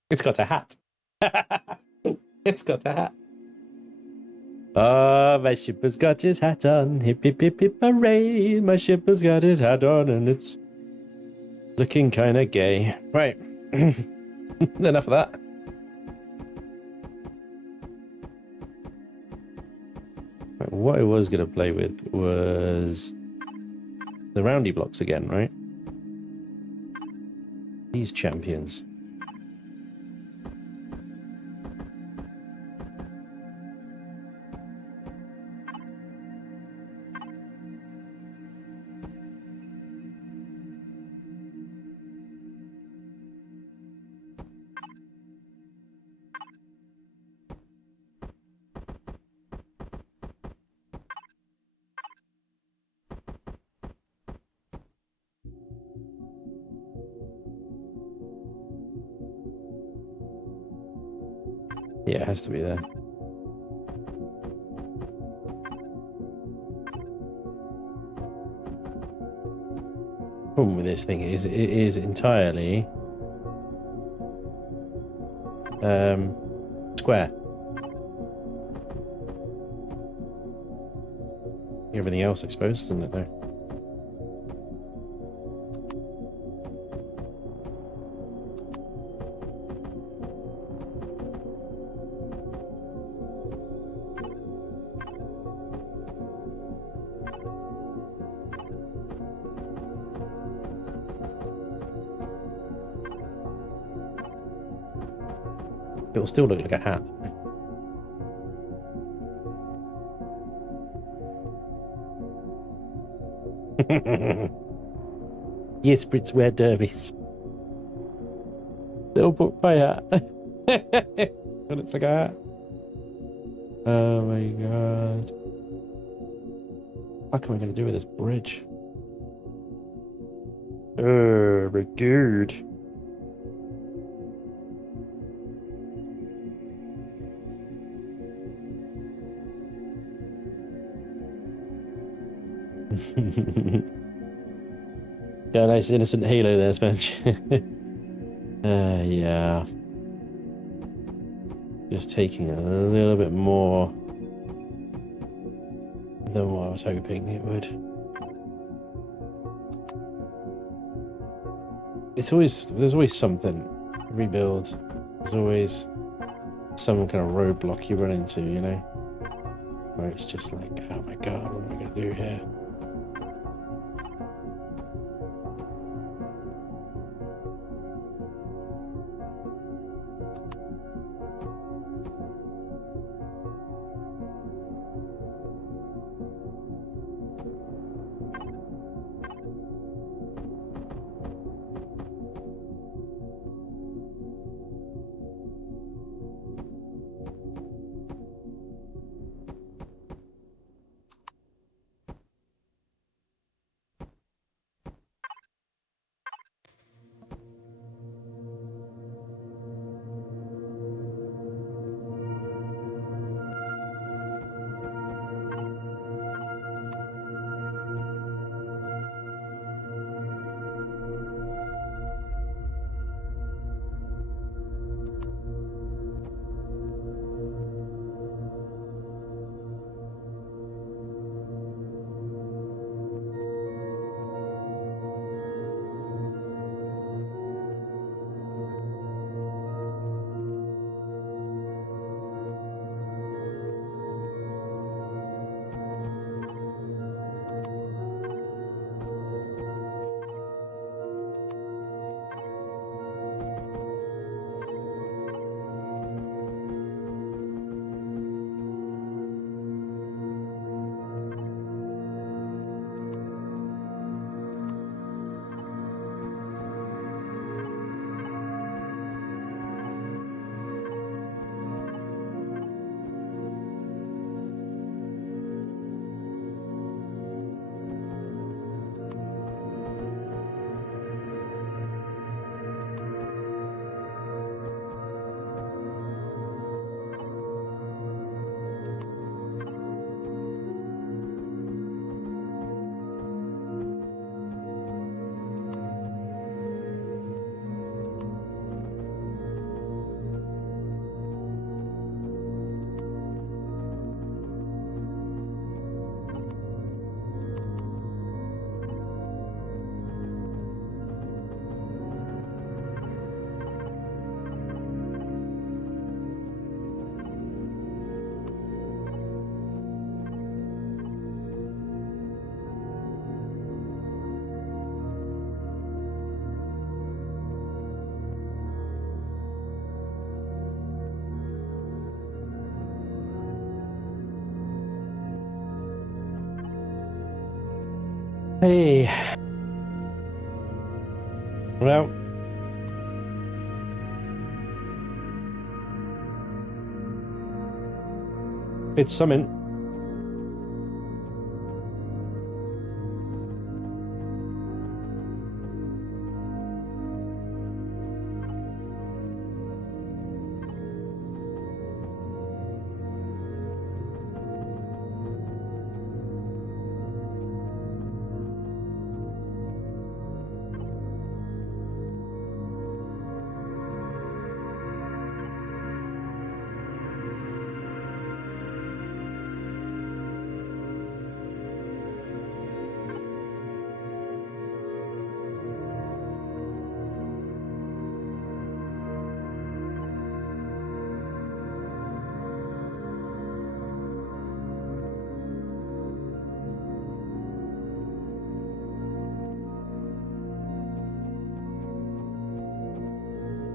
It's got a hat. It's got a hat. Oh, my ship has got his hat on. Hip, hip, hip, hip, hooray. My ship has got his hat on and it's looking kind of gay. Right. Enough of that. Right, what I was going to play with was the roundy blocks again, right? These champions. Yeah, it has to be there. Problem with this thing is it is entirely square. Everything else, I suppose, isn't it though? It'll still look like a hat. Yes, Brits wear derbies. Little book by hat. It looks like a hat. Oh my god. What am I going to do with this bridge? Oh my god. Got a nice innocent halo there, Sponge. Yeah. Just taking a little bit more than what I was hoping it would. There's always something. Rebuild. There's always some kind of roadblock you run into, you know? Where it's just like, oh my god, what am I gonna do here? Hey. Well. It's something.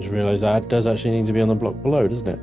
Just realised that does actually need to be on the block below, doesn't it?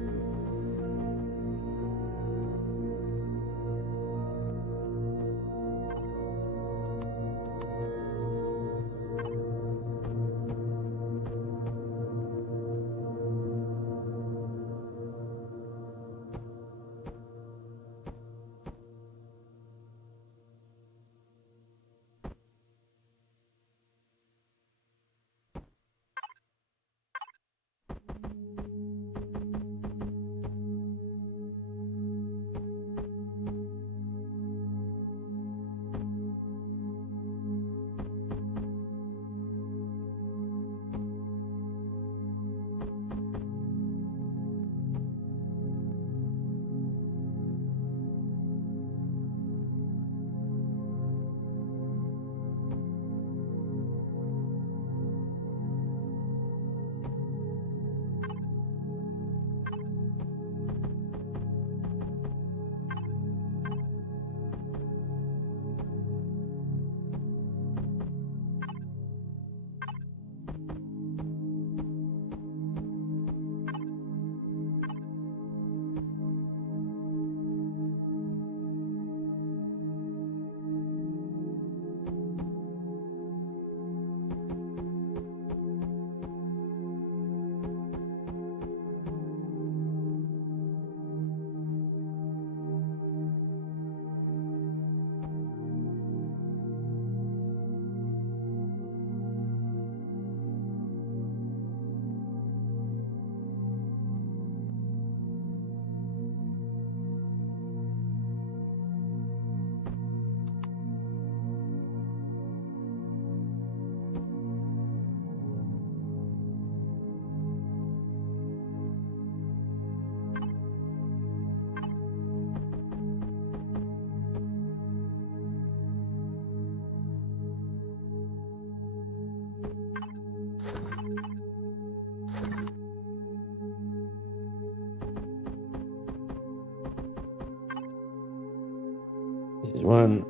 one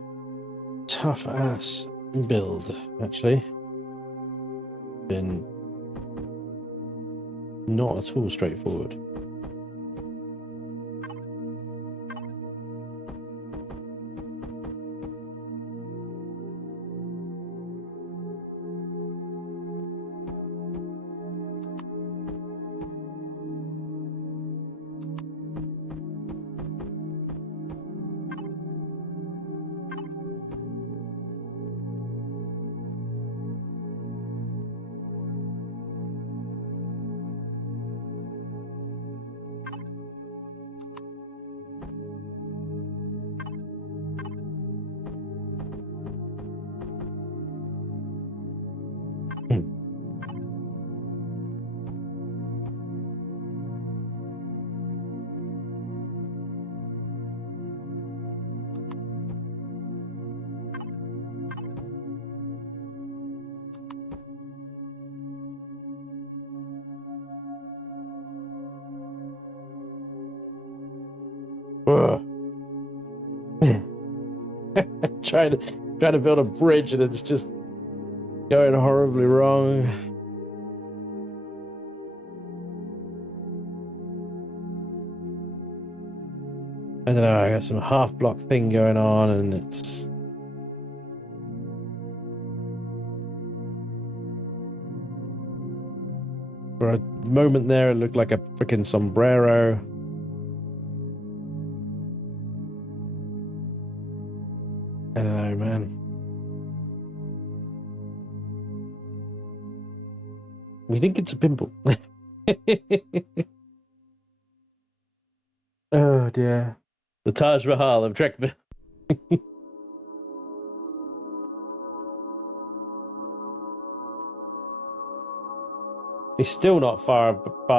tough ass build, actually. Been not at all straightforward. trying to build a bridge and it's just going horribly wrong. I don't know, I got some half block thing going on and it's for a moment there it looked like a freaking sombrero. I don't know, man. We think it's a pimple. Oh dear. The Taj Mahal of Trekville. It's still not far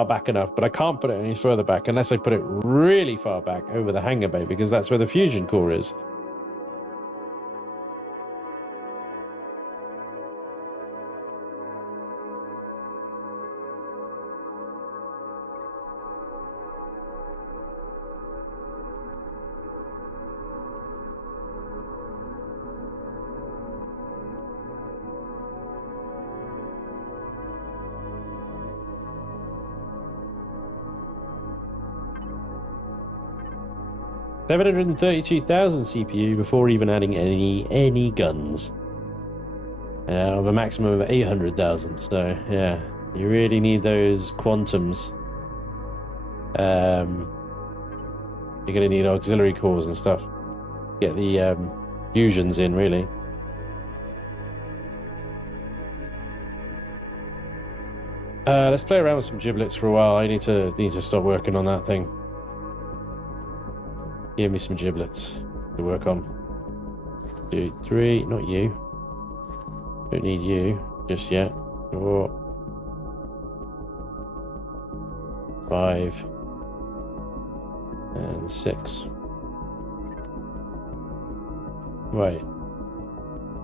back enough, but I can't put it any further back unless I put it really far back over the hangar bay because that's where the fusion core is. $732,000 CPU before even adding any guns. Of a maximum of 800,000. So yeah, you really need those quantums. You're gonna need auxiliary cores and stuff. Get the fusions in really. Let's play around with some giblets for a while. I need to stop working on that thing. Give me some giblets to work on. 2, 3, not you. Don't need you just yet. 4, 5, and 6. Right.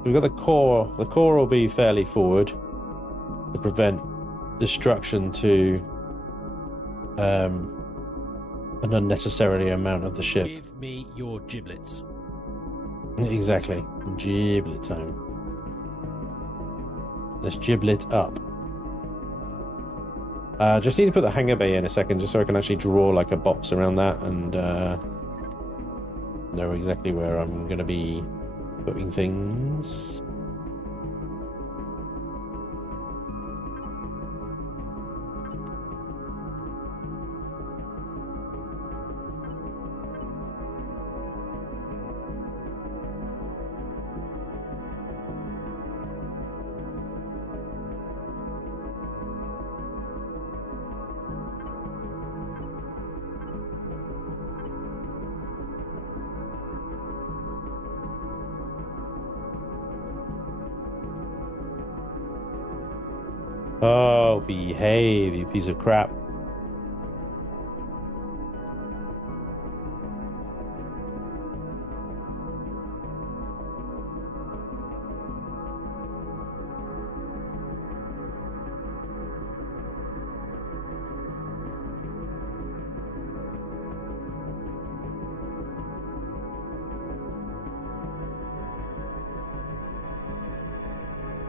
We've got the core. The core will be fairly forward to prevent destruction to an unnecessary amount of the ship. Give me your giblets. Exactly. Giblet time. Let's giblet up. Just need to put the hangar bay in a second just so I can actually draw like a box around that and know exactly where I'm going to be putting things. Oh, behave, you piece of crap.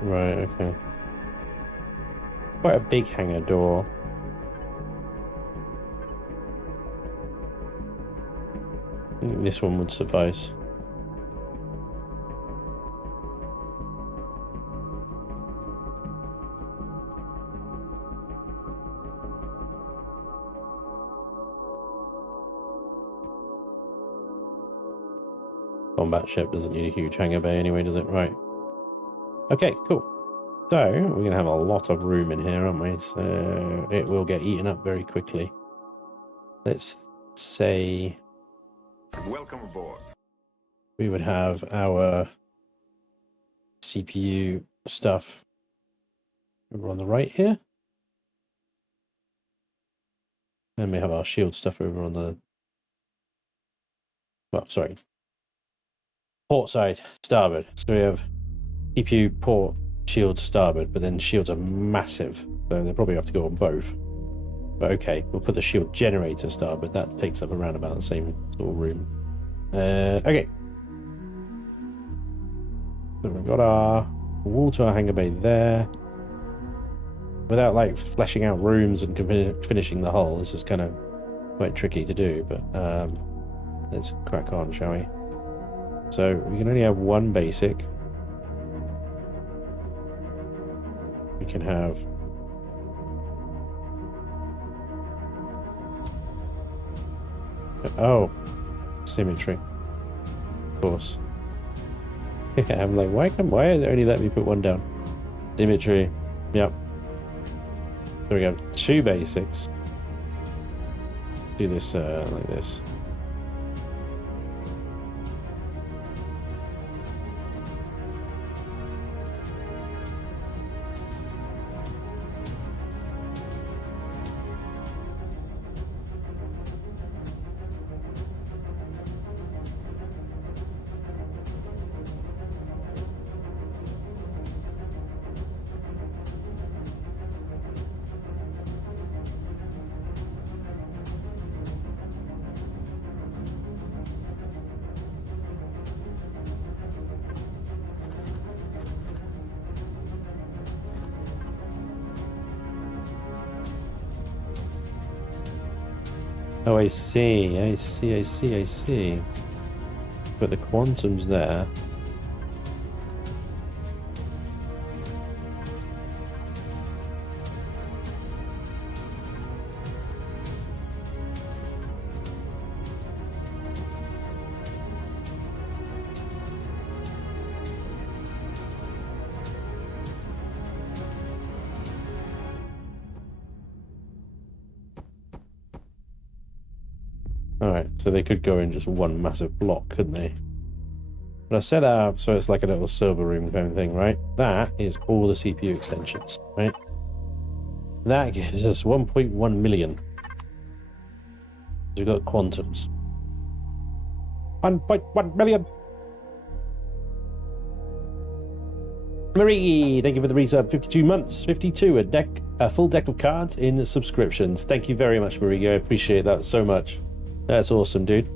Right, okay. Quite a big hangar door. I think this one would suffice. Combat ship doesn't need a huge hangar bay anyway, does it? Right. Okay, cool. So, we're going to have a lot of room in here, aren't we? So, it will get eaten up very quickly. Let's say... Welcome aboard. We would have our CPU stuff over on the right here. And we have our shield stuff over on the... Well, sorry. Port side, starboard. So we have CPU, port, shield, starboard, but then shields are massive. So they probably have to go on both. But okay, we'll put the shield generator starboard. That takes up around about the same sort of room. Okay. So we've got our wall to our hangar bay there. Without like fleshing out rooms and finishing the hull, this is kind of quite tricky to do, but let's crack on, shall we? So we can only have one basic. We can have symmetry, of course. Yeah, I'm like, why are they only letting me put one down? Symmetry, yep. So we have two basics. Do this like this. Oh, I see. But the quantum's there. Alright, so they could go in just one massive block, couldn't they? But I've set that up so it's like a little server room kind of thing, right? That is all the CPU extensions, right? That gives us 1.1 million. We've got quantums. 1.1 million! Marie, thank you for the resub. 52 months, 52, a full deck of cards in subscriptions. Thank you very much, Marie. I appreciate that so much. That's awesome, dude.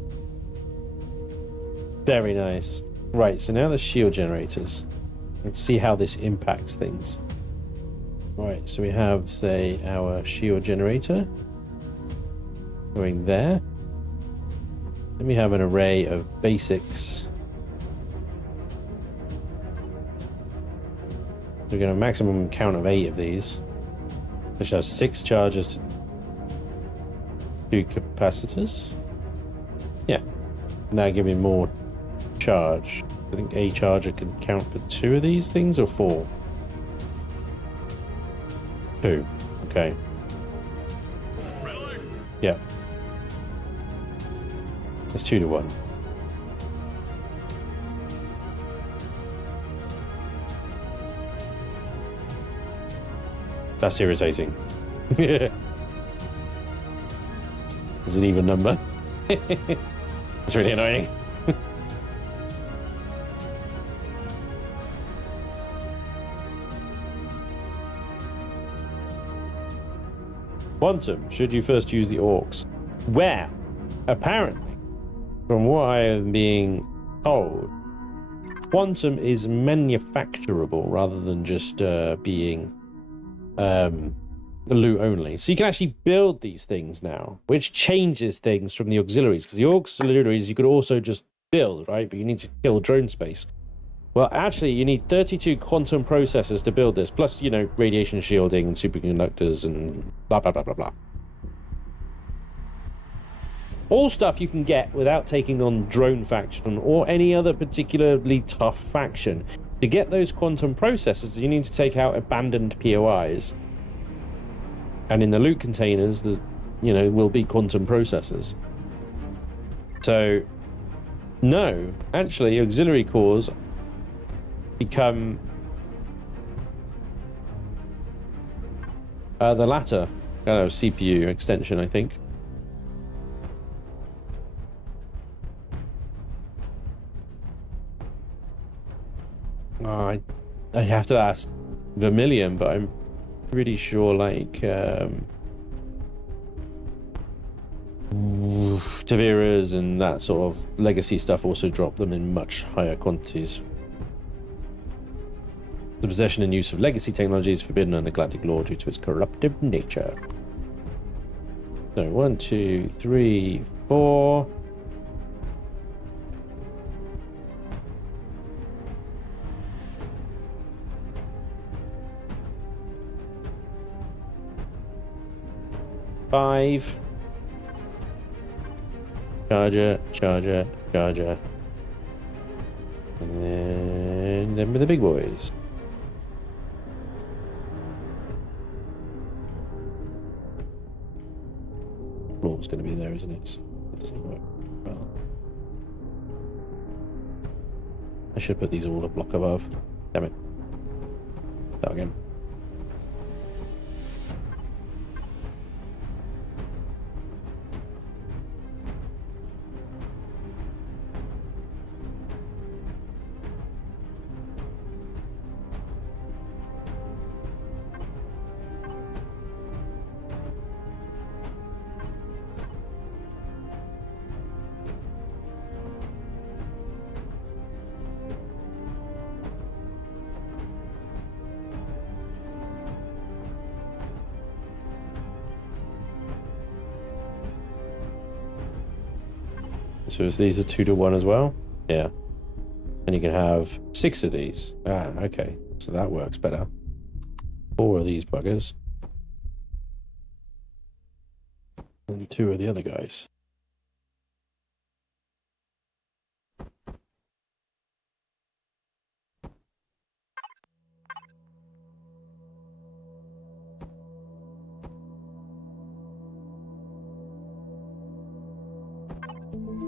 Very nice. Right, so now the shield generators. Let's see how this impacts things. Right, so we have, say, our shield generator going there. Then we have an array of basics. We're going to have a maximum count of 8 of these. Which has 6 chargers to 2 capacitors. Yeah. Now give me more charge. I think a charger can count for 2 of these things or 4? 2. Okay. Really? Yeah. It's 2 to 1. That's irritating. It's an even number. It's really annoying. Quantum, should you first use the orcs? Where? Apparently, from what I am being told, quantum is manufacturable rather than just being loot only. So you can actually build these things now, which changes things from the auxiliaries, because the auxiliaries you could also just build, right? But you need to kill drone space. Well, actually, you need 32 quantum processors to build this, plus, you know, radiation shielding and superconductors and blah, blah, blah, blah, blah. All stuff you can get without taking on drone faction or any other particularly tough faction. To get those quantum processors, you need to take out abandoned POIs. And in the loot containers, you know, will be quantum processors. So, no, actually, auxiliary cores become the latter kind of CPU extension, I think. I have to ask Vermilion, but I'm pretty sure, like, Taveras and that sort of legacy stuff also drop them in much higher quantities. The possession and use of legacy technology is forbidden under Galactic law due to its corruptive nature. So 1, 2, 3, 4. Five. Charger, charger, charger. And then with the big boys. Floor's going to be there, isn't it? It doesn't work well. I should put these all a block above. Damn it. Start again. So these are 2 to 1 as well? Yeah. And you can have 6 of these. Ah, okay. So that works better. 4 of these buggers. And 2 of the other guys.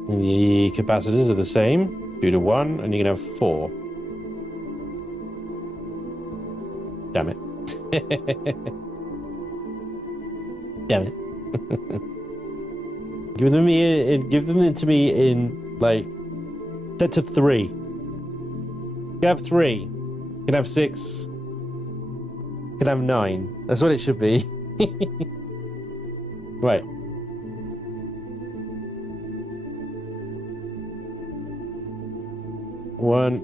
The capacitors are the same, 2 to 1, and you can have 4. Damn it. Damn it. Give them to me in, like, set to 3. You can have 3. You can have 6. You can have 9. That's what it should be. Right. One,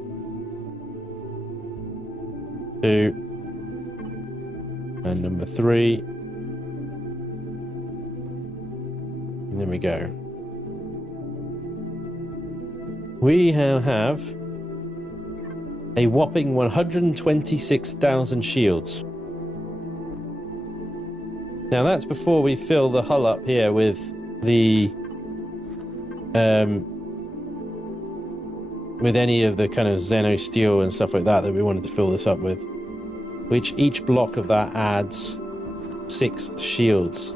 2, and number 3. And there we go. We have a whopping 126,000 shields. Now that's before we fill the hull up here with the with any of the kind of Xeno steel and stuff like that we wanted to fill this up with, which each block of that adds 6 shields.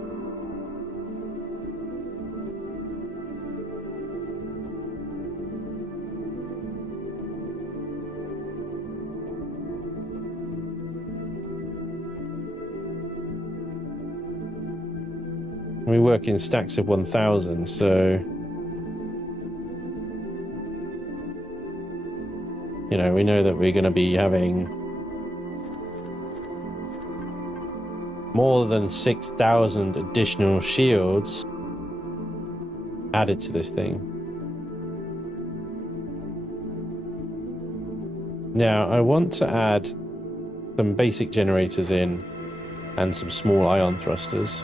We work in stacks of 1,000, so you know, we know that we're going to be having more than 6,000 additional shields added to this thing. Now, I want to add some basic generators in and some small ion thrusters.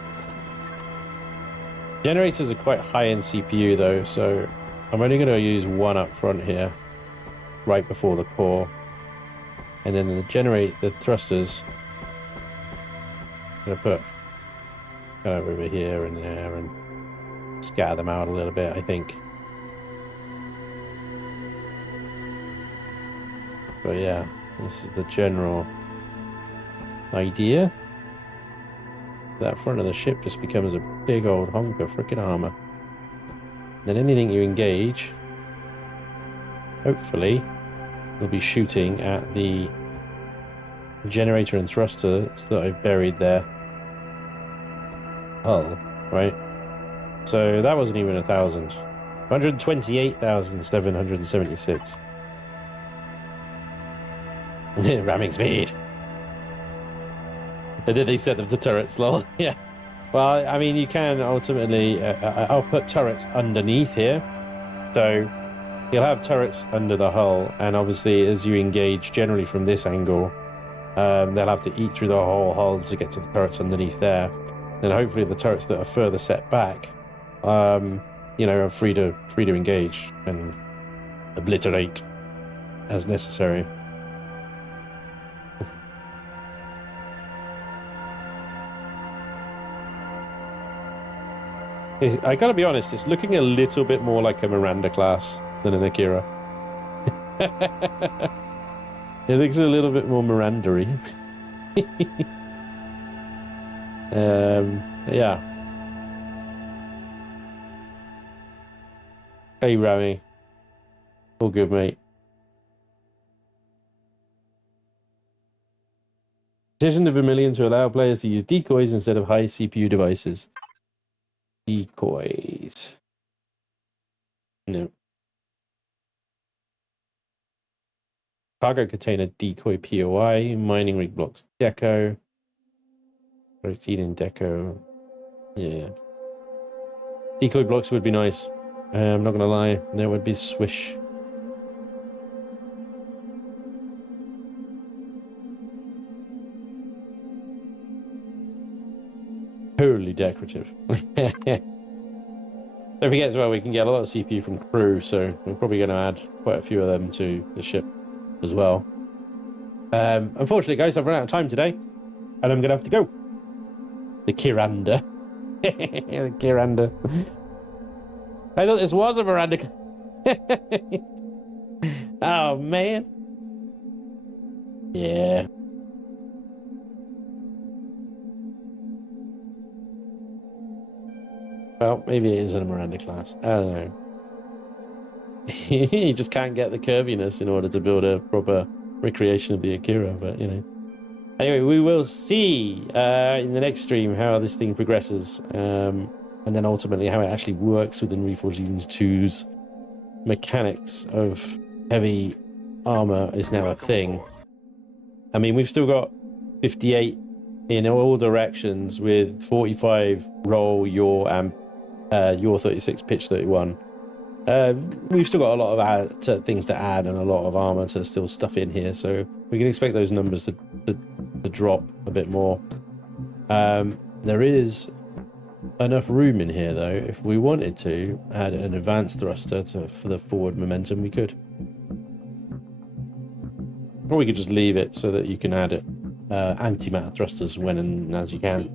Generators are quite high in CPU though, so I'm only going to use one up front here, right before the core. And then the thrusters, I'm going to put kind of over here and there and scatter them out a little bit, I think. But yeah, this is the general idea. That front of the ship just becomes a big old hunk of freaking armor. Then anything you engage, hopefully, will be shooting at the generator and thrusters that I've buried there. Hull, right? So that wasn't even 1,000. 128,776. Ramming speed. And then they set them to turrets, lol. Yeah. Well, I mean, you can ultimately... I'll put turrets underneath here. So you'll have turrets under the hull. And obviously, as you engage generally from this angle, they'll have to eat through the whole hull to get to the turrets underneath there. Then hopefully the turrets that are further set back, you know, are free to engage and obliterate as necessary. I gotta be honest, it's looking a little bit more like a Miranda class than an Akira. It looks a little bit more Miranda-y. Yeah. Hey, Rami. All good, mate. Decision of Vermilion to allow players to use decoys instead of high CPU devices. Decoys. No. Cargo container decoy POI. Mining rig blocks deco. Protein deco. Yeah. Decoy blocks would be nice. I'm not gonna lie. There would be swish. Totally decorative. Don't forget as well, we can get a lot of CPU from crew, so we're probably going to add quite a few of them to the ship as well. Unfortunately, guys, I've run out of time today, and I'm going to have to go. The Kiranda. The Kiranda. I thought this was a Miranda. Oh, man. Yeah. Well, maybe it is in a Miranda class. I don't know. You just can't get the curviness in order to build a proper recreation of the Akira, but you know. Anyway, we will see in the next stream how this thing progresses, and then ultimately how it actually works within Reforged Eden 2's mechanics of heavy armor is now a thing. I mean, we've still got 58 in all directions with 45 roll, yaw, and yaw 36, pitch 31. We've still got a lot of things to add and a lot of armor to still stuff in here, so we can expect those numbers to drop a bit more. There is enough room in here, though. If we wanted to add an advanced thruster for the forward momentum, we could. Or we could just leave it so that you can add it. Antimatter thrusters when and as you can.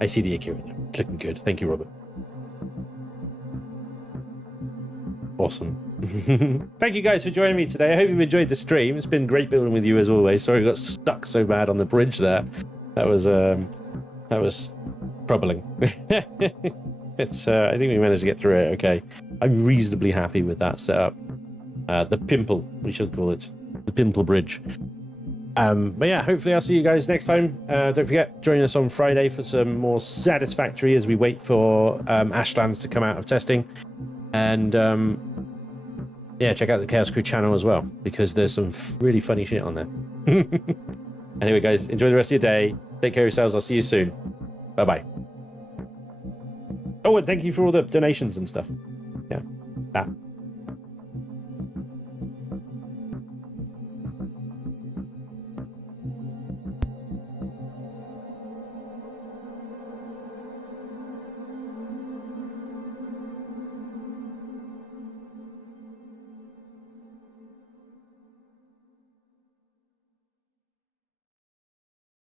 I see the Akira there. It's looking good. Thank you, Robert. Awesome. Thank you guys for joining me today. I hope you've enjoyed the stream. It's been great building with you as always. Sorry I got stuck so bad on the bridge there. That was troubling. It's I think we managed to get through it okay. I'm reasonably happy with that setup. The pimple, we should call it. The pimple bridge. But yeah, hopefully I'll see you guys next time. Don't forget, join us on Friday for some more Satisfactory as we wait for Ashlands to come out of testing. And yeah, check out the Chaos Crew channel as well, because there's some really funny shit on there. Anyway, guys, enjoy the rest of your day. Take care of yourselves. I'll see you soon. Bye-bye. Oh, and thank you for all the donations and stuff. Yeah.